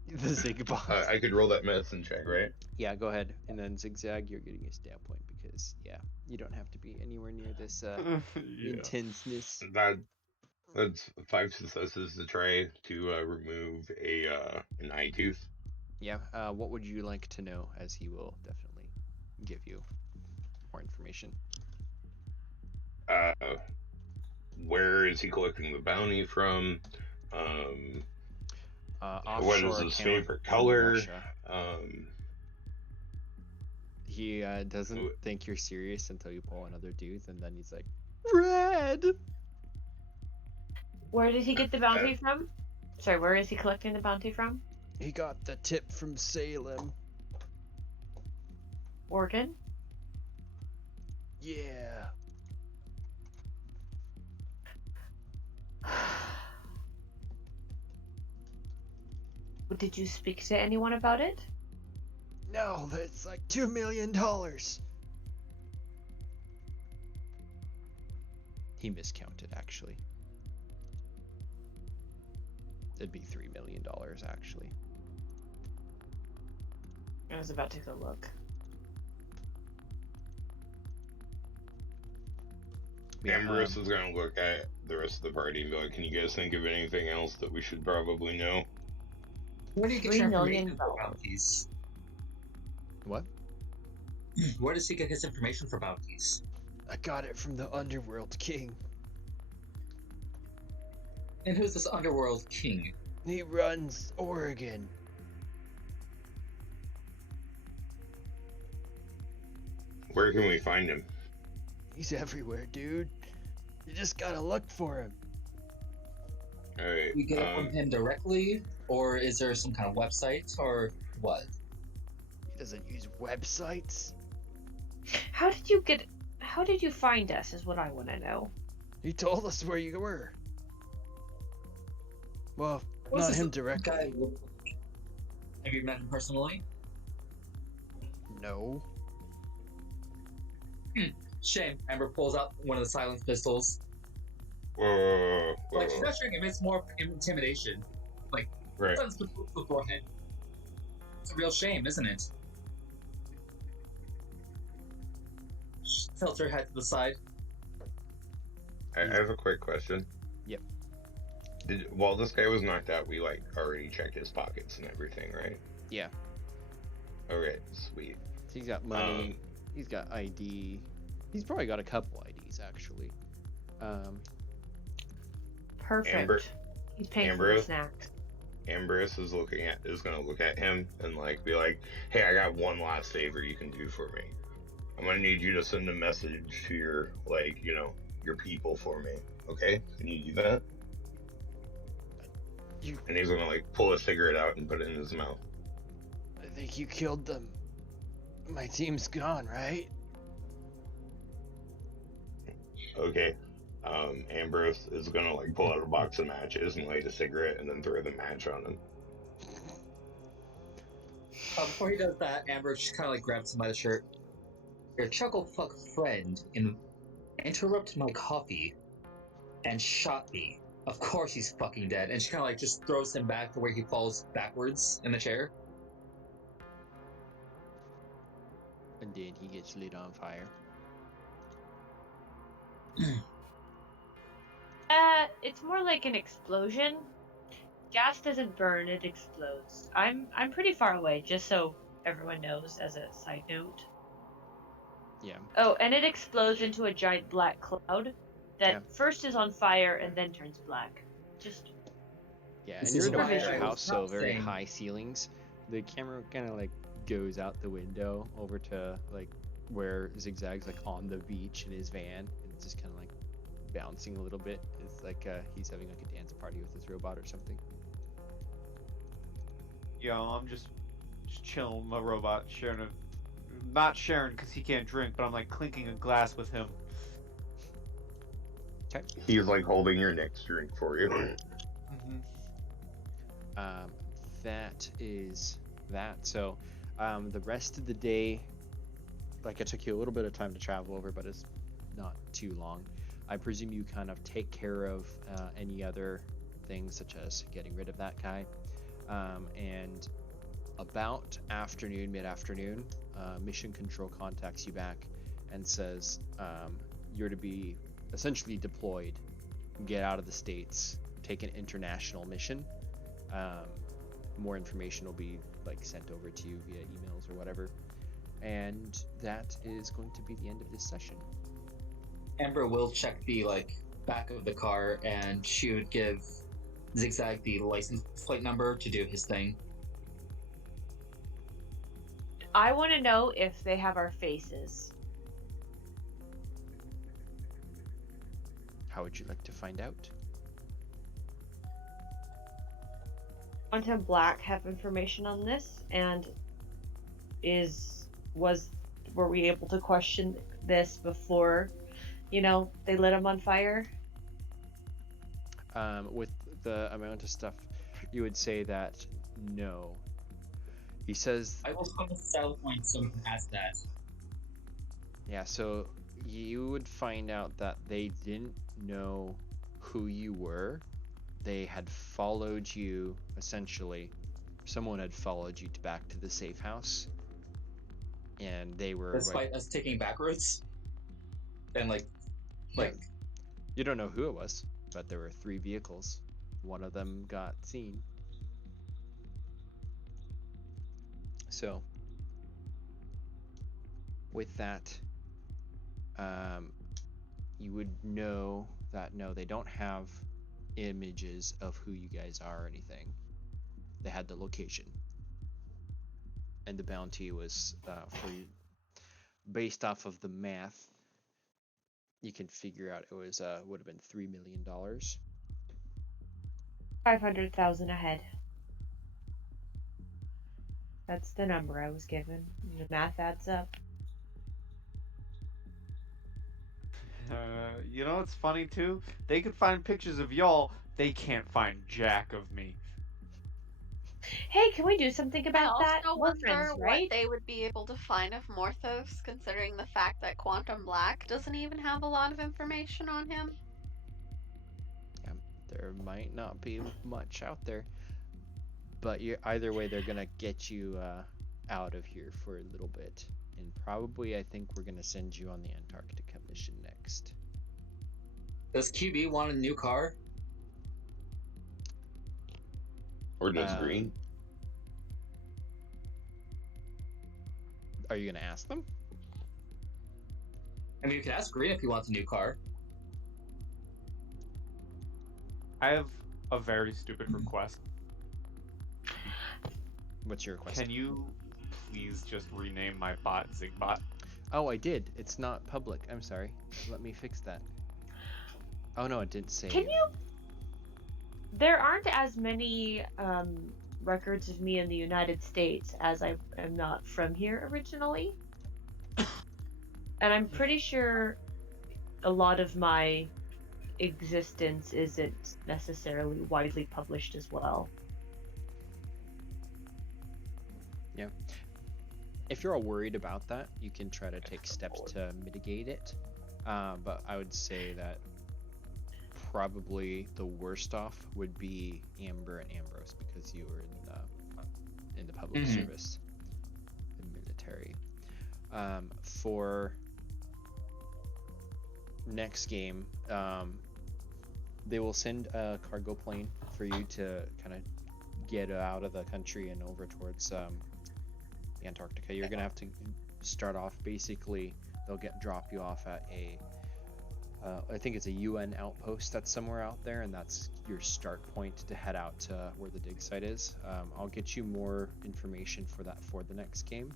The Zig box. I could roll that medicine check, right? Yeah, go ahead. And then Zigzag, you're getting a stat point because you don't have to be anywhere near this Yeah. intenseness. That's 5 successes to try to remove an eye tooth. Yeah, what would you like to know, as he will definitely give you more information. Where is he collecting the bounty from? What is Offshore his account favorite in color? Russia. He doesn't think you're serious until you pull another tooth, and then he's like, red! Where did he get the bounty from? Sorry, where is he collecting the bounty from? He got the tip from Salem. Oregon? Yeah. Did you speak to anyone about it? No, it's like $2 million. He miscounted, actually. It'd be $3 million, actually. I was about to go look. Yeah, Ambrose is going to look at the rest of the party and be like, can you guys think of anything else that we should probably know? Where do you get $3 your million information for bounties? What? Where does he get his information for bounties? I got it from the Underworld King. And who's this underworld king? He runs Oregon. Where can we find him? He's everywhere, dude. You just gotta look for him. Alright, You get it from him directly, or is there some kind of website, or what? He doesn't use websites. How did you find us is what I want to know. He told us where you were. Well, What's not this him directly. guy look like? Have you met him personally? No. Shame. Amber pulls out one of the silence pistols. whoa. Like, she's not shooting him, it's more intimidation. Right. Silence pistol to the forehead. It's a real shame, isn't it? She tilts her head to the side. I have a quick question. Yep. While this guy was knocked out, we already checked his pockets and everything, right? Yeah. Okay, sweet. So he's got money. He's got ID. He's probably got a couple IDs, actually. Perfect. He's paying for the Ambrose? snacks. Ambrose is gonna look at him and be like, hey, I got one last favor you can do for me. I'm gonna need you to send a message to your your people for me. Okay? Can you do that? And he's gonna pull a cigarette out and put it in his mouth. I think you killed them. My team's gone, right? Okay. Ambrose is gonna pull out a box of matches and light a cigarette and then throw the match on him. Before he does that, Amber just kind of grabs him by the shirt. Your chuckle fuck friend interrupted my coffee and shot me. Of course he's fucking dead. And she kind of just throws him back to where he falls backwards in the chair. And then he gets lit on fire. It's more like an explosion. Gas doesn't burn, it explodes. I'm pretty far away, just so everyone knows as a side note. Yeah. Oh, and it explodes into a giant black cloud that Yeah. first is on fire and then turns black. Just Yeah, This and you're is in a why weird I was house, so not very saying- high ceilings. The camera kind of like goes out the window over to like where Zigzag's like on the beach in his van, and it's just kind of like bouncing a little bit. It's like he's having like a dance party with his robot or something. Yo, I'm just chilling with my robot, not sharing because he can't drink, but I'm like clinking a glass with him. He's like holding your next drink for you. Mm-hmm. That is that. So, the rest of the day, like it took you a little bit of time to travel over, but it's not too long. I presume you kind of take care of any other things, such as getting rid of that guy. And about mid-afternoon, Mission Control contacts you back and says you're to be essentially deployed, get out of the States, take an international mission. More information will be like sent over to you via emails or whatever. And that is going to be the end of this session. Amber will check the back of the car, and she would give Zigzag the license plate number to do his thing. I want to know if they have our faces. How would you like to find out? Quantum Black have information on this, and were we able to question this before, they lit him on fire? With the amount of stuff, you would say that no. He says, I will have a style point so we can ask that. yeah, so you would find out that they didn't know who you were. They had followed you, essentially. Someone had followed you back to the safe house. And they were... Despite us taking back roads? And You don't know who it was, but there were 3 vehicles. One of them got seen. So, with that, you would know that no, they don't have images of who you guys are or anything. They had the location. And the bounty was for you, based off of the math, you can figure out it was would have been $3 million. 500,000 ahead. That's the number I was given. The math adds up. It's funny too? They could find pictures of y'all, they can't find jack of me. Hey, can we do something I about also that? We're wonder friends, right? what they would be able to find of Morthos, considering the fact that Quantum Black doesn't even have a lot of information on him. Yeah, there might not be much out there, but either way, they're gonna get you out of here for a little bit, and probably I think we're gonna send you on the Antarctica mission next. Does QB want a new car? Or does Green? Are you gonna ask them? I mean, you can ask Green if he wants a new car. I have a very stupid request. What's your request? Can you please just rename my bot Zigbot? Oh, I did. It's not public. I'm sorry. Let me fix that. Oh no, it didn't save. Can you? There aren't as many records of me in the United States, as I am not from here originally. And I'm pretty sure a lot of my existence isn't necessarily widely published as well. Yeah. If you're all worried about that, you can try to take steps to mitigate it. But I would say that probably the worst off would be Amber and Ambrose, because you were in the public service, the military. For next game, they will send a cargo plane for you to kind of get out of the country and over towards Antarctica. You're gonna have to start off basically. They'll drop you off at a I think it's a UN outpost that's somewhere out there, and that's your start point to head out to where the dig site is. I'll get you more information for that for the next game.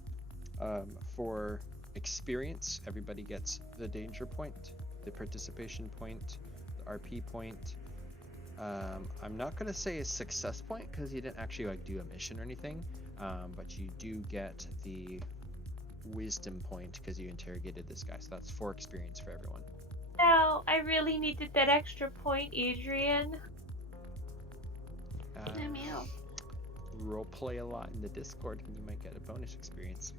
For experience, everybody gets the danger point, the participation point, the RP point. I'm not gonna say a success point because you didn't actually like do a mission or anything, but you do get the wisdom point because you interrogated this guy. So that's 4 experience for everyone. No, I really needed that extra point, Adrian. Meow. Roleplay a lot in the Discord and you might get a bonus experience.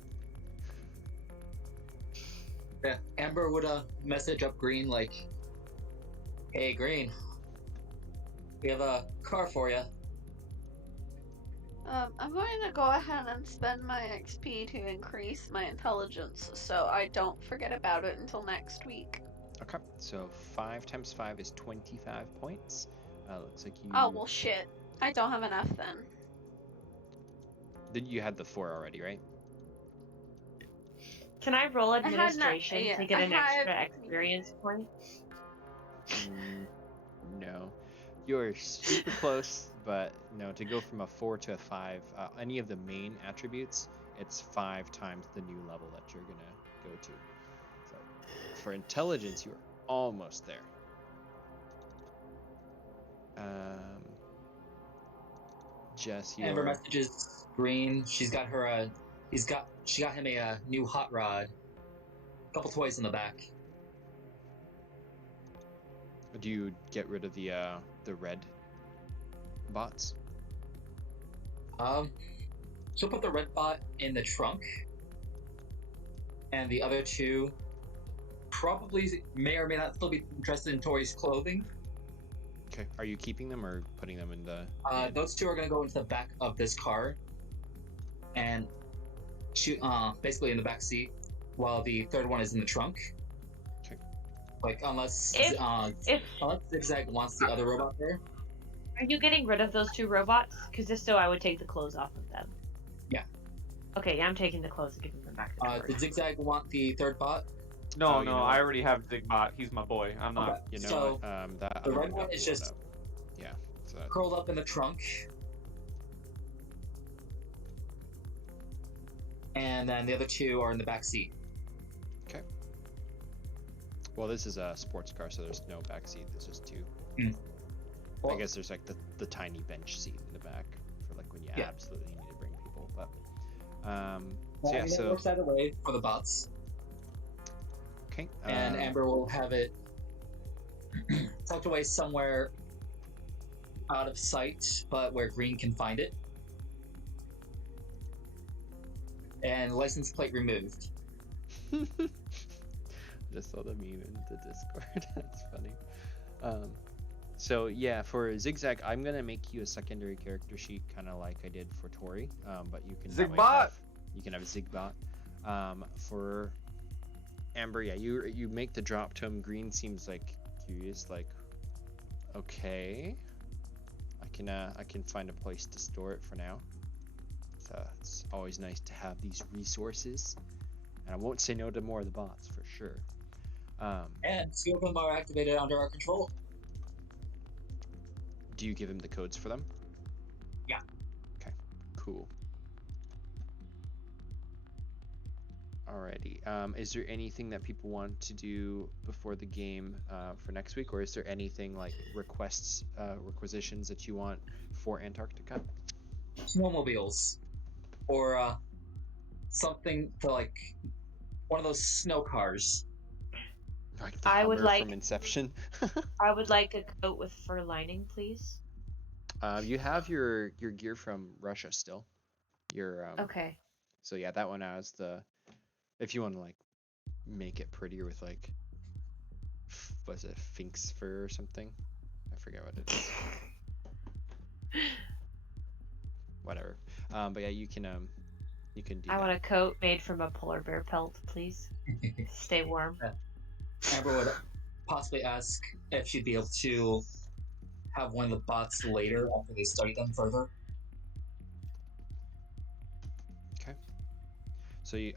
Yeah, Amber would message up Green like, "Hey Green, we have a car for you." I'm going to go ahead and spend my XP to increase my intelligence so I don't forget about it until next week. Okay, so 5 times 5 is 25 points. Looks like you. Oh, well, shit. I don't have enough then. You had the 4 already, right? Can I roll had not- administration yeah, to get I an had- extra experience point? No. You're super close, but no, to go from a 4 to a 5, any of the main attributes, it's 5 times the new level that you're gonna go to. So for intelligence, you're almost there. Jess, Amber messages Green. She's got her. She got him a new hot rod. A couple toys in the back. Do you get rid of the red bots? She'll put the red bot in the trunk, and the other 2 probably may or may not still be dressed in Tori's clothing. Okay. Are you keeping them or putting them in the? Those 2 are gonna go into the back of this car, and shoot. Basically in the back seat, while the third one is in the trunk. Okay. Like unless If Zigzag wants the other robot there. Are you getting rid of those 2 robots? Because if so, I would take the clothes off of them. Yeah. Okay, yeah, I'm taking the clothes and giving them back to Tori. Did Zigzag want the third bot? No, Oh, you know I what? already have Zigbot. He's my boy. I'm not. Okay. You know So, what? That the I'm red gonna one is blow it just- up. Yeah. So that, Curled up in the trunk. And then the other 2 are in the back seat. well, this is a sports car, so there's no back seat. There's just 2. Well, I guess there's like the tiny bench seat in the back for like when you Yeah. absolutely need to bring people. But well, so yeah, I mean, so it works either way for the bots. okay. And Amber will have it tucked away somewhere out of sight, but where Green can find it. And license plate removed. Just saw the meme in the Discord. That's funny. So yeah, for Zigzag, I'm gonna make you a secondary character sheet, kind of like I did for Tori. But you can that way Zigbot! you can have Zigbot. For Amber, yeah, you make the drop to him. Green seems like curious, like, okay, I can find a place to store it for now. So it's always nice to have these resources, and I won't say no to more of the bots for sure. And 2 of them are activated under our control. Do you give him the codes for them? Yeah. Okay, cool. Alrighty. Is there anything that people want to do before the game for next week, or is there anything like requisitions that you want for Antarctica? Snowmobiles. Or something to like one of those snow cars. Like the I would Hummer like- from Inception. I would like a coat with fur lining, please. You have your gear from Russia still. Your Okay. So yeah, that one has the. If you want to like make it prettier with like, was it Finks fur or something? I forget what it is. Whatever. But yeah, you can You can do I that. want a coat made from a polar bear pelt, please. Stay warm. Amber would possibly ask if she'd be able to have one of the bots later after they study them further. Okay. So you,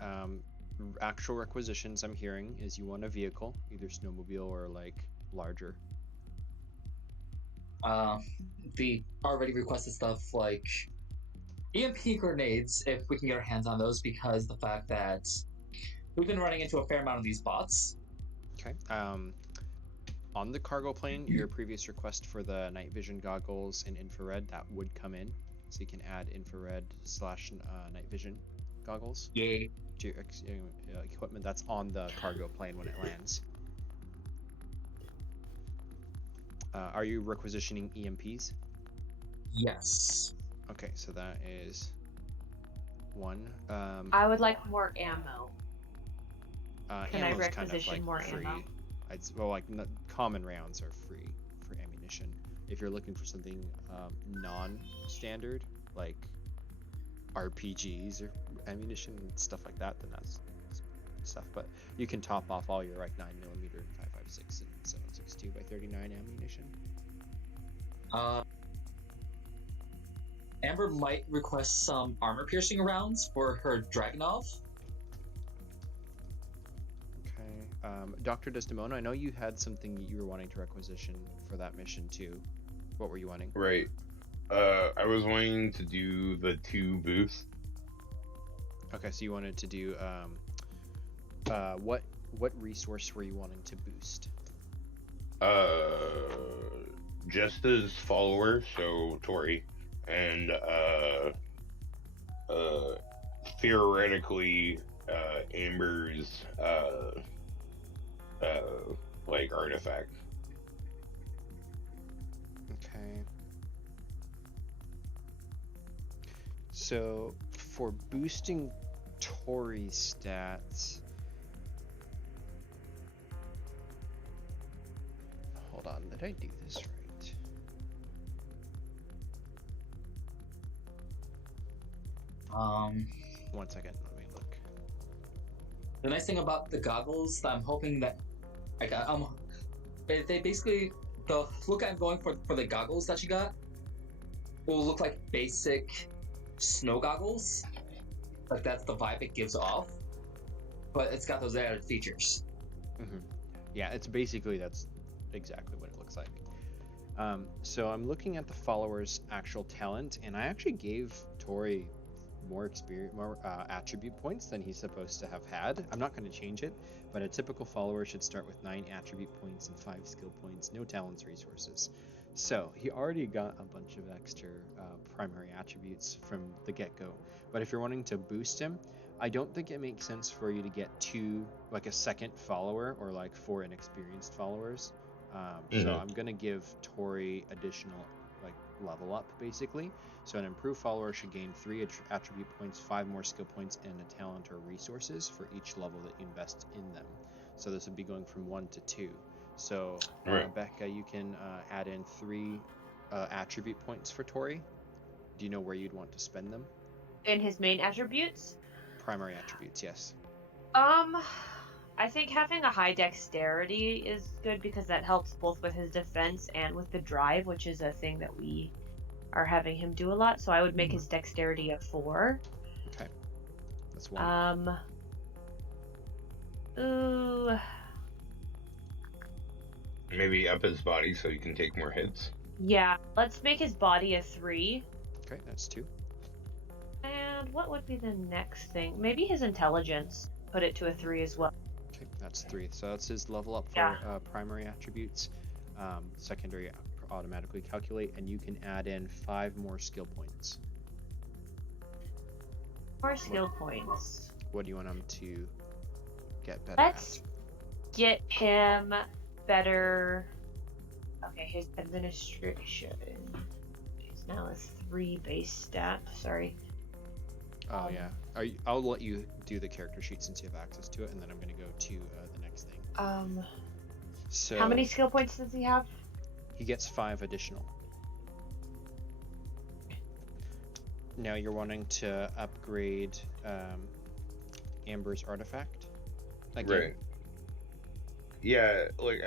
actual requisitions I'm hearing is you want a vehicle, either snowmobile or like larger. The already requested stuff like EMP grenades, if we can get our hands on those, because the fact that we've been running into a fair amount of these bots. Okay. On the cargo plane, your previous request for the night vision goggles and infrared, that would come in. So you can add infrared / night vision goggles Yay. to your equipment that's on the cargo plane when it lands. Are you requisitioning EMPs? Yes. Okay, so that is one. I would like more ammo. Can I Ammo's kind of requisition like more free. ammo? Common rounds are free for ammunition. If you're looking for something non-standard, like RPGs or ammunition and stuff like that, then that's stuff. But you can top off all your like 9mm, 5.56, and 7.62 by 39 ammunition. Amber might request some armor-piercing rounds for her Dragunov. Okay. Dr. Desdemona, I know you had something you were wanting to requisition for that mission too. What were you wanting? Right. I was wanting to do the 2 boosts. Okay, so you wanted to do what resource were you wanting to boost? Jesta's follower, so Tori, and theoretically Amber's like artifact. Okay. So for boosting Tori's stats, hold on, did I do this right? 1 second, let me look. The nice thing about the goggles that I'm hoping that they basically, the look I'm going for the goggles that you got will look like basic snow goggles. Like that's the vibe it gives off. But it's got those added features. Mm-hmm. Yeah, it's basically, that's exactly what it looks like. So I'm looking at the followers' actual talent, and I actually gave Tori more attribute points than he's supposed to have had. I'm not going to change it, but a typical follower should start with 9 attribute points and 5 skill points, no talents, resources. So he already got a bunch of extra primary attributes from the get-go. But if you're wanting to boost him, I don't think it makes sense for you to get 2, like a second follower, or like 4 inexperienced followers. So I'm gonna give Tori additional like level up basically. So an improved follower should gain 3 attribute points, 5 more skill points, and a talent or resources for each level that you invest in them. So this would be going from 1 to 2. So Right. Becca, you can add in 3 attribute points for Tori. Do you know where you'd want to spend them? In his main attributes? Primary attributes, yes. I think having a high dexterity is good because that helps both with his defense and with the drive, which is a thing that we are having him do a lot. So I would make his dexterity a 4. Okay, that's 1. Ooh. Maybe up his body so he can take more hits. Yeah, let's make his body a 3. Okay, that's 2. And what would be the next thing? Maybe his intelligence. Put it to a 3 as well. Okay, that's 3. So that's his level up for Yeah. primary attributes. Secondary automatically calculate, and you can add in 5 more skill points. More skill points. What do you want him to get better Let's get him better. Okay, his administration is now a 3 base stat. Sorry. Oh yeah. I'll let you do the character sheet since you have access to it, and then I'm going to go to the next thing. So How many skill points does he have? He gets 5 additional. Now you're wanting to upgrade Amber's artifact again. Right. Yeah, like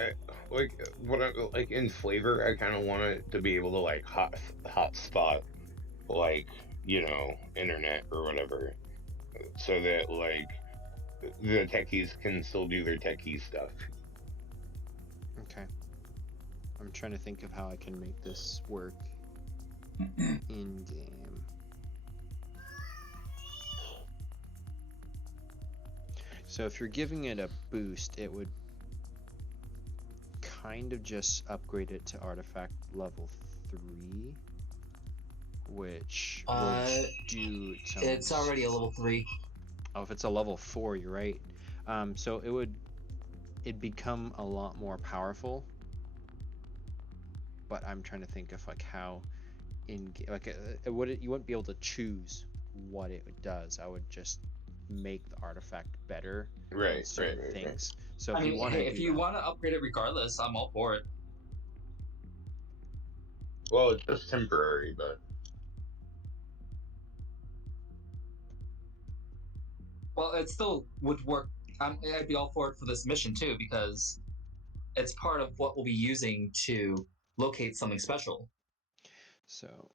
in flavor, I kind of want it to be able to like hot spot, like internet or whatever, so that like the techies can still do their techie stuff. Okay. I'm trying to think of how I can make this work in game. So if you're giving it a boost, it would kind of just upgrade it to artifact level 3, which would do some... It's already a level 3. Oh, if it's a level 4, you're right. So it'd become a lot more powerful. But I'm trying to think of like how you wouldn't be able to choose what it does. I would just make the artifact better in certain things. So if you want to upgrade it regardless, I'm all for it. Well, it's just temporary, but well, it still would work. I'd be all for it for this mission too, because it's part of what we'll be using to locate something special. So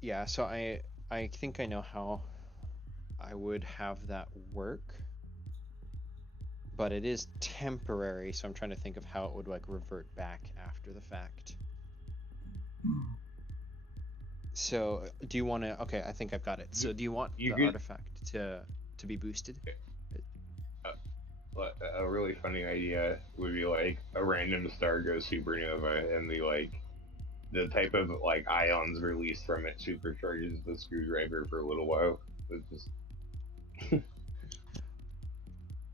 yeah, so I think I know how I would have that work, but it is temporary, so I'm trying to think of how it would like revert back after the fact. So do you want to... Okay, I think I've got it. So do you want the artifact to be boosted? A really funny idea would be like a random star goes supernova, and the type of like ions released from it supercharges the screwdriver for a little while. It's just...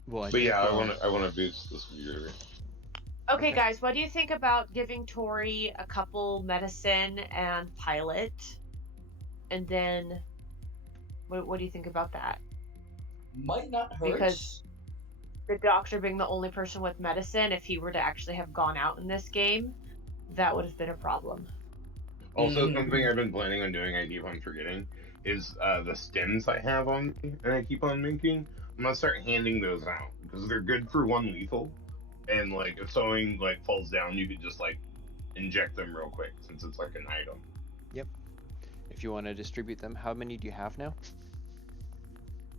Well, but yeah, I want to boost the screwdriver. Okay, guys, what do you think about giving Tori a couple medicine and pilot? And then, what do you think about that? Might not hurt. Because the doctor being the only person with medicine, if he were to actually have gone out in this game, that would have been a problem. Also, something I've been planning on doing, I keep on forgetting, is the stems I have on me and I keep on making. I'm gonna start handing those out because they're good for one lethal, and like if something like falls down, you could just like inject them real quick since it's like an item. Yep. If you want to distribute them, how many do you have now?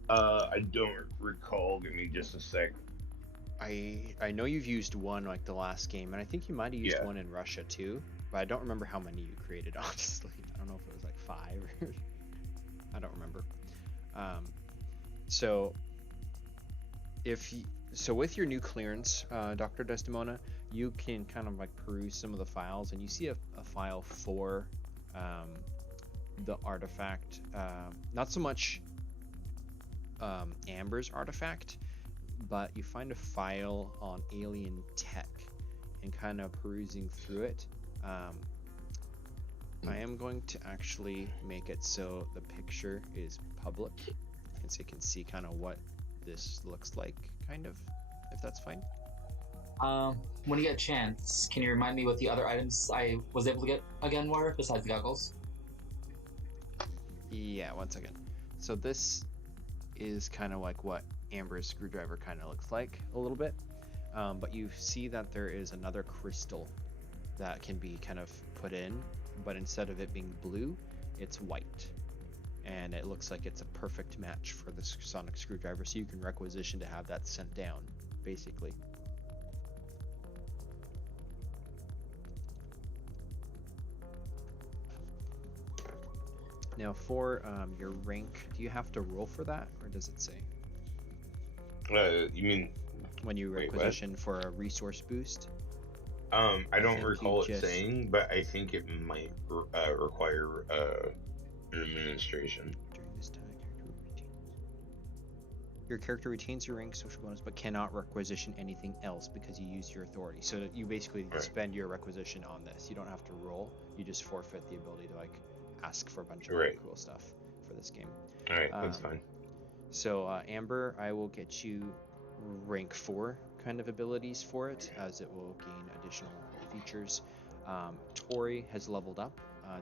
I don't recall. Give me just a sec. I know you've used one like the last game, and I think you might have used one in Russia too, but I don't remember how many you created, honestly. I don't know if it was like 5 or... I don't remember. So with your new clearance, Dr. Desdemona, you can kind of like peruse some of the files, and you see a file for the artifact, not so much Amber's artifact, but you find a file on alien tech, and kind of perusing through it, I am going to actually make it so the picture is public, and so you can see kind of what this looks like, kind of, if that's fine. When you get a chance, can you remind me what the other items I was able to get again were, besides the goggles? Yeah, one second. So this is kind of like what Amber's screwdriver kind of looks like a little bit, but you see that there is another crystal that can be kind of put in, but instead of it being blue, it's white, and it looks like it's a perfect match for the sonic screwdriver, so you can requisition to have that sent down, basically. Now for your rank, do you have to roll for that, or does it say? You mean when you requisition for a resource boost? I don't recall it saying, but I think it might require an administration. During this time, your character retains your rank social bonus, but cannot requisition anything else because you use your authority. So you basically spend your requisition on this. You don't have to roll. You just forfeit the ability to like ask for a bunch of really cool stuff for this game. All right, that's fine. So Amber, I will get you rank 4 kind of abilities for it, as it will gain additional features. Tori has leveled up.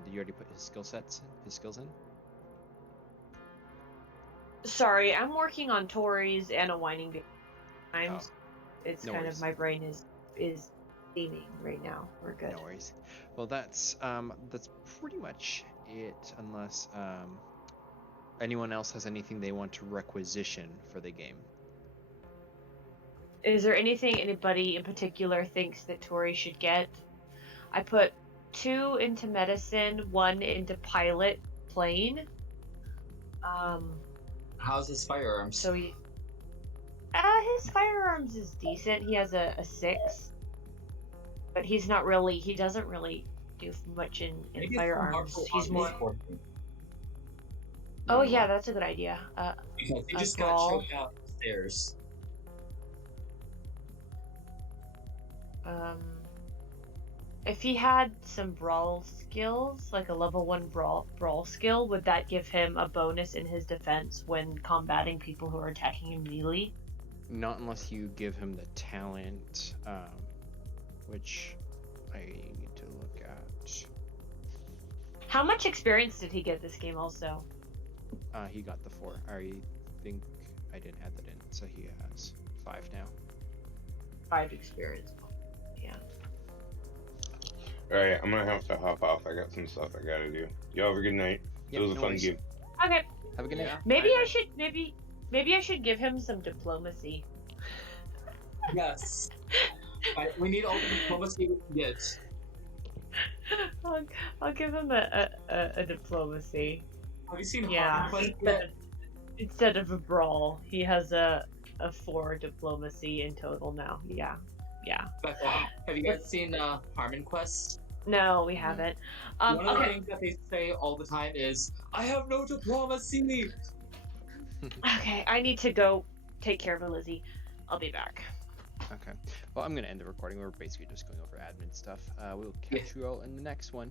Did you already put his skills in? Sorry, I'm working on Tori's and a whining baby. It's no kind worries. of my brain is steaming right now. We're good. No worries. Well, that's pretty much it, unless anyone else has anything they want to requisition for the game. Is there anything anybody in particular thinks that Tori should get? I put 2 into medicine, 1 into pilot plane. How's his firearms? So his firearms is decent. He has a 6, but he doesn't really do much in Maybe firearms. it's He's on more. Discord. Oh yeah, that's a good idea. Because he a just brawl. got choked out upstairs. If he had some brawl skills, like a level 1 brawl skill, would that give him a bonus in his defense when combating people who are attacking him melee? Not unless you give him the talent, which I need to look at. How much experience did he get this game also? He got the 4. I think I didn't add that in, so he has 5 now. 5 experience. Yeah. Alright, I'm gonna have to hop off. I got some stuff I gotta do. Y'all have a good night. Yep, it was a no fun worries. game. Okay. Have a good night. Yeah. Maybe I should give him some diplomacy. Yes. We need all the diplomacy we can get. I'll give him a diplomacy. Have you seen Yeah. Harmon yet? Instead of a brawl, he has a 4 diplomacy in total now. Yeah. Becca, have you guys seen Harmon Quest? No, we haven't. One of the Okay. things that they say all the time is, I have no diplomacy! Okay, I need to go take care of Lizzie. I'll be back. Okay. Well, I'm gonna end the recording. We're basically just going over admin stuff. We'll catch you all in the next one.